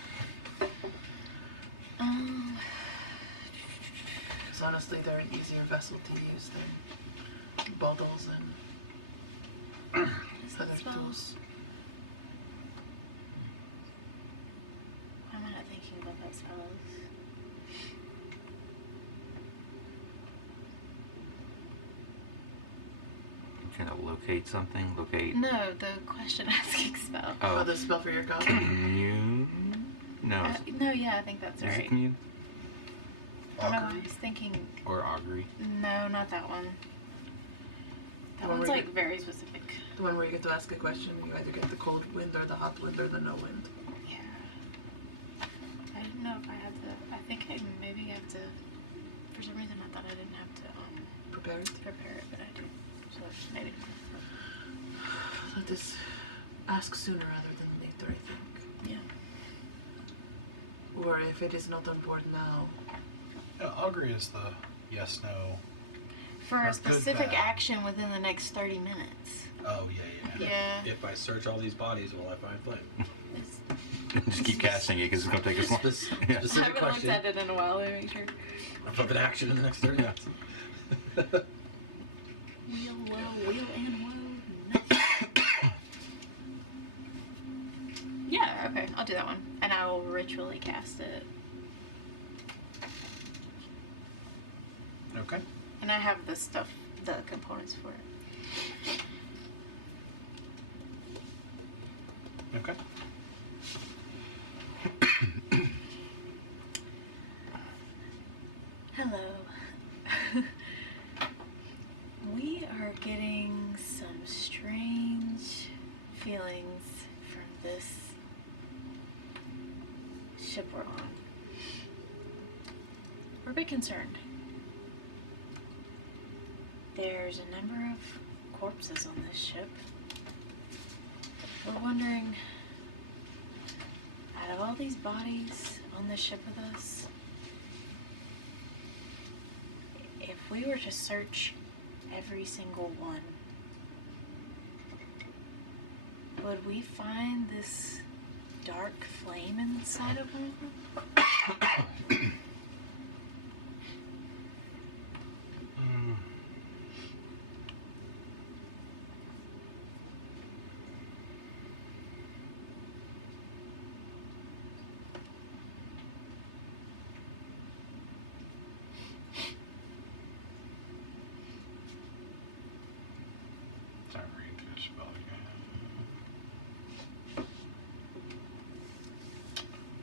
Because honestly, they're an easier vessel to use than bottles and other spell? tools. I'm not thinking about that spells. Trying to locate something. Locate. No, the question asking spell. Oh, the spell for your god? Commune? No. No, yeah, I think that's Is it right. commune? I don't know, I was thinking... Or augury? No, not that one. That Well, one's we're like very specific. The one where you get to ask a question, you either get the cold wind or the hot wind or the no wind. Yeah. I didn't know if I had to... I think I maybe have to... For some reason I thought I didn't have to Prepare it. prepare it, but I do. So maybe. Let us ask sooner rather than later, I think. Yeah. Or if it is not on board now. Augury is the yes, no. For Or a good, specific bad. action within the next 30 minutes. Oh, yeah. Yeah. If I search all these bodies, will I find flame? It's, Just keep casting it because it's going to take us long. Spec- Yeah. I Specific haven't looked question. at it in a while to make sure. Of an action in the next 30 minutes. Wheel, wheel, and woe. Nothing. Yeah, okay, I'll do that one. And I will ritually cast it. Okay. And I have the stuff, the components for it. Okay. Hello. We are getting some strange feelings from this ship we're on. We're a bit concerned. There's a number of corpses on this ship. We're wondering, out of all these bodies on this ship with us, if we were to search every single one, would we find this dark flame inside of one of them?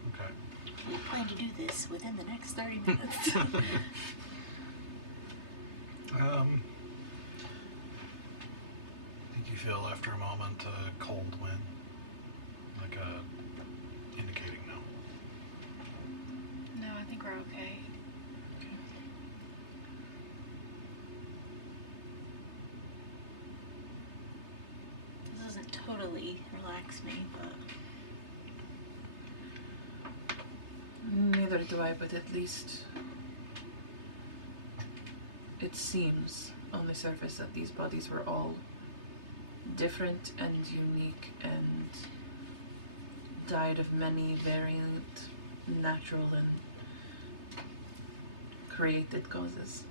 Okay. We plan to do this within the next 30 minutes. I think you feel after a moment a cold wind, like indicating no. No, I think we're okay. This doesn't totally relax me, but Neither do I, but at least it seems on the surface that these bodies were all different and unique and died of many variant natural and created causes.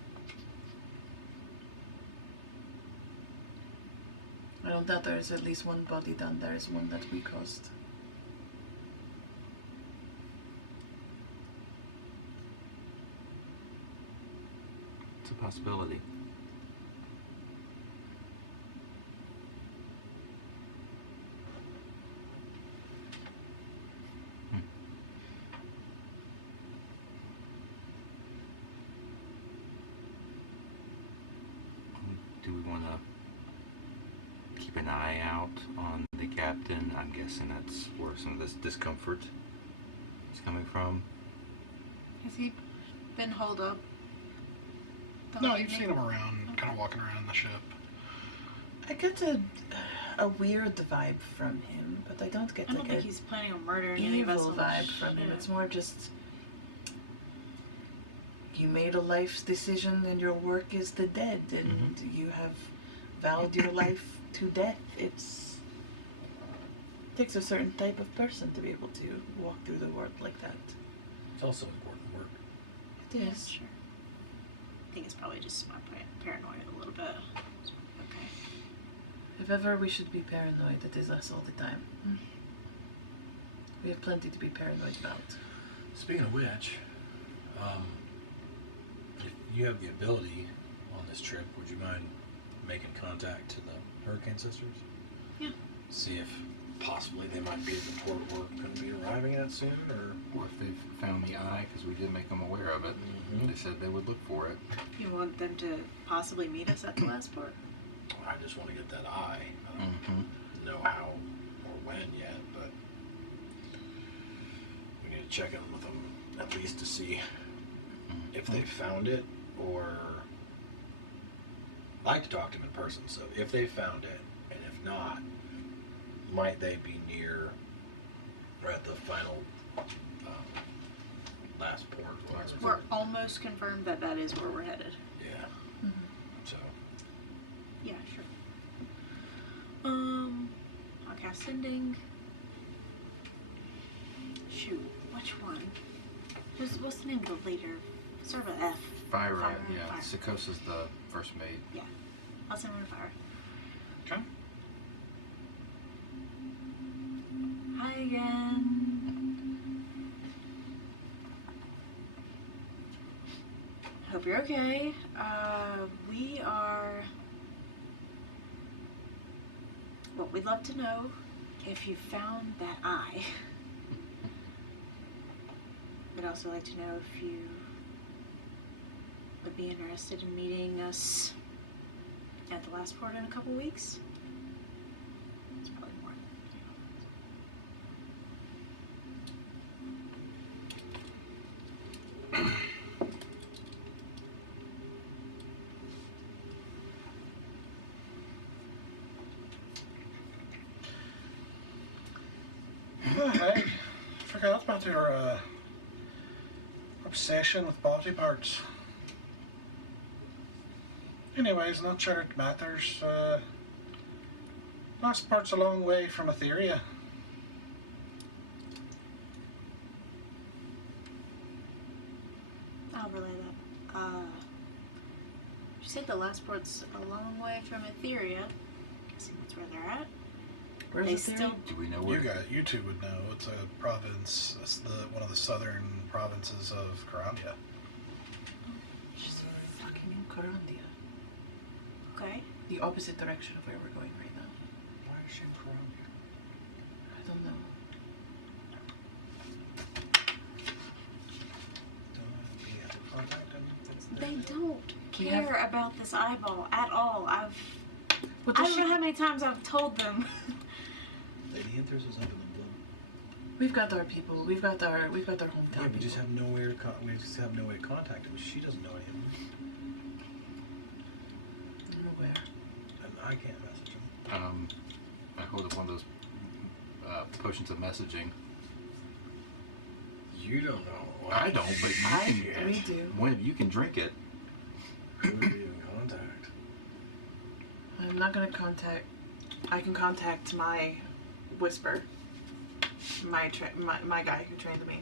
I don't doubt there is at least one body down there is one that we caused. It's a possibility. Do we want to keep an eye out on the captain? I'm guessing that's where some of this discomfort is coming from. Has he been holed up? the No, whole you've evening? seen him around, kind of walking around the ship. I get a weird vibe from him, but I don't get I don't like think a he's planning on murdering any of us evil on the vibe from him. ship. It's more just you made a life decision and your work is the dead and you have vowed your life to death. It takes a certain type of person to be able to walk through the world like that. It's also important work. It Yeah, is. sure. I think it's probably just my paranoia a little bit. Okay. If ever we should be paranoid, it is us all the time. We have plenty to be paranoid about. Speaking of which, if you have the ability on this trip, would you mind making contact to the Hurricane Sisters? Yeah. See if possibly they might be at the port we're going to be arriving at soon, or... Or if they've found the eye, because we did make them aware of it. They said they would look for it. You want them to possibly meet us at the last port? I just want to get that eye. I don't know how or when yet, but we need to check in with them at least to see if they found it, or I like to talk to them in person. So if they found it, and if not, might they be near or at the final last port? We're almost confirmed that that is where we're headed. Yeah. So Yeah, sure. Podcast sending. Shoot, which one? What's the name of the leader? Start with F. Fire, Fire, yeah. fire. Sikosa's the first mate. Yeah. I'll send one to Fire. Okay. Hi again. Hope you're okay. We are... Well, we'd love to know if you found that eye. We'd also like to know if you would be interested in meeting us at the last port in a couple weeks. It's probably more. I forgot about your obsession with body parts. Anyways, not sure it matters. Last part's a long way from Etheria. I'll relay that. You said the last port's a long way from Etheria. Guessing that's where they're at. Where's They the theory? still Do we know where? You two would know. It's a province. It's one of the southern provinces of Carandia. She's fucking in Corandia. okay. The opposite direction of where we're going right now. about this eyeball at all. But I does don't know how many times I've told them. Lady Anthers is up in the blue. We've got our people. We've got our hometown. Yeah, we just people. have nowhere to we just have no way to contact him. She doesn't know any of them, Nowhere. and I can't message him. I hold up one of those potions of messaging. You don't know. I don't, but We do. one of you can drink it. Who would be in contact? I'm not gonna contact. I can contact my whisper. My guy who trained me.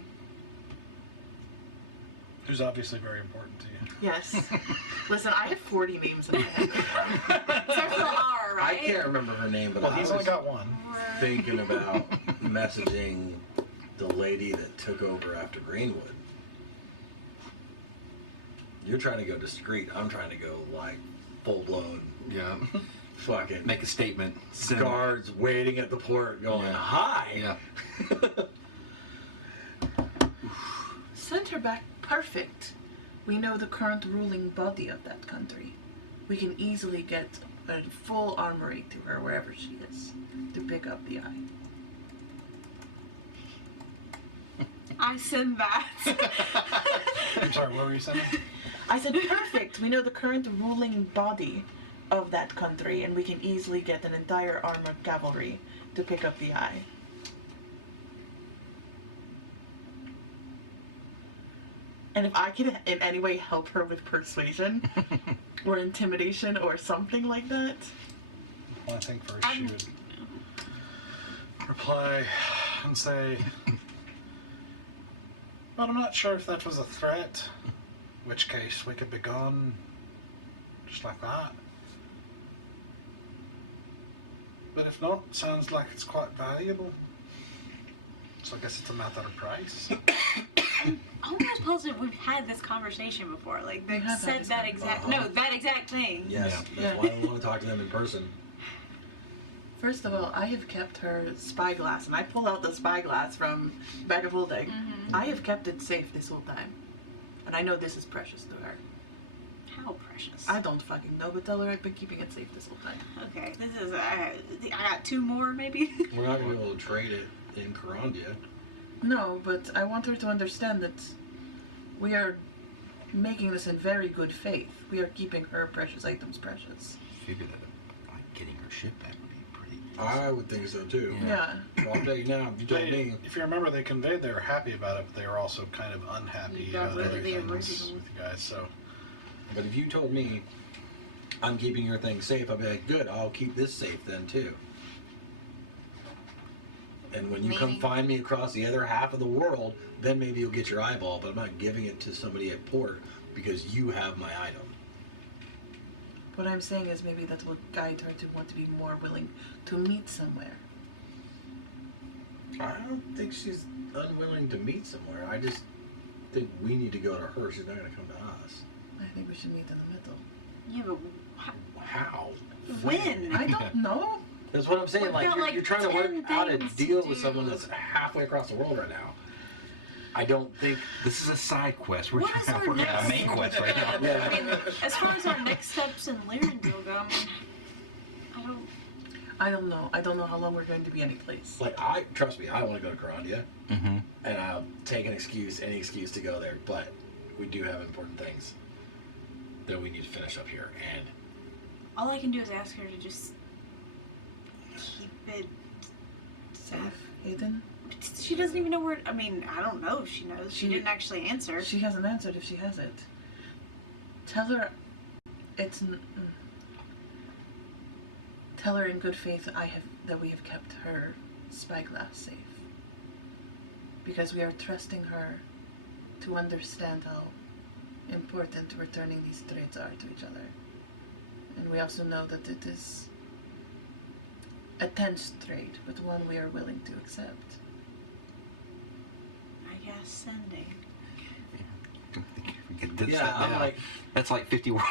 Who's obviously very important to you. Yes. Listen, I have 40 names in my head. Starts with R, I right? can't remember her name, but Well, I he's was only got one. thinking about messaging the lady that took over after Greenwood. You're trying to go discreet. I'm trying to go like full blown. Yeah. Fucking Make a statement. Send. guards waiting at the port, going Yeah. hi. Yeah. Send her back perfect. We know the current ruling body of that country. We can easily get a full armory to her wherever she is to pick up the eye. I send that. I'm sorry, what were you saying? I said perfect. We know the current ruling body of that country, and we can easily get an entire armored cavalry to pick up the eye. And if I can in any way help her with persuasion or intimidation or something like that, Well, I think first she would reply and say, "Well, I'm not sure if that was a threat, in which case we could be gone just like that. But if not, sounds like it's quite valuable. So I guess it's a matter of price." I'm almost positive we've had this conversation before. Like, We they've have had said this that conversation. exact, Uh-huh. no, that exact thing. Yes, Yeah. that's Yeah. why I want to talk to them in person. first of all, I have kept her spyglass, and I pulled out the spyglass from Bag of Holding. Mm-hmm. I have kept it safe this whole time. And I know this is precious to her. How precious. I don't fucking know, but tell her I've been keeping it safe this whole time. Okay, this is, I got two more maybe. We're not going to be able to trade it in Carandia. No, but I want her to understand that we are making this in very good faith. We are keeping her precious items precious. Figure that like getting her ship back would be pretty. I would think so too. Yeah. Yeah. Well, I'll tell you now, if you told me. If you remember, they conveyed they were happy about it, but they were also kind of unhappy You got about rid of other the things original. with you guys. So But if you told me I'm keeping your thing safe, I'd be like, good, I'll keep this safe then too. And when you come Meaning? find me across the other half of the world, then maybe you'll get your eyeball, but I'm not giving it to somebody at port because you have my item. What I'm saying is maybe that will guide her to want to be more willing to meet somewhere. I don't think she's unwilling to meet somewhere. I just think we need to go to her. She's not going to come to us. I think we should meet in the middle. Yeah, but How? when? I don't know. That's what I'm saying. We've Like got, you're, like, you're trying to work 10 out a things to deal with do. someone that's halfway across the world right now. I don't think. This is a side quest. We're What is trying our to work on next- a main quest right now. Yeah. I mean, as far as our next steps in Lirindil go, I mean, I don't know. I don't know how long we're going to be any place. Like trust me, I want to go to Carandia, Mm-hmm. and I'll take any excuse to go there. But we do have important things that we need to finish up here, and all I can do is ask her to just keep it safe. Aiden? She doesn't even know where. I mean, I don't know if she knows. She She- didn't actually answer. She hasn't answered if she has it. Tell her it's... Tell her in good faith that we have kept her spyglass safe. Because we are trusting her to understand how important returning these traits are to each other. And we also know that it is a tense trait, but one we are willing to accept. I guess sending. yeah, I'm like, That's like 50 words.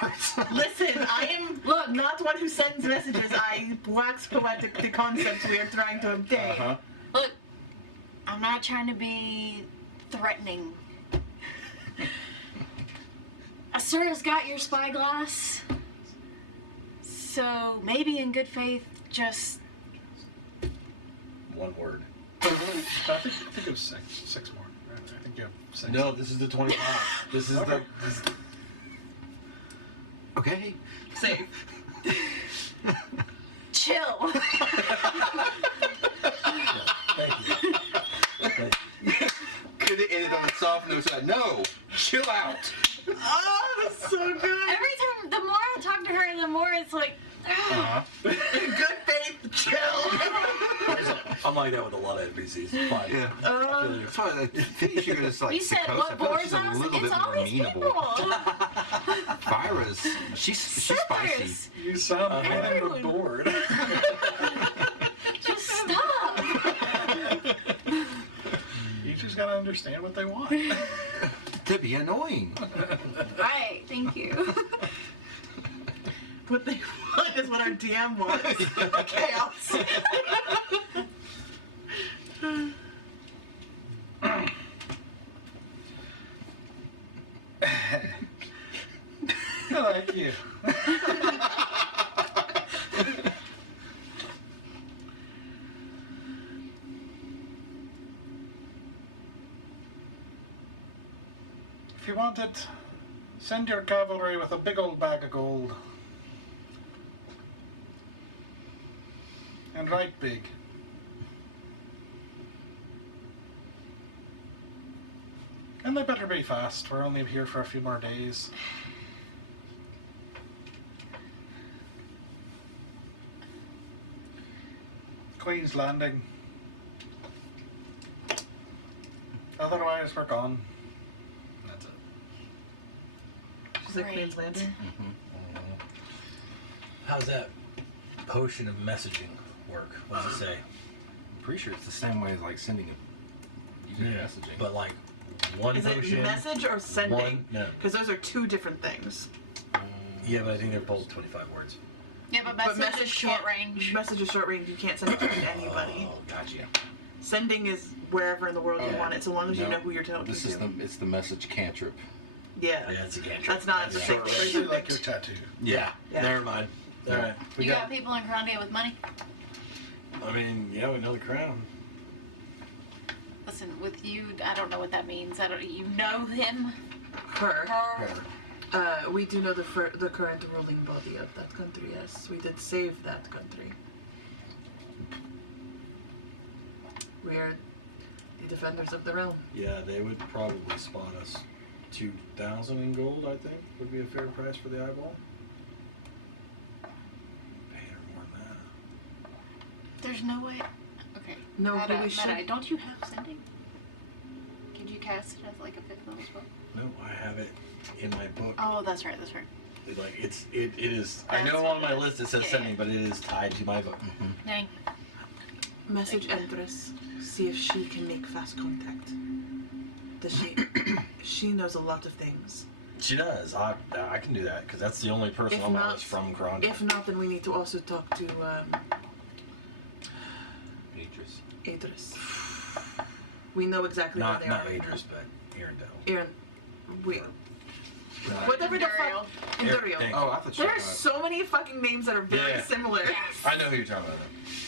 Listen, I am Look. not one who sends messages. I wax poetic the concepts we are trying to obtain. uh-huh. Look, I'm not trying to be threatening. Asura's got your spyglass. So maybe in good faith, just One word. I think it was six more. Right? I think you have 6. No, this is the 25. This is Okay. Okay. Safe. chill. Thank you. Could have ended on a soft note. So no, chill out. Oh, that's so good. Every time, the more I talk to her, the more it's like, Uh-huh. In good faith, chill. I'm like that with a lot of NPCs. It's fine. Yeah. I feel you. So I think she was like you said Sikos. I what feel like bores she's a us? little It's bit all more these amenable. people. Fyra's, she's spicy. Sisters, You sound kind of Everyone. bored. just stop. You just gotta understand what they want. To be annoying. Right, thank you. What they want is what our DM wants. Chaos. I like you. If you want it, send your cavalry with a big old bag of gold. And right big. And they better be fast. We're only here for a few more days. Queen's Landing. Otherwise, we're gone. That's it. She's like Great. Queen's Landing. How's that potion of messaging work? What does it say? I'm pretty sure it's the same way as like sending a using messaging. But like one Is it potion. message or sending? One, no. Because those are two different things. Yeah, but I think they're both 25 words. Yeah, but message is short range. Message is short range. You can't send it to anybody. Oh, gotcha. Sending is wherever in the world you want it, so long as you No, know who you're talking This to. is the message cantrip. Yeah. Yeah, it's a cantrip. That's not the Yeah. same Short thing. range, like your tattoo. Yeah. Yeah. Never mind. All right. We You got people in Grandia with money? I mean, yeah, we know the crown. Listen, with you, I don't know what that means. You know him? Her. Her? We do know the current ruling body of that country, yes. We did save that country. We are the defenders of the realm. Yeah, they would probably spot us. 2,000 in gold, I think, would be a fair price for the eyeball. Pay her more than that. There's no way. Okay. No, Meta, who we should- Meta, don't you have sending? Could you cast it as like a 5th level spell? No, I have it in my book. Oh, that's right, that's right. It is. I know That's on my what it list it is. says Yeah, sending, yeah. but it is tied to my book. Dang. Message Empress. See if she can make fast contact. Does she? She knows a lot of things. She does. I can do that because that's the only person If on my not- list from Grandia. If not, then we need to also talk to Idris. Idris. We know exactly not where they are. Idris, but Lirindil. Aaron, we. Whatever the fuck. Induriel. Thank Oh, I thought you There were are so many fucking names that are very Yeah. similar. I know who you're talking about.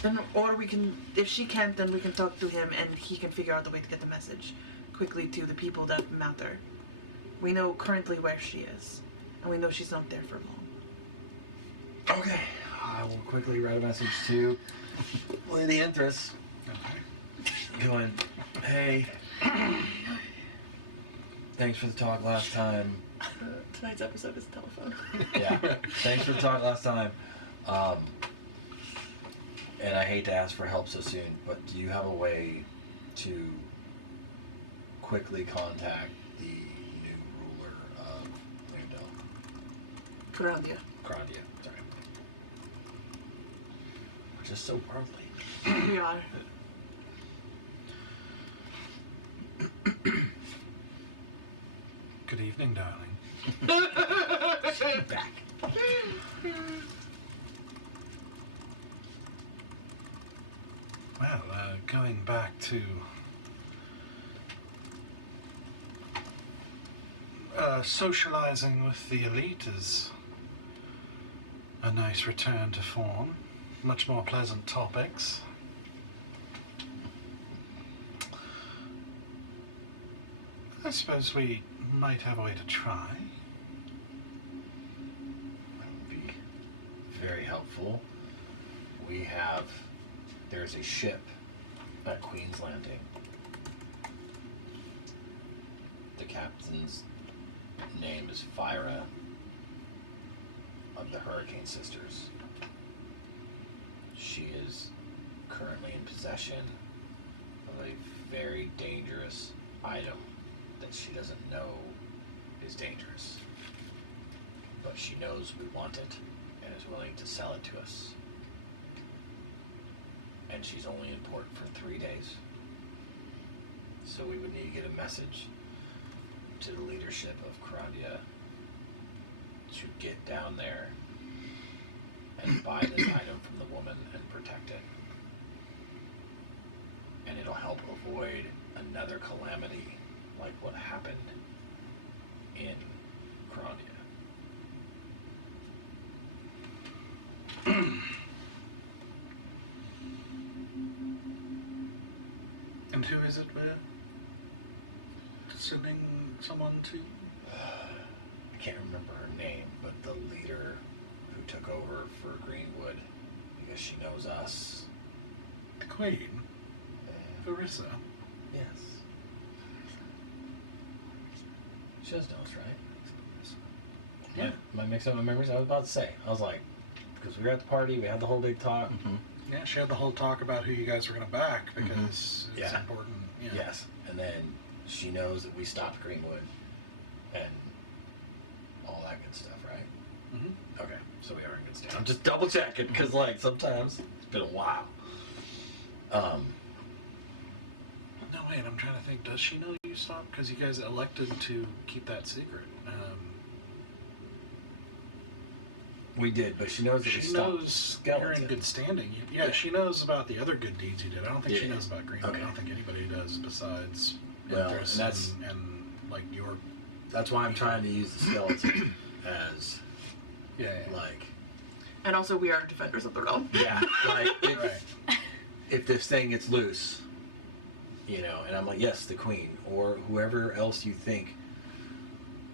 Then, or we can, if she can't, then we can talk to him and he can figure out the way to get the message quickly to the people that matter. We know currently where she is, and we know she's not there for long. Okay. I will quickly write a message to Lady Empress. Going, hey. Thanks for the talk last time. Tonight's episode is telephone. Yeah. Thanks for the talk last time. And I hate to ask for help so soon, but do you have a way to quickly contact the new ruler of Lirindil? Grandia. Grandia, sorry. We're just so worldly. We are. Good evening, darling. Back. Well, going back to socializing with the elite is a nice return to form. Much more pleasant topics. I suppose we might have a way to try. That would be very helpful. There's a ship at Queen's Landing. The captain's name is Fyra of the Hurricane Sisters. She is currently in possession of a very dangerous item that she doesn't know is dangerous. But she knows we want it and is willing to sell it to us. And she's only in port for 3 days. So we would need to get a message to the leadership of Carandia to get down there and buy this item from the woman and protect it. And it'll help avoid another calamity like what happened in Carandia. And who is it we're sending someone to? I can't remember her name, but the leader who took over for Greenwood, because she knows us. The Queen? Verissa? Yes. She does know us, right? Yeah. Am I mixing up my memories? I was about to say. I was like, because we were at the party, we had the whole big talk. Mm-hmm. Yeah, she had the whole talk about who you guys were going to back because it's Yeah. important. Yeah. Yes. And then she knows that we stopped Greenwood and all that good stuff, right? Mm-hmm. Okay. So we are in good standing. I'm just double checking because, like, sometimes it's been a while. No, wait, I'm trying to think. Does she know you stopped? Because you guys elected to keep that secret. We did, but she knows that we She stopped knows you're Skeleton. in good standing. Yeah, Yeah. she knows about the other good deeds you did. I don't think she Yeah. knows about Greenwood. Okay. I don't think anybody does besides Well, Interest and that's- and like your... That's why I'm trying to use the skeleton as, Yeah, like, And also, we are defenders of the realm. yeah, like, Right. if this thing gets loose, you know, and I'm like, yes, the queen, or whoever else you think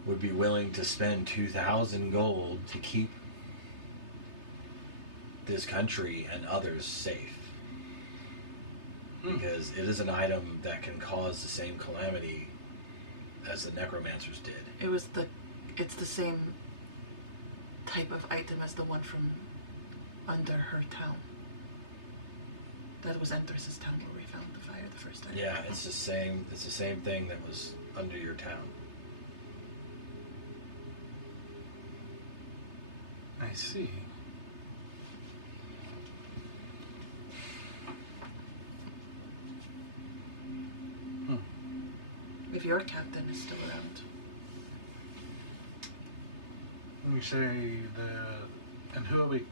would be willing to spend 2,000 gold to keep this country and others safe. Because it is an item that can cause the same calamity as the necromancers did. It's the same type of item as the one from under her town. That was Enthris's town where we found the fire the first time. Yeah, it's the same thing that was under your town. I see. If your captain is still around. When we say and who are we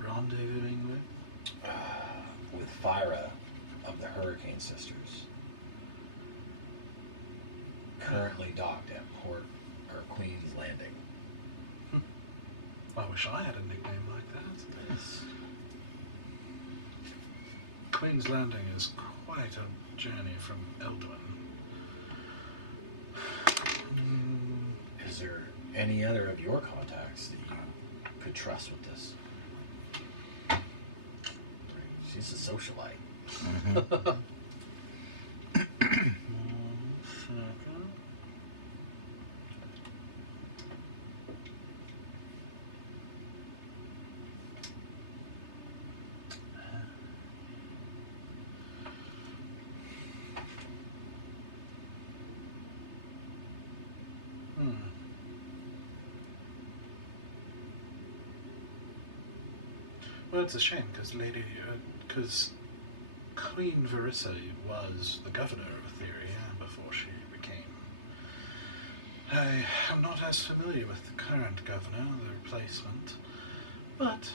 rendezvousing with? With Fyra of the Hurricane Sisters. Currently docked at Port or Queen's Landing. I wish I had a nickname like that. Yes. Queen's Landing is quite a journey from Elduin. Is there any other of your contacts that you could trust with this? She's a socialite. Mm-hmm. One second. Well, it's a shame because Queen Verissa was the governor of Etheria before she became. I am not as familiar with the current governor, the replacement, but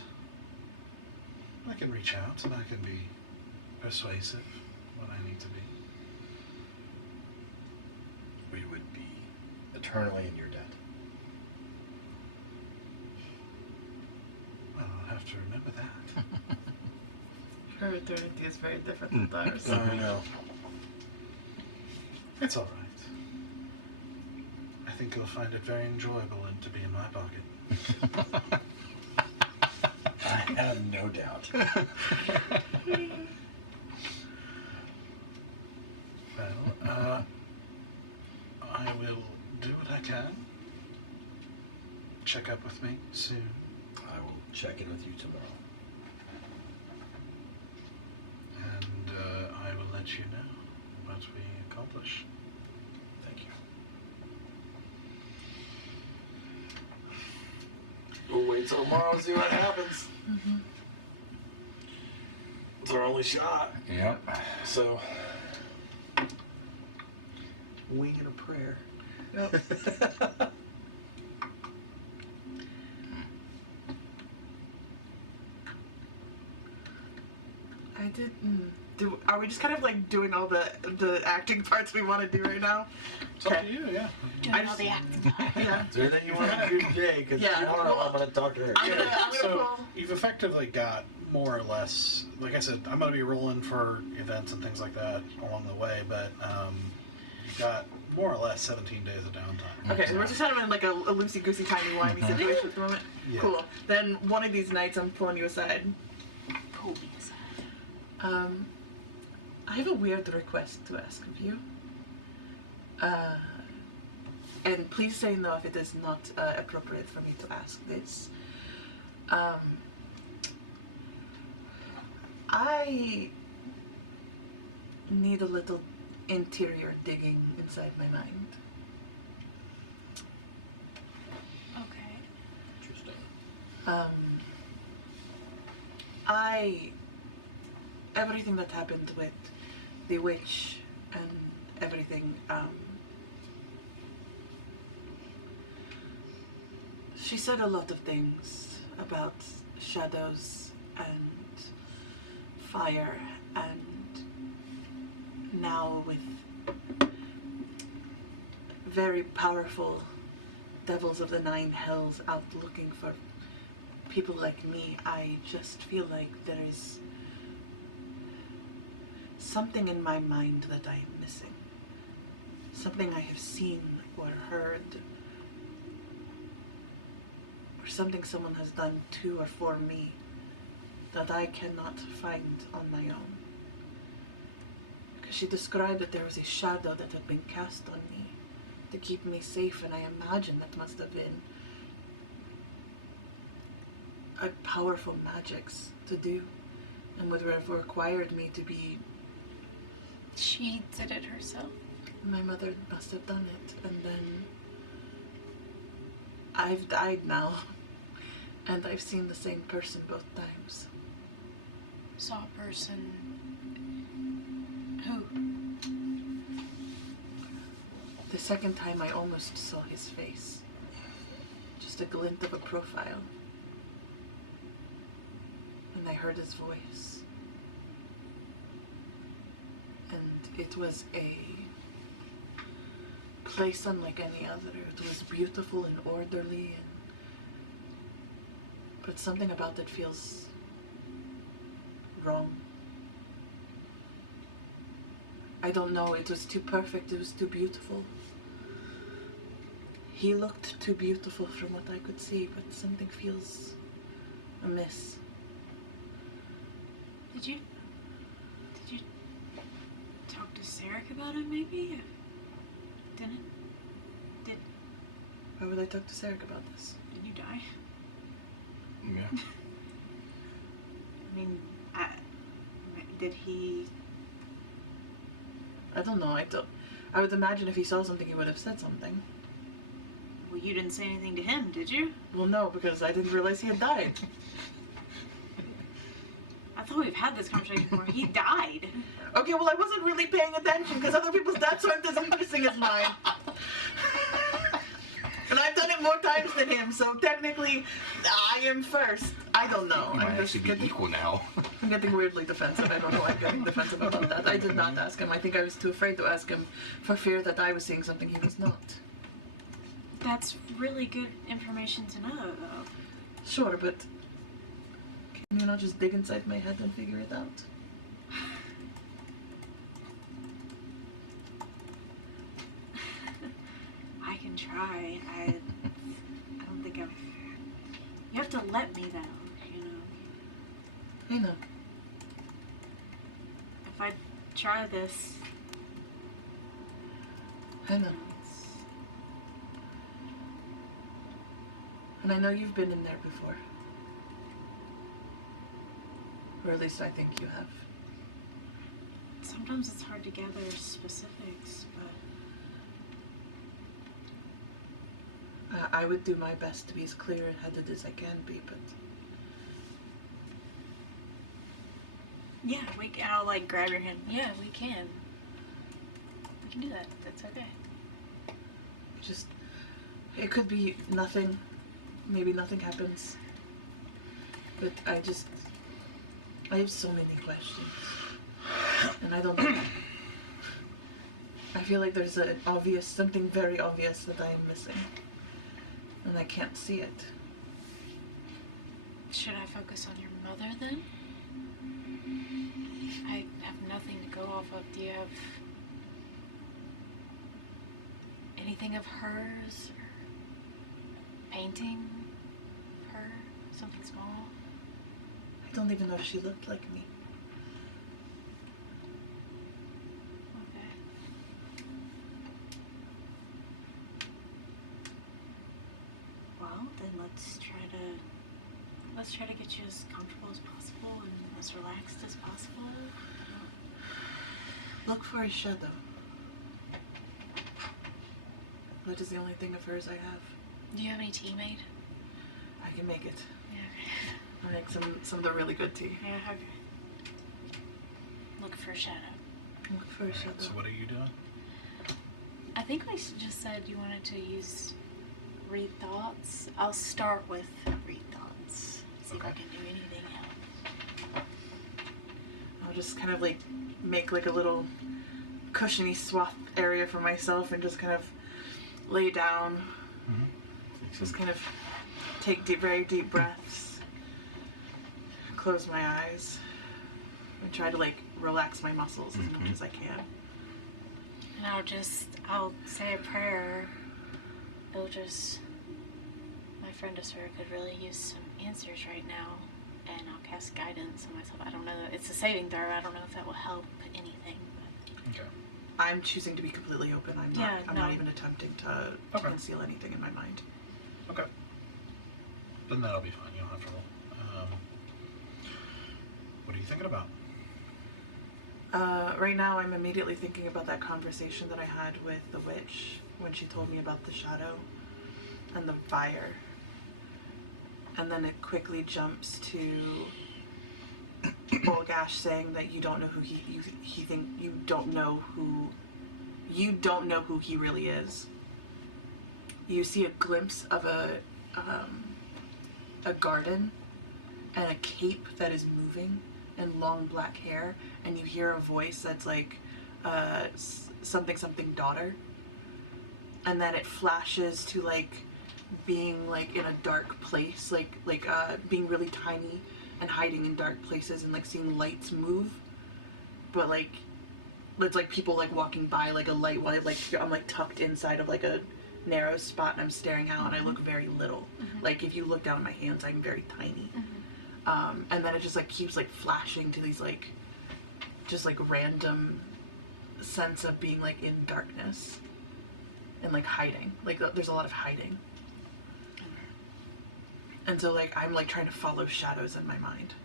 I can reach out and I can be persuasive when I need to be. We would be eternally in your debt. Well, I'll have to remember that. Her eternity is very different than ours. I know. It's all right. I think you'll find it very enjoyable and to be in my pocket. I have no doubt. Well, I will do what I can. Check up with me soon. I will check in with you tomorrow. And I will let you know what we accomplish. Thank you. We'll wait till tomorrow and see what happens. Mm-hmm. It's our only shot. Yep. So, wing and a prayer. Yep. I did. Are we just kind of like doing all the acting parts we want to do right now? It's up to you, yeah. Doing all the acting. Yeah. Is there anything you want to do today? Because Yeah, tomorrow well, I'm going to talk to her. I'm gonna So pull. you've effectively got more or less, like I said, I'm going to be rolling for events and things like that along the way, but you've got more or less 17 days of downtime. Okay, so we're just kind of in like a loosey-goosey, timey-wimey situation at the moment. Yeah. Cool. Then one of these nights I'm pulling you aside. Pull me aside. I have a weird request to ask of you. And please say no if it is not appropriate for me to ask this. I need a little interior digging inside my mind. Okay. Interesting. Everything that happened with the witch and everything, she said a lot of things about shadows and fire, and now with very powerful devils of the nine hells out looking for people like me, I just feel like there is something in my mind that I am missing. Something I have seen or heard, or something someone has done to or for me that I cannot find on my own. Because she described that there was a shadow that had been cast on me to keep me safe, and I imagine that must have been a powerful magics to do, and would have required me to be. She did it herself. My mother must have done it, and then I've died now, and I've seen the same person both times. Saw a person. Who? The second time I almost saw his face. Just a glint of a profile. And I heard his voice. And it was a place unlike any other. It was beautiful and orderly, but something about it feels wrong. I don't know, it was too perfect, it was too beautiful. He looked too beautiful from what I could see, but something feels amiss. Did you talk to Sarek about it, maybe? Didn't? Why would I talk to Sarek about this? Did you die? Yeah. I mean, did he? I don't know, I would imagine if he saw something he would have said something. Well, you didn't say anything to him, did you? Well, no, because I didn't realize he had died. I thought we've had this conversation before. He died. Okay, well, I wasn't really paying attention because other people's deaths aren't as interesting as mine. And I've done it more times than him, so technically, I am first. I don't know. You might actually be equal now. I'm getting weirdly defensive. I don't know why I'm getting defensive about that. I did not ask him. I think I was too afraid to ask him for fear that I was seeing something he was not. That's really good information to know, though. Sure, but can you not just dig inside my head and figure it out? I can try. I don't think I've... You have to let me, though, you know? I know. If I try this... I know. And I know you've been in there before. Or at least I think you have. Sometimes it's hard to gather specifics, but... I would do my best to be as clear-headed as I can be, but... Yeah, I'll, like, grab your hand. Yeah, we can. We can do that. That's okay. Just... It could be nothing. Maybe nothing happens. But I have so many questions. And I don't know. I feel like there's something very obvious that I am missing. And I can't see it. Should I focus on your mother then? I have nothing to go off of. Do you have anything of hers? Or painting of her? Something small? I don't even know if she looked like me. Okay. Well, then let's try to get you as comfortable as possible and as relaxed as possible. Look for a shadow. That is the only thing of hers I have. Do you have any tea made? I can make it. Yeah, I make some of the really good tea. okay. Yeah, okay. Look for a shadow. Look for a shadow. So what are you doing? I think I just said you wanted to use read thoughts. I'll start with read thoughts. See if I can do anything else. I'll just kind of like make like a little cushiony swath area for myself and just kind of lay down. Mm-hmm. Just kind of take very deep breaths. Close my eyes. And try to like relax my muscles as much as I can. And I'll say a prayer. My friend Asura could really use some answers right now. And I'll cast guidance on myself. I don't know. It's a saving throw. I don't know if that will help anything. But Okay. I'm choosing to be completely open. I'm Yeah, not no. even attempting to Okay. conceal anything in my mind. Okay. Then that'll be fine. You don't have to roll. What are you thinking about? Right now, I'm immediately thinking about that conversation that I had with the witch when she told me about the shadow and the fire. And then it quickly jumps to Olgash saying that you don't know who you don't know who he really is. You see a glimpse of a garden and a cape that is moving and long black hair, and you hear a voice that's like something daughter, and then it flashes to like being like in a dark place, like being really tiny and hiding in dark places and like seeing lights move, but like it's like people like walking by like a light while I'm like tucked inside of like a narrow spot and I'm staring out and I look very little. Like if you look down at my hands, I'm very tiny. And then it just like keeps like flashing to these like just like random sense of being like in darkness and like hiding. Like there's a lot of hiding. And so like I'm like trying to follow shadows in my mind.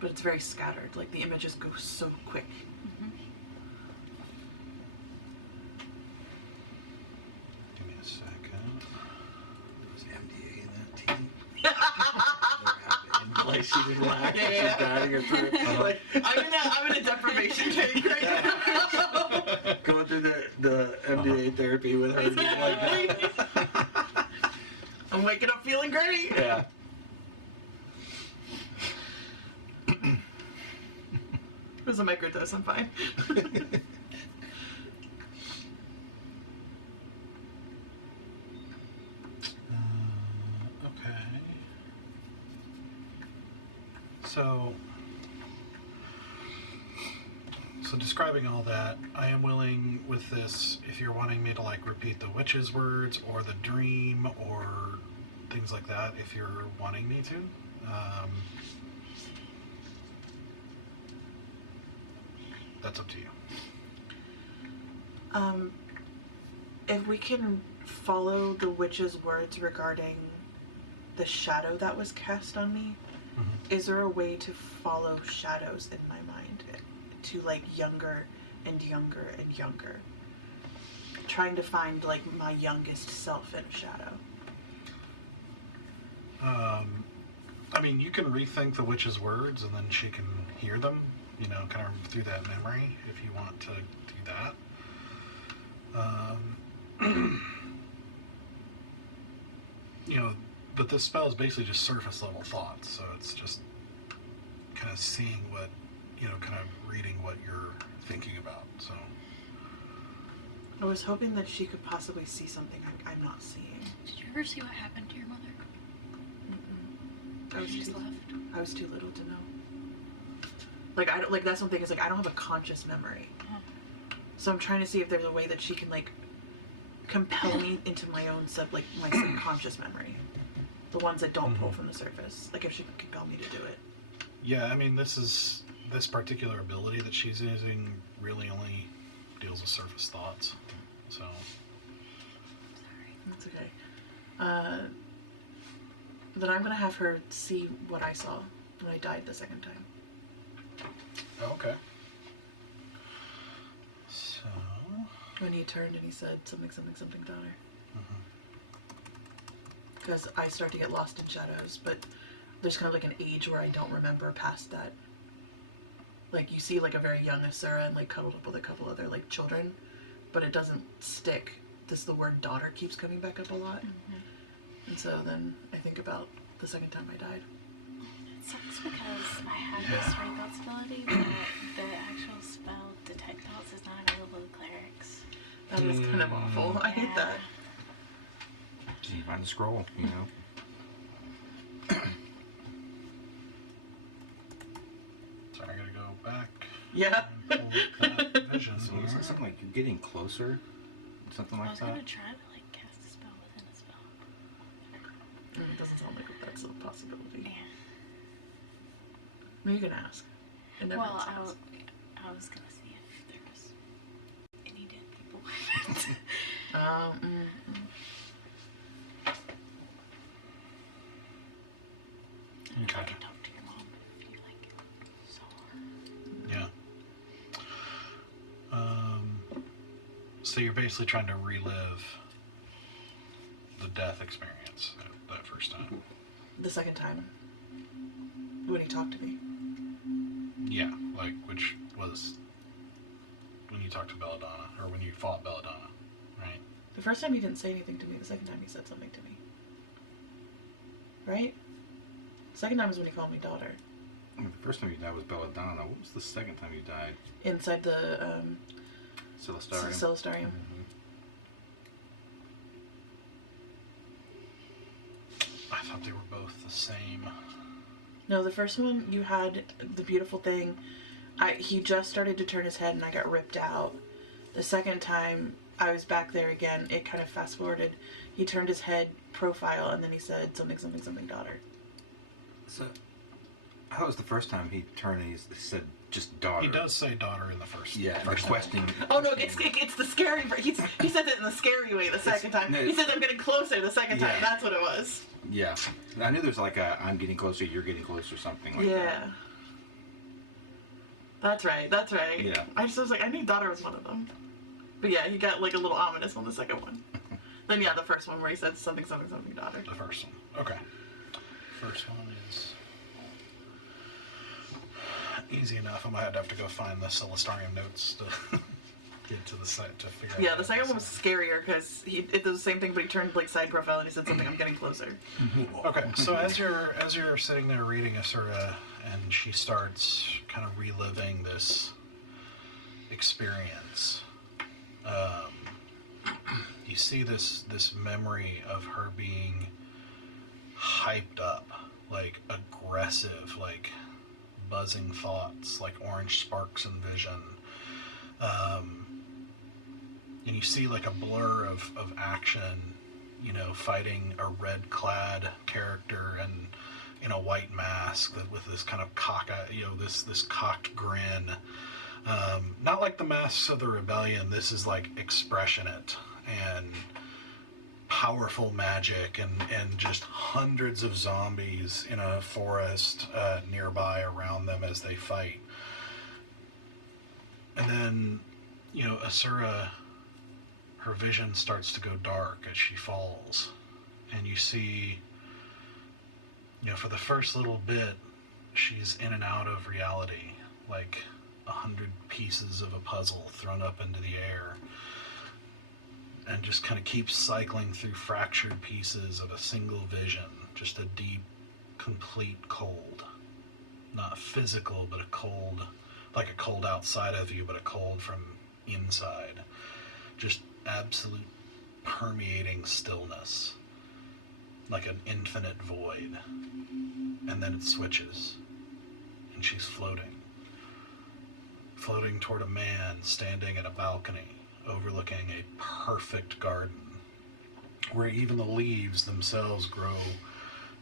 But it's very scattered. Like the images go so quick. Give me a second. Was MDA in that team? Like she didn't laugh. Yeah. She's guiding her through. Like, I'm in a deprivation tank right now. going through the MDA therapy with her. Like, I'm waking up feeling great. yeah. It was a microdose, I'm fine. So describing all that, I am willing with this, if you're wanting me to like repeat the witch's words or the dream or things like that, if you're wanting me to. That's up to you. If we can follow the witch's words regarding the shadow that was cast on me, is there a way to follow shadows in my mind? To like younger and younger and younger. Trying to find like my youngest self in a shadow. I mean, you can rethink the witch's words and then she can hear them, you know, kind of through that memory if you want to do that. You know, but this spell is basically just surface level thoughts, so it's just kind of seeing what, you know, kind of reading what you're thinking about, so. I was hoping that she could possibly see something I'm not seeing. Did you ever see what happened to your mother? I was She just too, left. I was too little to know. Like I don't, like that's something is like I don't have a conscious memory. Uh-huh. So I'm trying to see if there's a way that she can like compel me into my own my subconscious memory. The ones that don't pull from the surface. Like if she can compel me to do it. Yeah, I mean, this particular ability that she's using really only deals with surface thoughts, so. Sorry. That's okay. Then I'm gonna have her see what I saw when I died the second time. Okay. So. When he turned and he said something, daughter. Because I start to get lost in shadows, but there's kind of like an age where I don't remember past that. Like you see like a very young Asura and like cuddled up with a couple other like children, but it doesn't stick. The word daughter keeps coming back up a lot. And so then I think about the second time I died. It sucks because I have this read thoughts ability, but the actual spell detect thoughts is not available to clerics. That is kind of awful. I hate that. Can you find the scroll, you know? Sorry, I gotta go back. Yeah. And pull up that vision. So it's like something like you're getting closer, something I like was that. gonna try to like cast a spell within a spell. It doesn't sound like that's a possibility. Yeah. I mean, you can ask. It never Well, hurts to I ask. was gonna see if there was any dead people. I Okay. can talk to your mom if you like saw her. Yeah. So you're basically trying to relive the death experience that first time. The second time. When he talked to me. Yeah, like which was when you talked to Belladonna, or when you fought Belladonna, right? The first time he didn't say anything to me. The second time he said something to me. Right? The second time was when he called me daughter. I mean, the first time you died was Belladonna. What was the second time you died? Inside the Celestarium. Celestarium. I thought they were both the same. No, the first one you had the beautiful thing. He just started to turn his head and I got ripped out. The second time I was back there again, it kind of fast forwarded. He turned his head profile and then he said something, daughter. So, how was the first time he turned and he said just daughter? He does say daughter in the first. Yeah, first requesting. Oh no, it's the scary. He said it in the scary way the second time. He said I'm getting closer the second time. Yeah. That's what it was. Yeah, I knew there's like a I'm getting closer, you're getting closer, something like that. Yeah. That's right. Yeah. I just was like, I knew daughter was one of them. But yeah, he got like a little ominous on the second one. Then yeah, the first one where he said something, daughter. The first one. Okay. First one is easy enough. I might have to go find the Celestarium notes to get to the site to figure out. Yeah, the second one was scarier because it did the same thing, but he turned like side profile and he said something. I'm getting closer. Okay, so as you're sitting there reading Asura, and she starts kind of reliving this experience, you see this memory of her being hyped up, like aggressive, like buzzing thoughts, like orange sparks in vision. And you see like a blur of action, fighting a red-clad character and in a white mask with this kind of this cocked grin. Not like the masks of the rebellion. This is like expressionate and powerful magic, and just hundreds of zombies in a forest nearby around them as they fight. And then, Asura, her vision starts to go dark as she falls. And you see, for the first little bit, she's in and out of reality, like 100 pieces of a puzzle thrown up into the air, and just kind of keeps cycling through fractured pieces of a single vision, just a deep, complete cold. Not physical, but a cold, like a cold outside of you, but a cold from inside. Just absolute permeating stillness, like an infinite void. And then it switches, and she's floating toward a man standing at a balcony overlooking a perfect garden where even the leaves themselves grow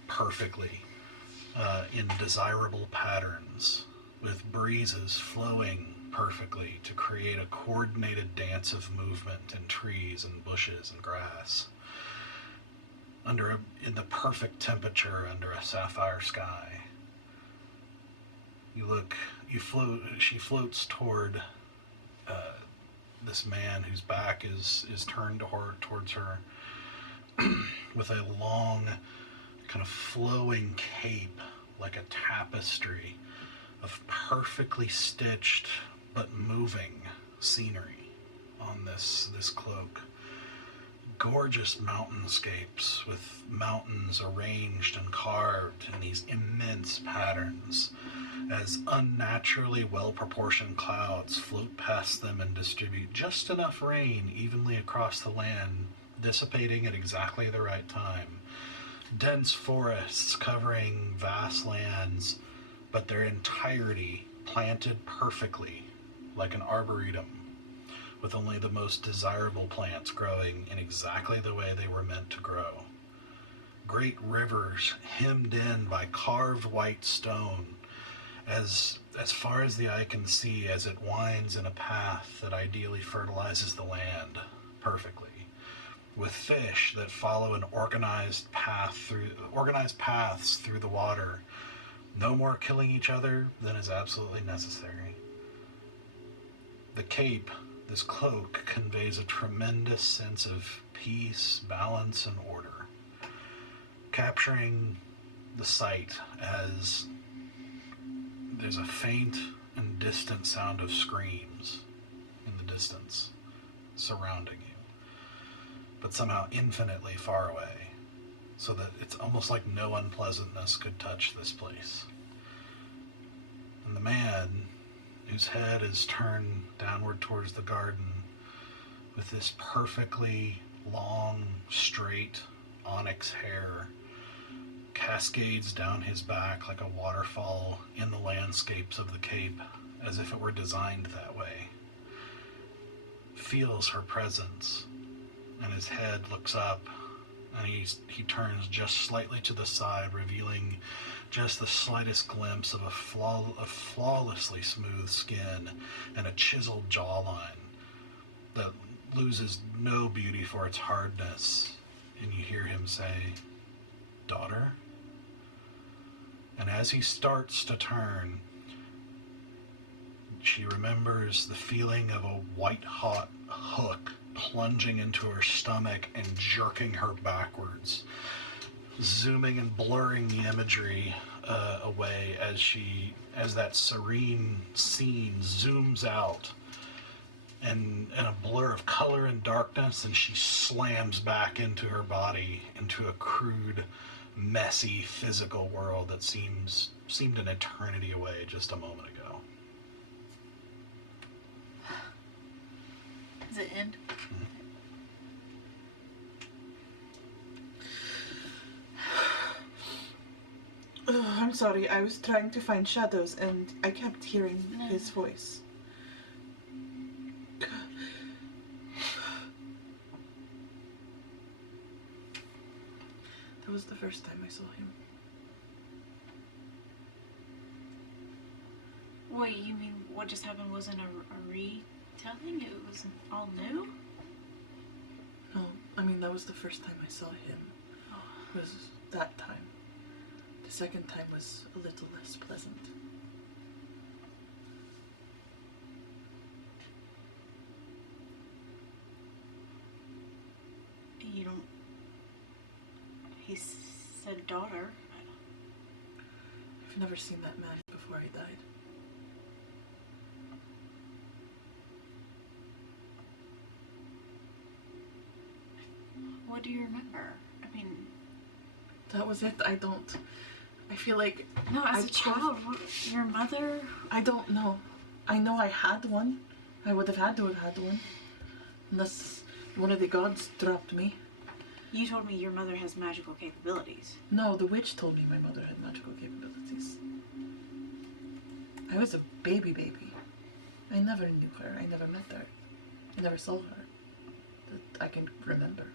perfectly in desirable patterns, with breezes flowing perfectly to create a coordinated dance of movement in trees and bushes and grass, in the perfect temperature under a sapphire sky. She floats toward this man whose back is turned towards her, with a long, kind of flowing cape, like a tapestry of perfectly stitched but moving scenery on this cloak. Gorgeous mountainscapes with mountains arranged and carved in these immense patterns, as unnaturally well-proportioned clouds float past them and distribute just enough rain evenly across the land, dissipating at exactly the right time. Dense forests covering vast lands, but their entirety planted perfectly, like an arboretum, with only the most desirable plants growing in exactly the way they were meant to grow. Great rivers hemmed in by carved white stone, as far as the eye can see, as it winds in a path that ideally fertilizes the land perfectly, with fish that follow an organized paths through the water, no more killing each other than is absolutely necessary. The cape, this cloak, conveys a tremendous sense of peace, balance, and order, capturing the sight as there's a faint and distant sound of screams in the distance surrounding you, but somehow infinitely far away, so that it's almost like no unpleasantness could touch this place. And the man, whose head is turned downward towards the garden, with this perfectly long, straight onyx hair, cascades down his back like a waterfall in the landscapes of the Cape, as if it were designed that way, feels her presence, and his head looks up, and he turns just slightly to the side, revealing just the slightest glimpse of a flawlessly smooth skin and a chiseled jawline that loses no beauty for its hardness. And you hear him say, "Daughter?" And as he starts to turn, she remembers the feeling of a white-hot hook plunging into her stomach and jerking her backwards, zooming and blurring the imagery away as that serene scene zooms out and a blur of color and darkness, and she slams back into her body, into a crude, messy physical world that seemed an eternity away just a moment ago. Does it end? I'm I'm sorry, I was trying to find shadows and I kept hearing his voice. That was the first time I saw him. Wait, you mean what just happened wasn't a retelling? It was all new? No, I mean, that was the first time I saw him. It was that time. The second time was a little less pleasant. You don't... He said daughter. I've never seen that man before I died. What do you remember? I mean... That was it. I feel like... No, as I a child, your mother... I don't know. I know I had one. I would have had to have had one. Unless one of the gods dropped me. You told me your mother has magical capabilities. No, the witch told me my mother had magical capabilities. I was a baby. I never knew her. I never met her. I never saw her. That I can remember.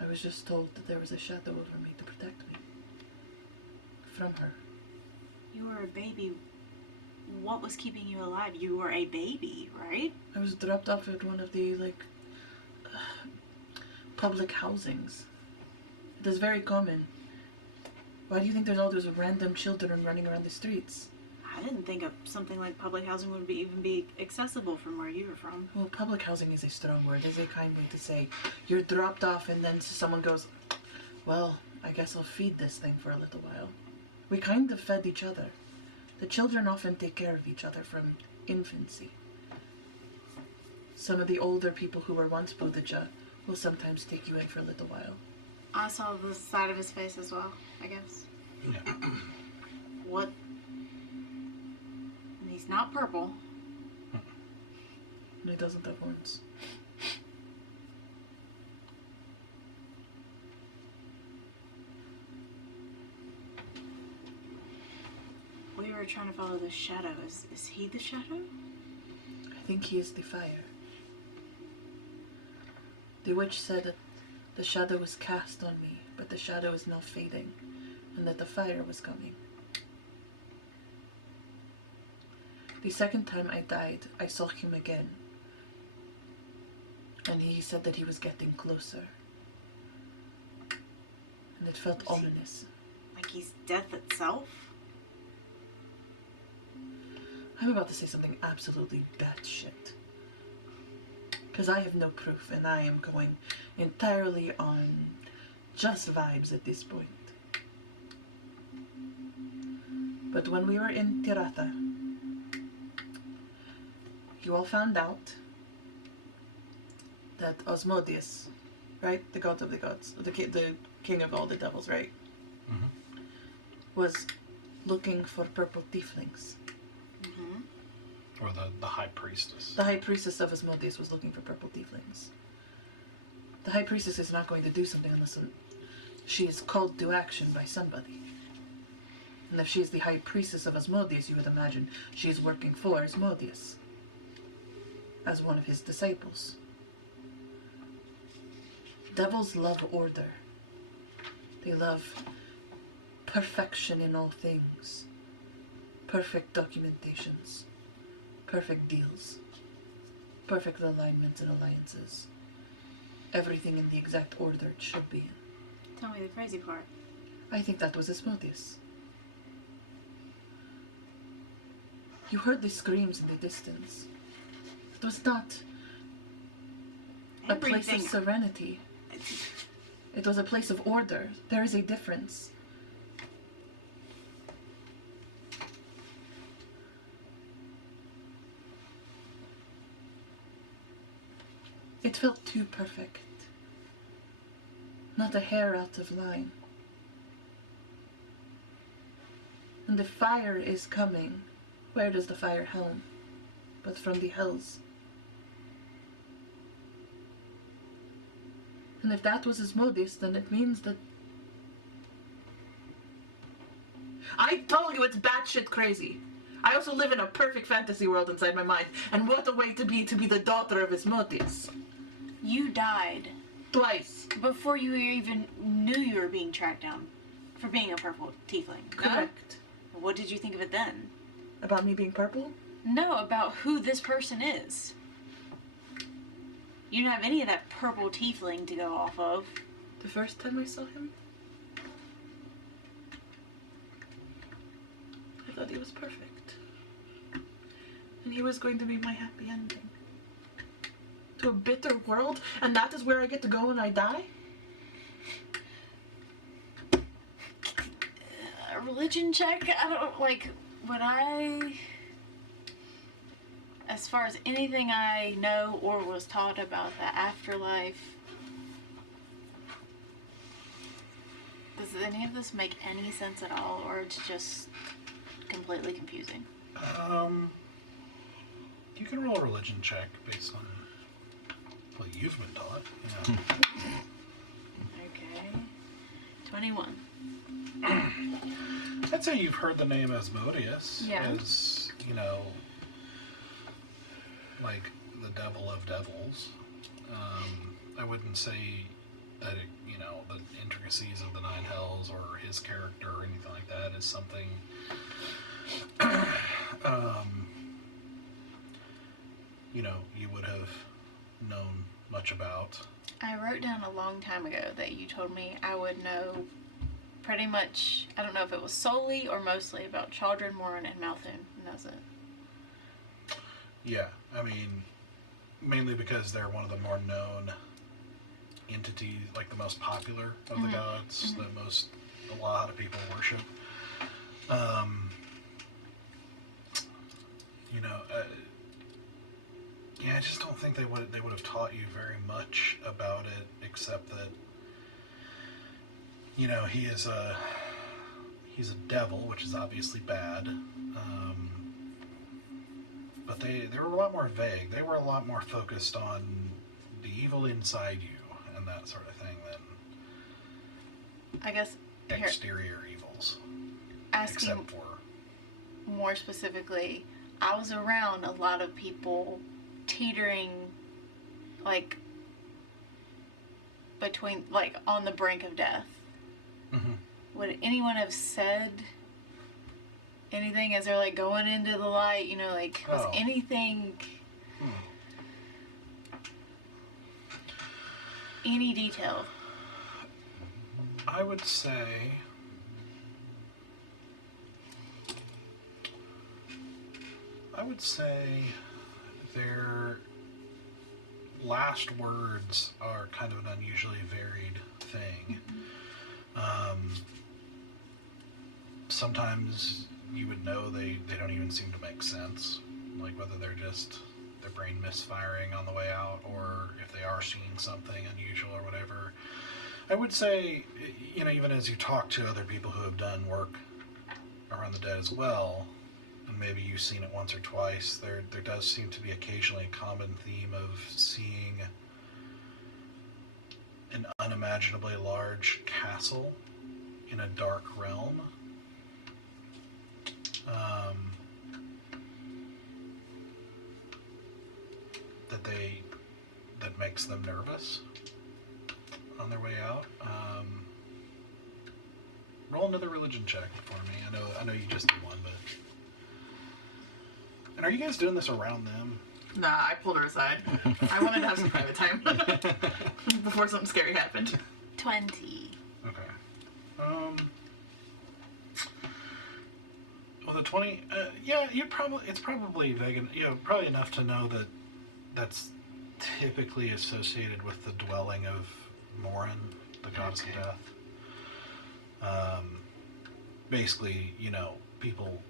I was just told that there was a shadow over me to protect me. From her. You were a baby. What was keeping you alive? You were a baby, right? I was dropped off at one of the, public housings. It is very common. Why do you think there's all those random children running around the streets? I didn't think something like public housing would even be accessible from where you were from. Well, public housing is a strong word. It's a kind way to say you're dropped off and then someone goes, well, I guess I'll feed this thing for a little while. We kind of fed each other. The children often take care of each other from infancy. Some of the older people who were once Buddha will sometimes take you in for a little while. I saw the side of his face as well, I guess. Yeah. What? He's not purple. And he doesn't have horns. We were trying to follow the shadow. Is he the shadow? I think he is the fire. The witch said that the shadow was cast on me, but the shadow is now fading, and that the fire was coming. The second time I died, I saw him again, and he said that he was getting closer, and it felt ominous. Like he's death itself? I'm about to say something absolutely batshit. Because I have no proof, and I am going entirely on just vibes at this point. But when we were in Tirata, you all found out that Osmodeus, right? The god of the gods, the king of all the devils, right? Mm-hmm. Was looking for purple tieflings. Mm-hmm. Or the high priestess. The high priestess of Asmodeus was looking for purple tieflings. The high priestess is not going to do something unless she is called to action by somebody. And if she is the high priestess of Asmodeus, you would imagine she is working for Asmodeus as one of his disciples. Devils love order. They love perfection in all things. Perfect documentations. Perfect deals. Perfect alignments and alliances. Everything in the exact order it should be in. Tell me the crazy part. I think that was Asmodeus. You heard the screams in the distance. It was not a place of serenity. It was a place of order. There is a difference. It felt too perfect. Not a hair out of line. And the fire is coming. Where does the fire helm? But from the hells. And if that was Asmodeus, then it means that it's batshit crazy. I also live in a perfect fantasy world inside my mind, and what a way to be the daughter of Asmodeus. You died Twice. before you even knew you were being tracked down for being a purple tiefling. No? Correct. What did you think of it then? About me being purple? No, about who this person is. You didn't have any of that purple tiefling to go off of. The first time I saw him, I thought he was perfect. And he was going to be my happy ending. To a bitter world, and that is where I get to go when I die? A religion check? I don't, like, would I... As far as anything I know or was taught about the afterlife, does any of this make any sense at all, or it's just completely confusing? You can roll a religion check based on what you've been taught. You know. Okay. 21. I'd say you've heard the name Asmodeus Yeah. as, you know, like the devil of devils. I wouldn't say that, you know, the intricacies of the Nine Hells or his character or anything like that is something you know, you would have known much about. I wrote down a long time ago that you told me I would know pretty much, I don't know if it was solely or mostly about Chaldron, Morin, and Malthun, and that's it. Yeah, I mean, mainly because they're one of the more known entities, like the most popular of the gods, that a lot of people worship. You know, yeah, I just don't think they would have taught you very much about it, except that, you know, he's a devil, which is obviously bad. But they were a lot more vague. They were a lot more focused on the evil inside you and that sort of thing than I guess here, exterior evils. asking Except for, more specifically, I was around a lot of people teetering, like, between, like, on the brink of death. Would anyone have said anything as they're, like, going into the light? You know, like, was anything... Any detail? I would say their last words are kind of an unusually varied thing. Sometimes you would know they don't even seem to make sense, like whether they're just their brain misfiring on the way out or if they are seeing something unusual or whatever. I would say, you know, even as you talk to other people who have done work around the dead as well, and maybe you've seen it once or twice, there does seem to be occasionally a common theme of seeing an unimaginably large castle in a dark realm. That makes them nervous on their way out. Roll another religion check for me. I know you just did one, but. And are you guys doing this around them? Nah, I pulled her aside. I wanted to have some private time before something scary happened. 20. Okay. Well, the 20. Yeah, it's probably vague. You know, probably enough to know that that's typically associated with the dwelling of Morin, the goddess of death. Basically, you know, people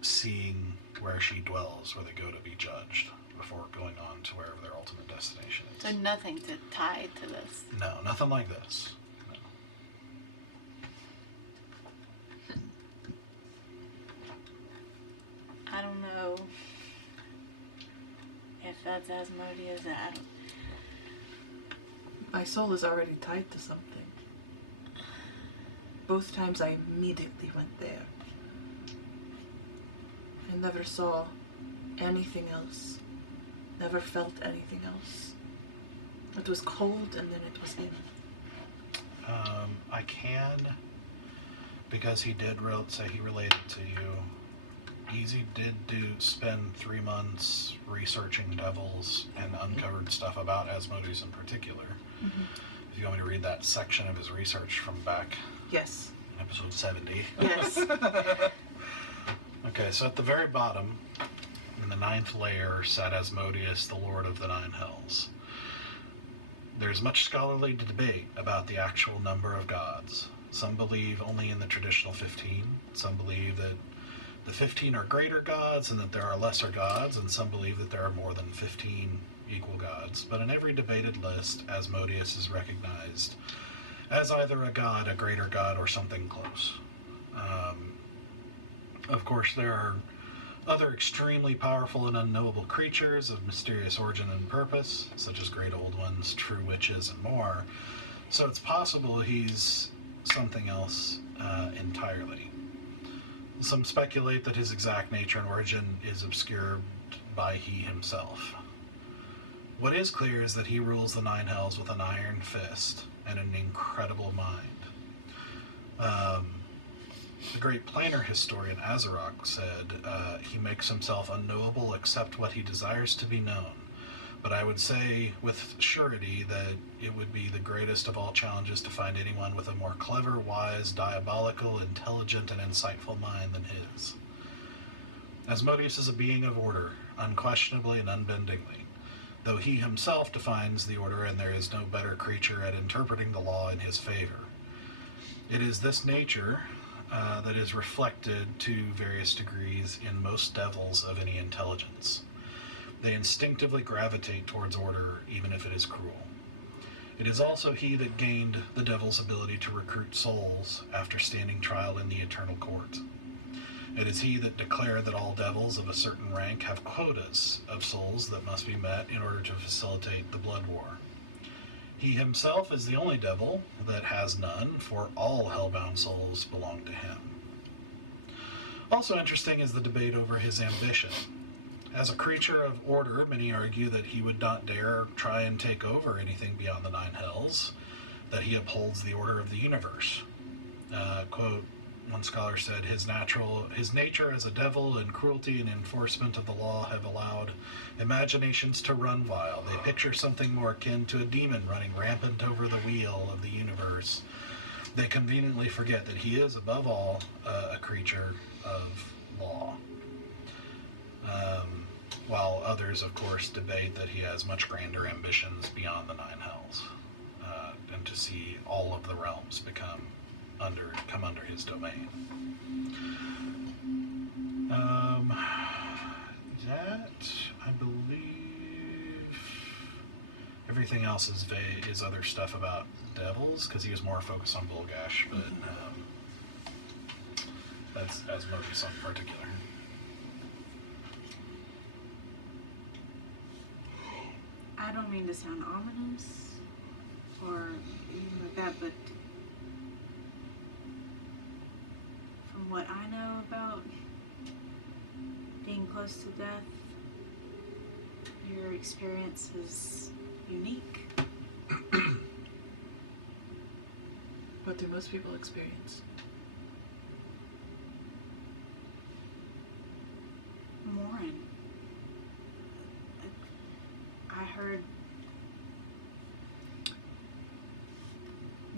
seeing where she dwells, where they go to be judged before going on to wherever their ultimate destination is. So nothing to tie to this. No, nothing like this. No. I don't know if that's Asmodeus. I don't... My soul is already tied to something. both times I immediately went there. I never saw anything else. Never felt anything else. It was cold and then it was in. I can, because he did say he related to you. Easy did spend 3 months researching devils and uncovered stuff about Asmodeus in particular. Mm-hmm. If you want me to read that section of his research from back Yes. in episode 70. Yes. Okay, so at the very bottom, in the 9th layer, sat Asmodeus, the Lord of the Nine Hells. There's much scholarly debate about the actual number of gods. Some believe only in the traditional 15. Some believe that the 15 are greater gods and that there are lesser gods, and some believe that there are more than 15 equal gods. But in every debated list, Asmodeus is recognized as either a god, a greater god, or something close. Of course, there are other extremely powerful and unknowable creatures of mysterious origin and purpose, such as great old ones, true witches, and more. So it's possible he's something else entirely. Some speculate that his exact nature and origin is obscured by he himself. What is clear is that he rules the Nine Hells with an iron fist and an incredible mind. The great planar historian Azarok said, he makes himself unknowable except what he desires to be known. But I would say with surety that it would be the greatest of all challenges to find anyone with a more clever, wise, diabolical, intelligent, and insightful mind than his. Asmodeus is a being of order, unquestionably and unbendingly, though he himself defines the order and there is no better creature at interpreting the law in his favor. It is this nature that is reflected to various degrees in most devils of any intelligence. They instinctively gravitate towards order, even if it is cruel. It is also he that gained the devil's ability to recruit souls after standing trial in the eternal court. It is he that declared that all devils of a certain rank have quotas of souls that must be met in order to facilitate the blood war. He himself is the only devil that has none, for all hellbound souls belong to him. Also interesting is the debate over his ambition. As a creature of order, many argue that he would not dare try and take over anything beyond the Nine Hells, that he upholds the order of the universe. Quote, one scholar said, his nature as a devil and cruelty and enforcement of the law have allowed imaginations to run wild. They picture something more akin to a demon running rampant over the wheel of the universe. They conveniently forget that he is, above all, a creature of law. While others, of course, debate that he has much grander ambitions beyond the Nine Hells, and to see all of the realms come under his domain. That, I believe, everything else is other stuff about devils, because he was more focused on Volgash, but that's Asmodeus in particular. I don't mean to sound ominous or anything like that, but from what I know about being close to death, your experience is unique. What do most people experience? Mourn. I heard,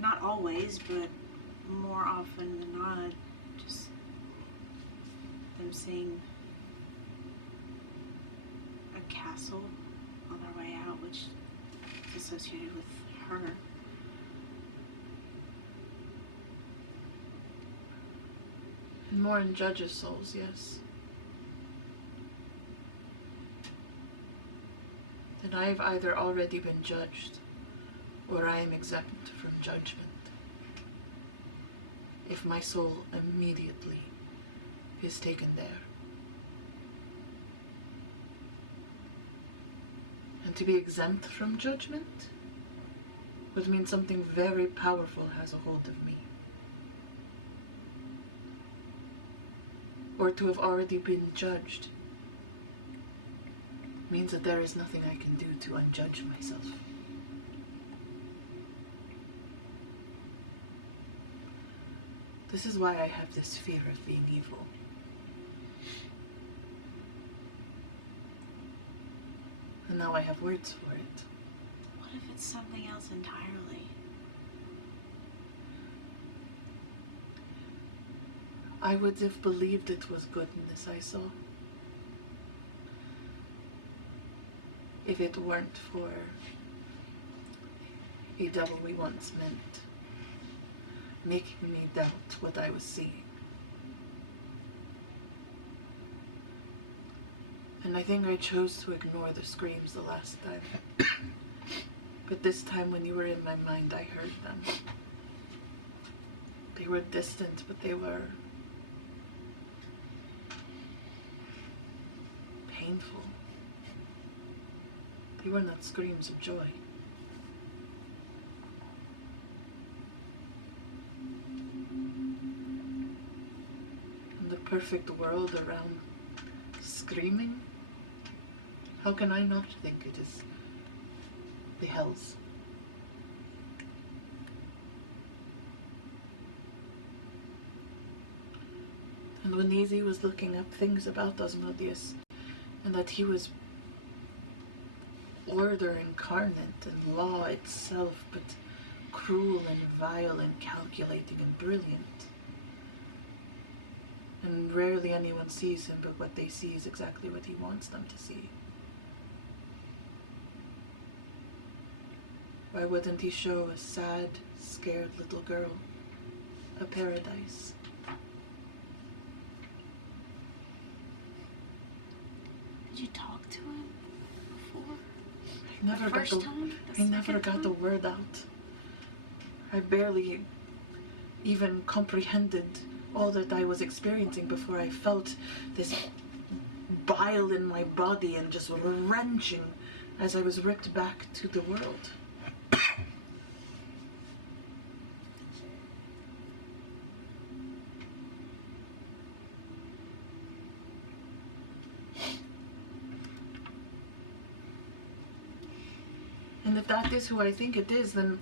not always, but more often than not, just them seeing a castle on their way out, which is associated with her. And more in judges' souls, yes. Then I've either already been judged, or I am exempt from judgment. If my soul immediately is taken there. And to be exempt from judgment would mean something very powerful has a hold of me. or to have already been judged means that there is nothing I can do to unjudge myself. This is why I have this fear of being evil. And now I have words for it. What if it's something else entirely? I would have believed it was goodness I saw, if it weren't for a devil we once met, making me doubt what I was seeing. And I think I chose to ignore the screams the last time. But this time when you were in my mind, I heard them. They were distant, but they were painful. They were not screams of joy. In the perfect world around screaming, how can I not think it is the hells? And when Easy was looking up things about Osmodius, and that he was order incarnate and law itself, but cruel and vile and calculating and brilliant. And rarely anyone sees him, but what they see is exactly what he wants them to see. Why wouldn't he show a sad, scared little girl a paradise? Did you talk to him before? I never got the word out. I barely even comprehended all that I was experiencing before I felt this bile in my body and just wrenching as I was ripped back to the world. And if that is who I think it is, then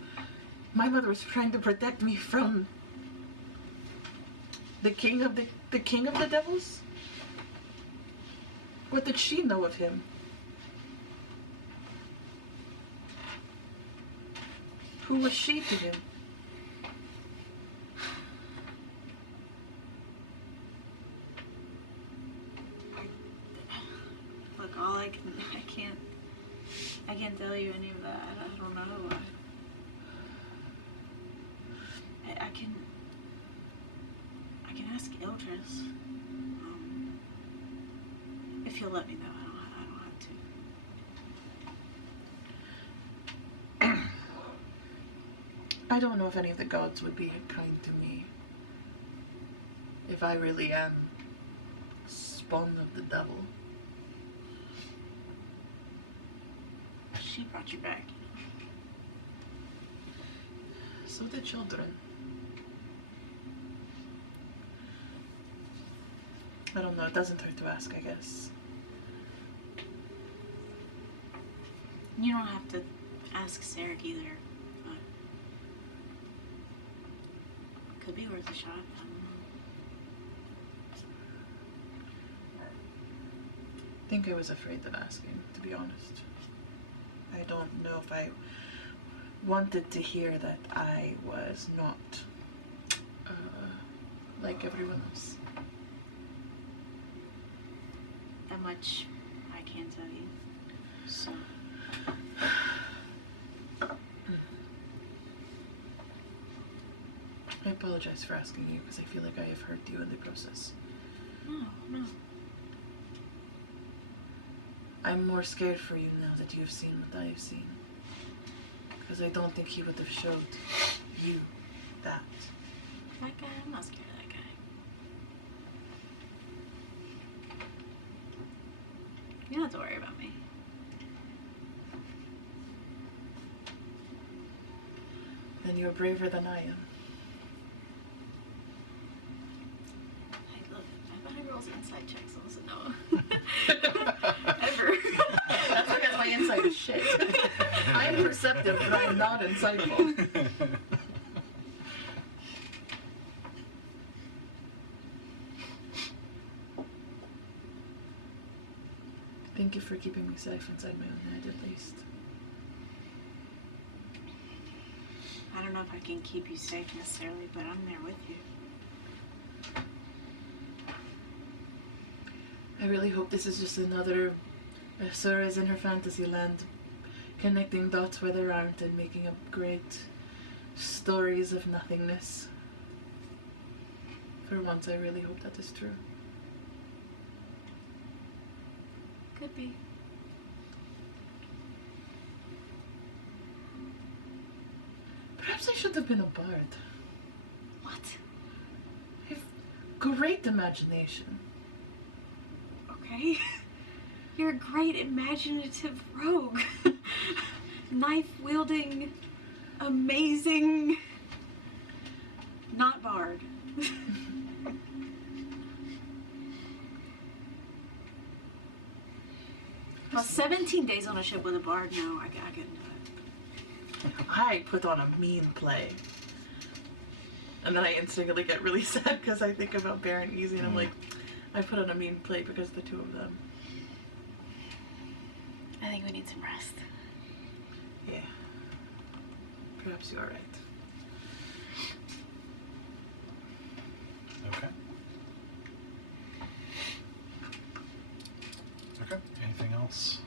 my mother was trying to protect me from the king of the devils? What did she know of him? Who was she to him? Look, I can't tell you any of that. I don't know. I can ask Eldris. If he'll let me know, I don't have to. I don't know if any of the gods would be kind to me if I really am spawn of the devil. She brought you back. So the children. I don't know, it doesn't hurt to ask, I guess. You don't have to ask Sarek either. But could be worth a shot. I don't know. I think I was afraid of asking, to be honest. I don't know if I wanted to hear that I was not like everyone else. That much I can tell you. So. I apologize for asking you because I feel like I have hurt you in the process. No. I'm more scared for you now that you've seen what I have seen. Because I don't think he would have showed you that. That guy, I'm not scared of that guy. You don't have to worry about me. Then you're braver than I am. Hey, look, I better go those insight checks on Zynoa. Ever. That's because my insight is shit. I am perceptive, but I am not insightful. Thank you for keeping me safe inside my own head, at least. I don't know if I can keep you safe necessarily, but I'm there with you. I really hope this is just another Asura's in her fantasy land, connecting dots where there aren't and making up great stories of nothingness. For once, I really hope that is true. Could be. Perhaps I should have been a bard. What? I have great imagination. Okay? You're a great imaginative rogue. Knife-wielding, amazing... not bard. Well, 17 days on a ship with a bard, no, I couldn't do it. I put on a mean play. And then I instantly get really sad because I think about Baron Easy and I'm like, I put on a mean play because of the two of them. I think we need some rest. Yeah. Perhaps you are right. Okay. Okay. Anything else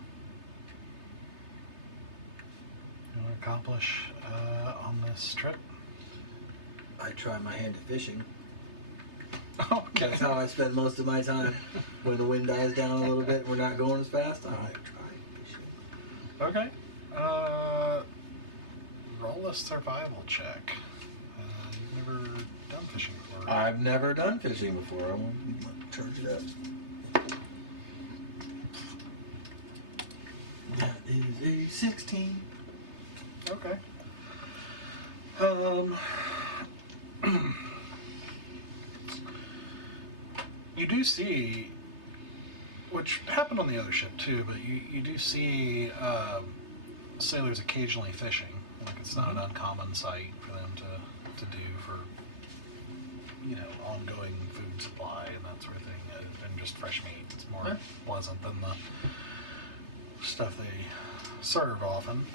you want to accomplish on this trip? I try my hand at fishing. Okay. That's how I spend most of my time. When the wind dies down a little bit and we're not going as fast, I try fishing. Okay. Roll a survival check. You've never done fishing before. Right? I've never done fishing before. I want to charge it up. That is a 16. Okay. You do see, which happened on the other ship too, but you do see sailors occasionally fishing. Like it's not an uncommon sight for them to do for, you know, ongoing food supply and that sort of thing, and just fresh meat. It's more pleasant than the stuff they serve often.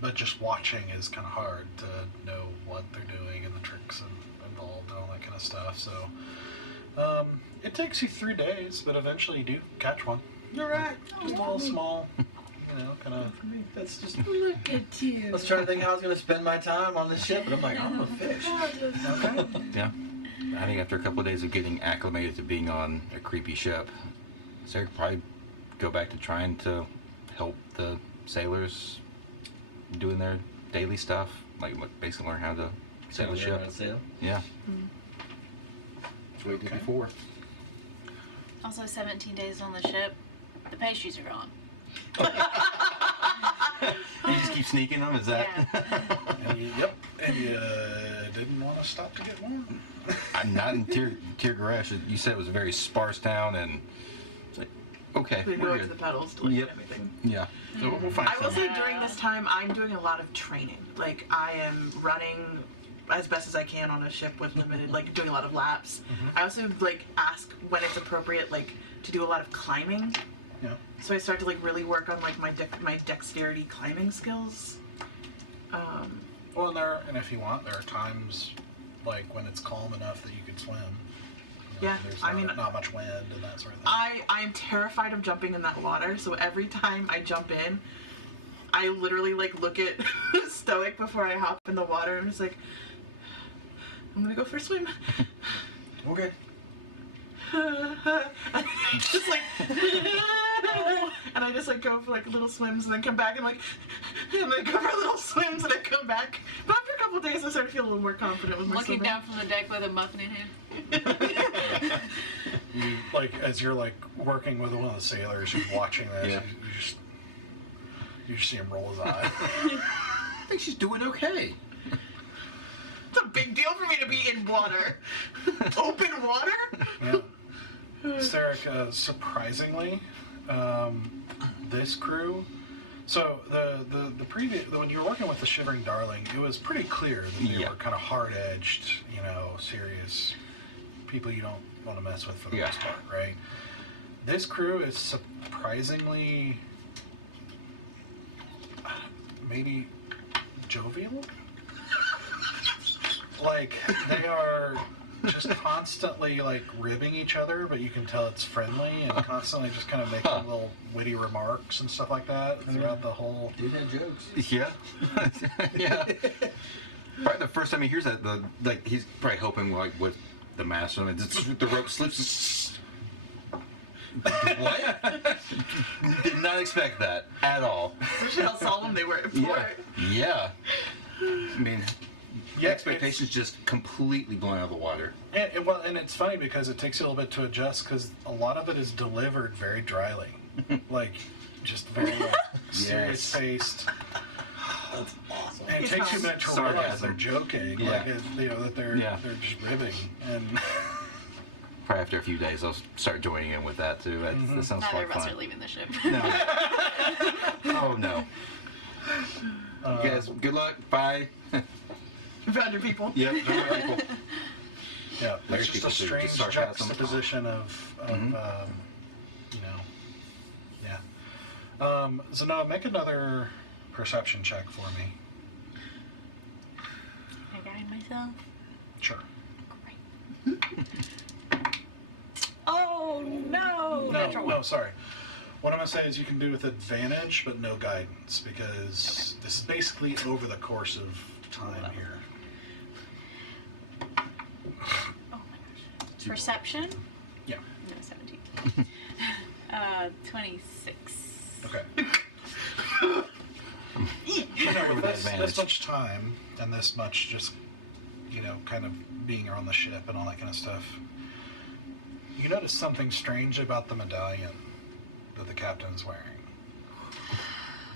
But just watching is kind of hard to know what they're doing and the tricks involved and all that kind of stuff. So it takes you 3 days, but eventually you do catch one. You're right. Just a little small, kind of. That's just. Look at you. I was trying to think how I was going to spend my time on this ship, and I'm like, I'm going to fish. Okay. Yeah. I think after a couple of days of getting acclimated to being on a creepy ship, Sarah could probably go back to trying to help the sailors doing their daily stuff, like basically learn how to sail the ship. Yeah. That's what we did before. Also, 17 days on the ship. The pastries are gone. You just keep sneaking them, is that? Yeah. And you didn't want to stop to get more? I'm not in Tirgaresh. You said it was a very sparse town, and it's like, okay, We go we're to the good. pedals to look Yep. at everything. Yeah. So we'll find I will something. say during this time, I'm doing a lot of training. Like, I am running as best as I can on a ship with limited, like, doing a lot of laps. I also, like, ask when it's appropriate, like, to do a lot of climbing. Yeah. So I start to, like, really work on, like, my dexterity climbing skills. Well, and if you want, there are times, like, when it's calm enough that you could swim. Yeah, There's I mean, not much wind and that sort of thing. I am terrified of jumping in that water, so every time I jump in, I literally, like, look at Stoic before I hop in the water. I'm just like, I'm gonna go for a swim. Okay. And just like, and I just like go for like little swims and then come back and like, and then go for little swims and then come back. But after a couple of days, I started to feel a little more confident with my Looking swimming. down from the deck with a muffin in hand. You, like, as you're like working with one of the sailors who's watching this, Yeah. you just see him roll his eye. I think she's doing okay. It's a big deal for me to be in water. Open water? Yeah. Sarek, surprisingly, this crew. So the previous when you were working with the Shivering Darling, it was pretty clear that they were kind of hard-edged, serious people you don't want to mess with for the most part, right? This crew is surprisingly maybe jovial. Like they are just constantly like ribbing each other, but you can tell it's friendly and constantly just kind of making little witty remarks and stuff like that throughout the whole. Dude had jokes. Yeah. Yeah. Probably the first time he hears that, he's probably hoping like with the master and the rope slips. What? Did not expect that at all. Especially how solemn they were before. Yeah. I mean, expectations just completely blown out of the water. And it's funny because it takes you a little bit to adjust because a lot of it is delivered very dryly, like just very serious paced. That's awesome. And it takes you a minute to realize they're joking, Yeah. that they're just ribbing and. Probably after a few days, I'll start joining in with that too. That sounds Neither quite of us fun. are leaving the ship. No. Oh no. You guys, good luck. Bye. You found your people. Yep. People. Yeah, There's it's just a people too, strange just sarcasm. juxtaposition of yeah. Zynoa, make another perception check for me. Can I guide myself? Sure. Great. Oh no! No, sorry. What I'm going to say is you can do with advantage, but no guidance, because this is basically over the course of time here. Oh my gosh. Perception? Yeah. No, 17. 26. Okay. With With this advantage. much time and this much just, kind of being on the ship and all that kind of stuff, you notice something strange about the medallion that the captain's wearing.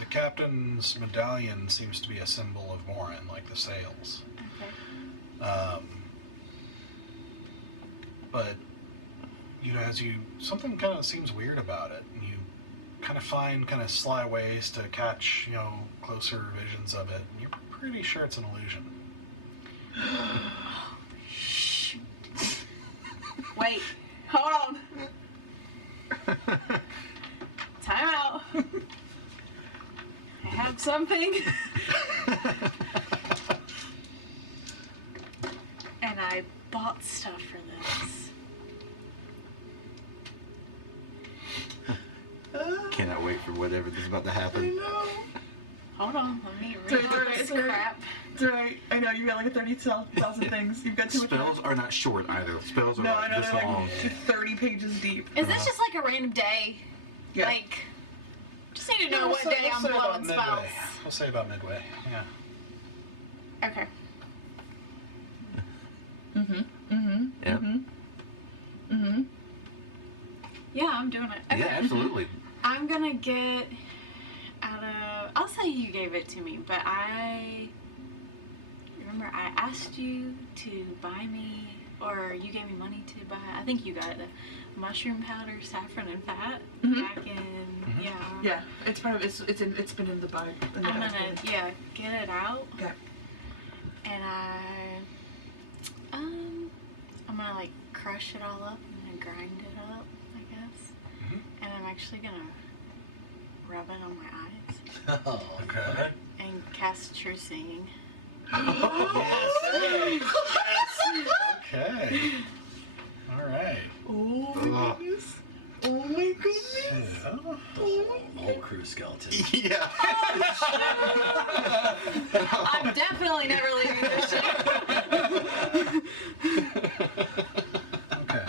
The captain's medallion seems to be a symbol of Morin, like the sails. Okay. But, something kind of seems weird about it, and you kind of find kind of sly ways to catch, closer visions of it, and you're pretty sure it's an illusion. Shoot. Wait. Hold on. Time out. I have something. And I bought stuff for this. Cannot wait for whatever is about to happen. Hold on, let me Sorry, read sorry, this sorry. crap. It's alright. I know, you've got like 30,000 things. You've got too much. Spells are not short either. Spells are No, I know, this they're long. like 30 pages deep. Is this just like a random day? Yeah. Like, just need to know what day I'm blowing spells. We'll say about midway, yeah. Okay. Yep. Yeah, I'm doing it. Okay. Yeah, absolutely. I'm gonna get out of. I'll say you gave it to me, but I remember I asked you to buy me, or you gave me money to buy. I think you got the mushroom powder, saffron, and fat back in. Yeah. Yeah, it's part of it's been in the bag. I'm gonna get it out, Okay. and I'm gonna like crush it all up. I'm gonna grind it up, I guess, and I'm actually gonna rub it on my eyes Oh, Okay. and cast True Seeing. Okay. All right. Oh my goodness. Oh my goodness. So, the whole crew skeleton. Yeah. I'm definitely never leaving this ship. okay.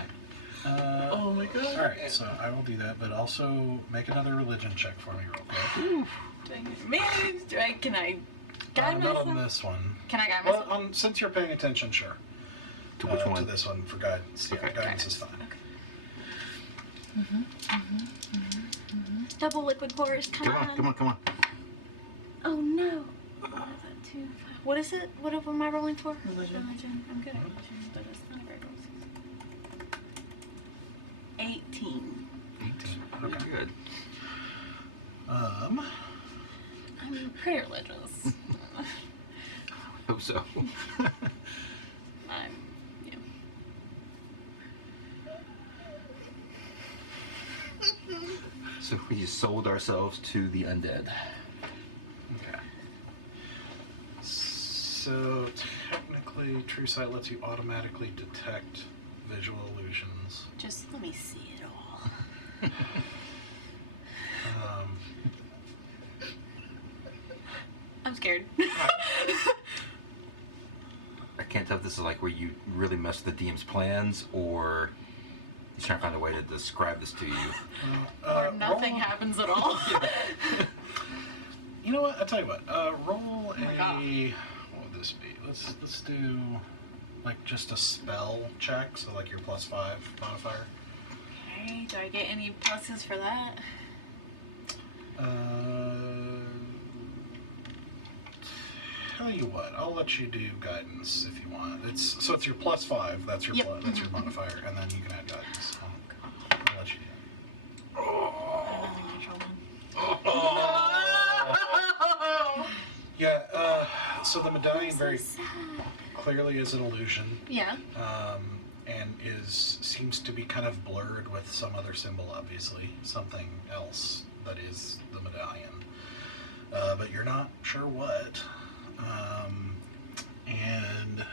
Oh my god. All right. So I will do that, but also make another religion check for me, real quick. Dang it. Man, can I guide Not myself? on this one. Can I guide Well, myself? since you're paying attention, sure. To which one? To this one for guidance. Yeah, Okay. guidance is fine. Double liquid course, come on. Come on. Oh no. What is that? 2, 5, What is it? What am I rolling for? Religion. I'm good at religion, but it's not a great roll. 18. 18. Okay. Pretty good. I'm pretty religious. Hope so. Yeah. So we sold ourselves to the undead. Okay. So technically, True Sight lets you automatically detect visual illusions. Just let me see it all. I'm scared. I can't tell if this is like where you really mess with the DM's plans, or he's trying to find a way to describe this to you. Or nothing roll- happens at all. You know what? I'll tell you what. Roll my God. What would this be? Let's do like just a spell check. So like your +5 modifier. Okay, do I get any pluses for that? Tell you what. I'll let you do guidance if you want. It's your +5. That's your Yep. that's your modifier, and then you can add guidance. I'll let you do Another natural one. that. Yeah. So the medallion very So sad. clearly is an illusion. Yeah. And seems to be kind of blurred with some other symbol, obviously, something else that is the medallion, but you're not sure what. And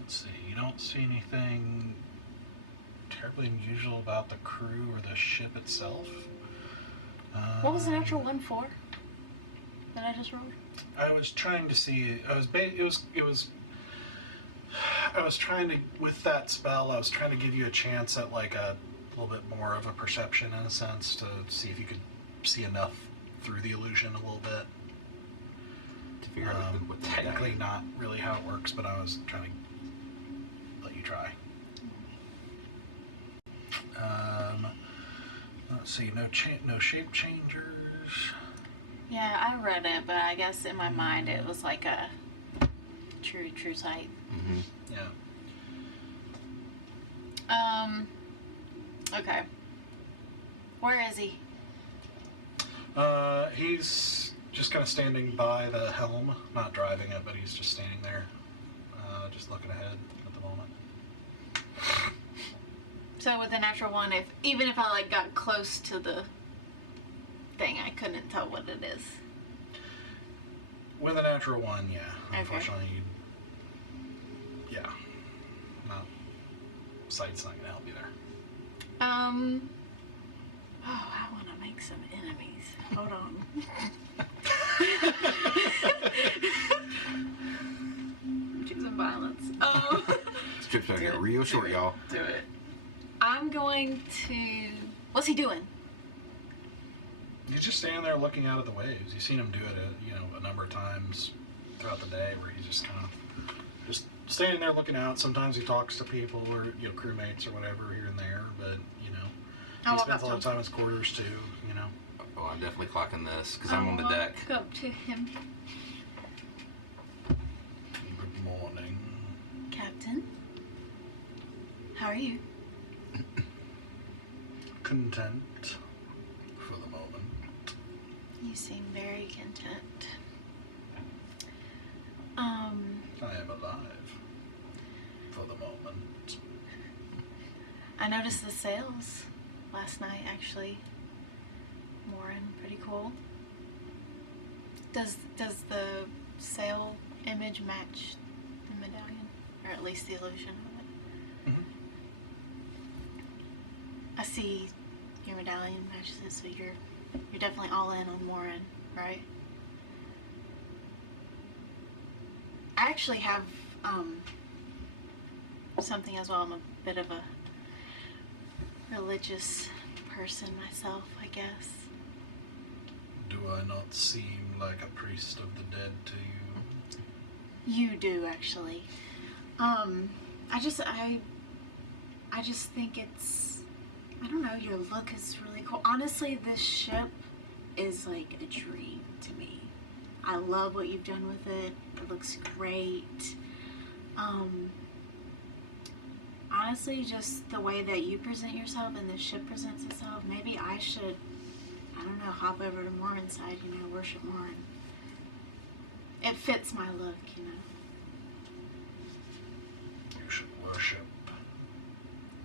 let's see, you don't see anything terribly unusual about the crew or the ship itself. What was the natural one for? That I just rolled? I was trying to see. I was trying to, with that spell, I was trying to give you a chance at like a little bit more of a perception in a sense to see if you could see enough through the illusion a little bit. To figure out what the Technically not really how it works, but I was trying to let you try. Let's see, no shape changers. Yeah, I read it, but I guess in my mind it was like a true sight. Mm-hmm. Yeah. Okay. Where is he? He's just kind of standing by the helm, not driving it, but he's just standing there, just looking ahead at the moment. So with the natural one, even if I like got close to the thing, I couldn't tell what it is. With a natural one, yeah. Okay. Unfortunately, yeah. Sight's not gonna help you there. Oh, I want to make some enemies. Hold on. I'm choosing violence. This trip's gonna get real short, y'all. Do it. I'm going to. What's he doing? He's just standing there looking out at the waves. You've seen him do it, a number of times throughout the day, where he's just kind of just standing there looking out. Sometimes he talks to people or crewmates or whatever here and there, but I'll he walk spends up a lot of to time in his quarters too. Oh, I'm definitely clocking this because I'm on the deck. Go up to him. Good morning. Captain, how are you? Content for the moment. You seem very content. I am alive for the moment. I noticed the sails last night, actually. Mooring, pretty cool. Does the sail image match the medallion? Or at least the illusion of it? Mm-hmm. I see your medallion matches it, so you're definitely all in on mooring, right? I actually have something as well. I'm a bit of a religious person myself, I guess. Do I not seem like a priest of the dead to you? You do, actually. I just think it's, I don't know, your look is really cool. Honestly, this ship is like a dream to me. I love what you've done with it. It looks great. Honestly, just the way that you present yourself and the ship presents itself, maybe I should, I don't know, hop over to Morningside, worship Morin. It fits my look, You should worship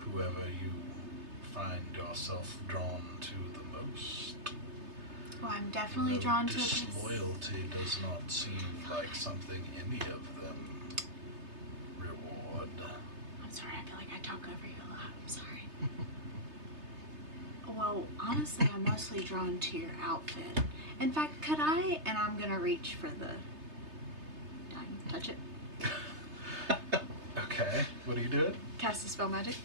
whoever you find yourself drawn to the most. Well, I'm definitely Though drawn to this. disloyalty does not seem like something any of them reward. I'm sorry, I feel like I talk over you a lot. I'm sorry. Well, honestly, I'm mostly drawn to your outfit. In fact, could I, and I'm gonna reach for the, touch it, Okay, what are you doing? cast a spell magic.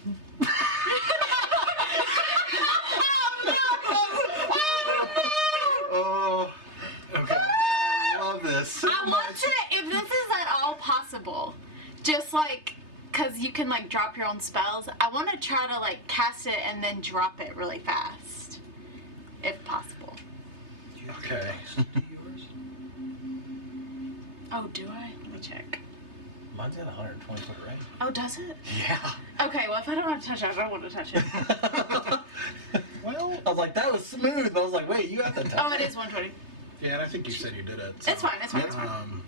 Oh, okay. I love this. I want to, if this is at all possible, just like, because you can like drop your own spells, I want to try to like cast it and then drop it really fast, if possible. Okay. Oh, do I? Let me check. Mine's at 120 foot range. Oh, does it? Yeah. Okay, well, if I don't have to touch it, I don't want to touch it. Well, I was like, that was smooth. But I was like, wait, you have to touch Oh, it is 120. Yeah, and I think you said you did it. So, It's fine, it's fine, it's fine.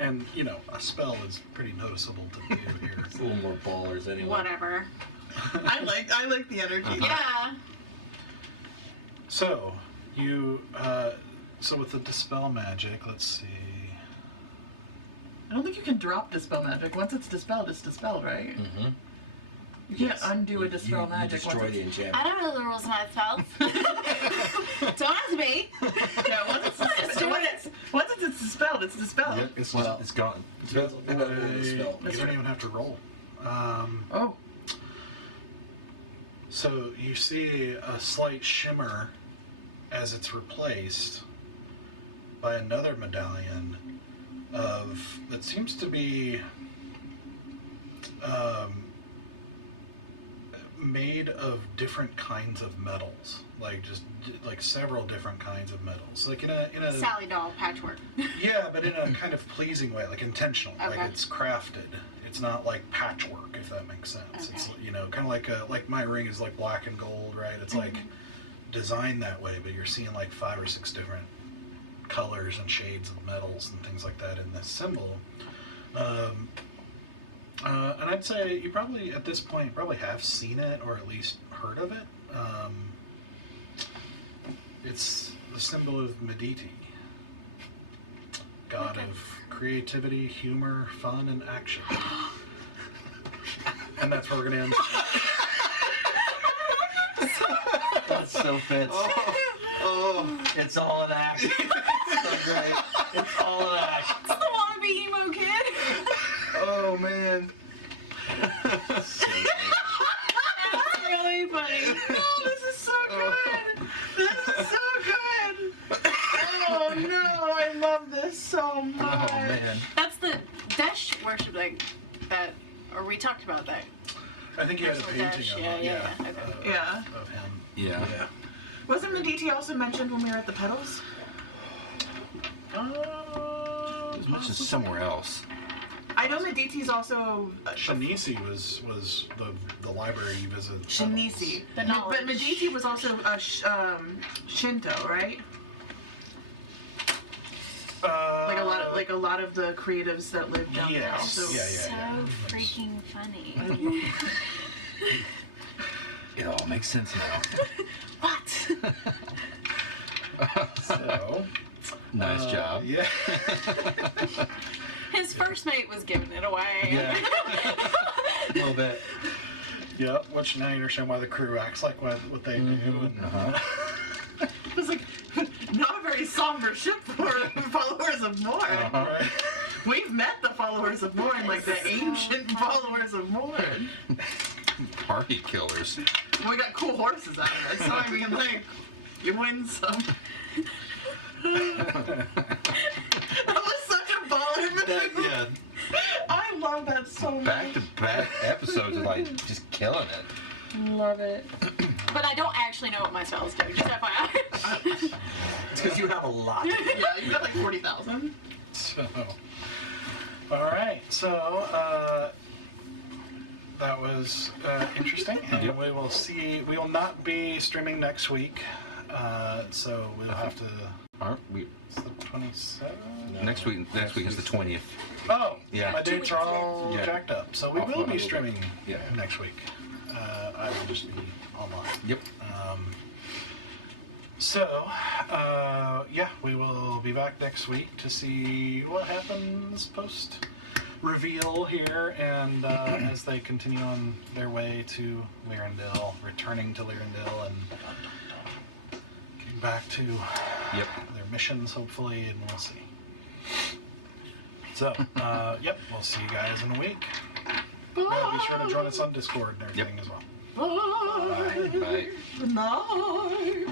And, a spell is pretty noticeable to do here. It's a little more ballers anyway. Whatever. I like the energy. Yeah. So, so with the dispel magic, let's see. I don't think you can drop dispel magic. Once it's dispelled, right? Mm-hmm. You can't undo a dispel magic. You destroy once the it's, enchantment. I don't know the rules of my spells. Don't ask me. yeah, once it's dispelled, it's dispelled. Yep, it's Well, it's gone. Depends on what level of the spell. You don't even have to roll. Oh. So you see a slight shimmer as it's replaced by another medallion that seems to be made of different kinds of metals, like several different kinds of metals, like in a Sally doll patchwork. yeah, but in a kind of pleasing way, like intentional, Okay. like it's crafted. It's not like patchwork, if that makes sense. Okay. It's kind of like my ring is like black and gold, right? It's like designed that way, but you're seeing like 5 or 6 different colors and shades of metals and things like that in this symbol. And I'd say you probably, at this point, probably have seen it or at least heard of it. It's the symbol of Medici, god of creativity, humor, fun, and action. And that's where we're going to end. That so fits. Oh, It's all an act. It's so great. It's all an act. It's the wannabe emo kid. oh man. That's really funny. Oh, this is so good. This is so good. Oh no, I love this so much. Oh man. That's the Dash worship that, or we talked about that. I think you had a Personal painting dash, of yeah, it, yeah, okay. Yeah. of him. Yeah. Yeah. Wasn't Medici also mentioned when we were at the pedals? It was mentioned somewhere else. I know Medici's also Shanisi was the library you visited. Shinisi, The knowledge. but Medici was also Shinto, right? Like a lot of the creatives that live down there. Yes. Also. Yeah. So freaking funny. It all makes sense now. What? So, Nice job. Yeah. His first mate was giving it away. Yeah. A little bit. Yeah, which now you understand why the crew acts like what they do. And, It was like not a very somber ship for followers of Morn. right? We've met the followers of Morn, like the ancient followers of Morn. Party killers. We got cool horses out of it, so I mean, like, you win some. That was such a baller move. Yeah. I love that so much. Back to back episodes of like just killing it. Love it. But I don't actually know what my spells do, just FYI. It's because you have a lot. Yeah, you got like 40,000. So, all right. So that was interesting, and Yep. we will see. We will not be streaming next week, so we'll have to. Aren't we? It's the 27th. Next week is the 20th. Oh, Yeah. my dates are all Yeah. jacked up, so we Off will a be little streaming bit. Yeah. next week. I will just be online. Yep. Yeah, we will be back next week to see what happens post reveal here, and as they continue on their way to Lirindil, returning to Lirindil, and getting back to Yep. their missions, hopefully, and we'll see. So, yep, we'll see you guys in a week. Yeah, be sure to join us on Discord and everything as well. Bye. Bye. Good night.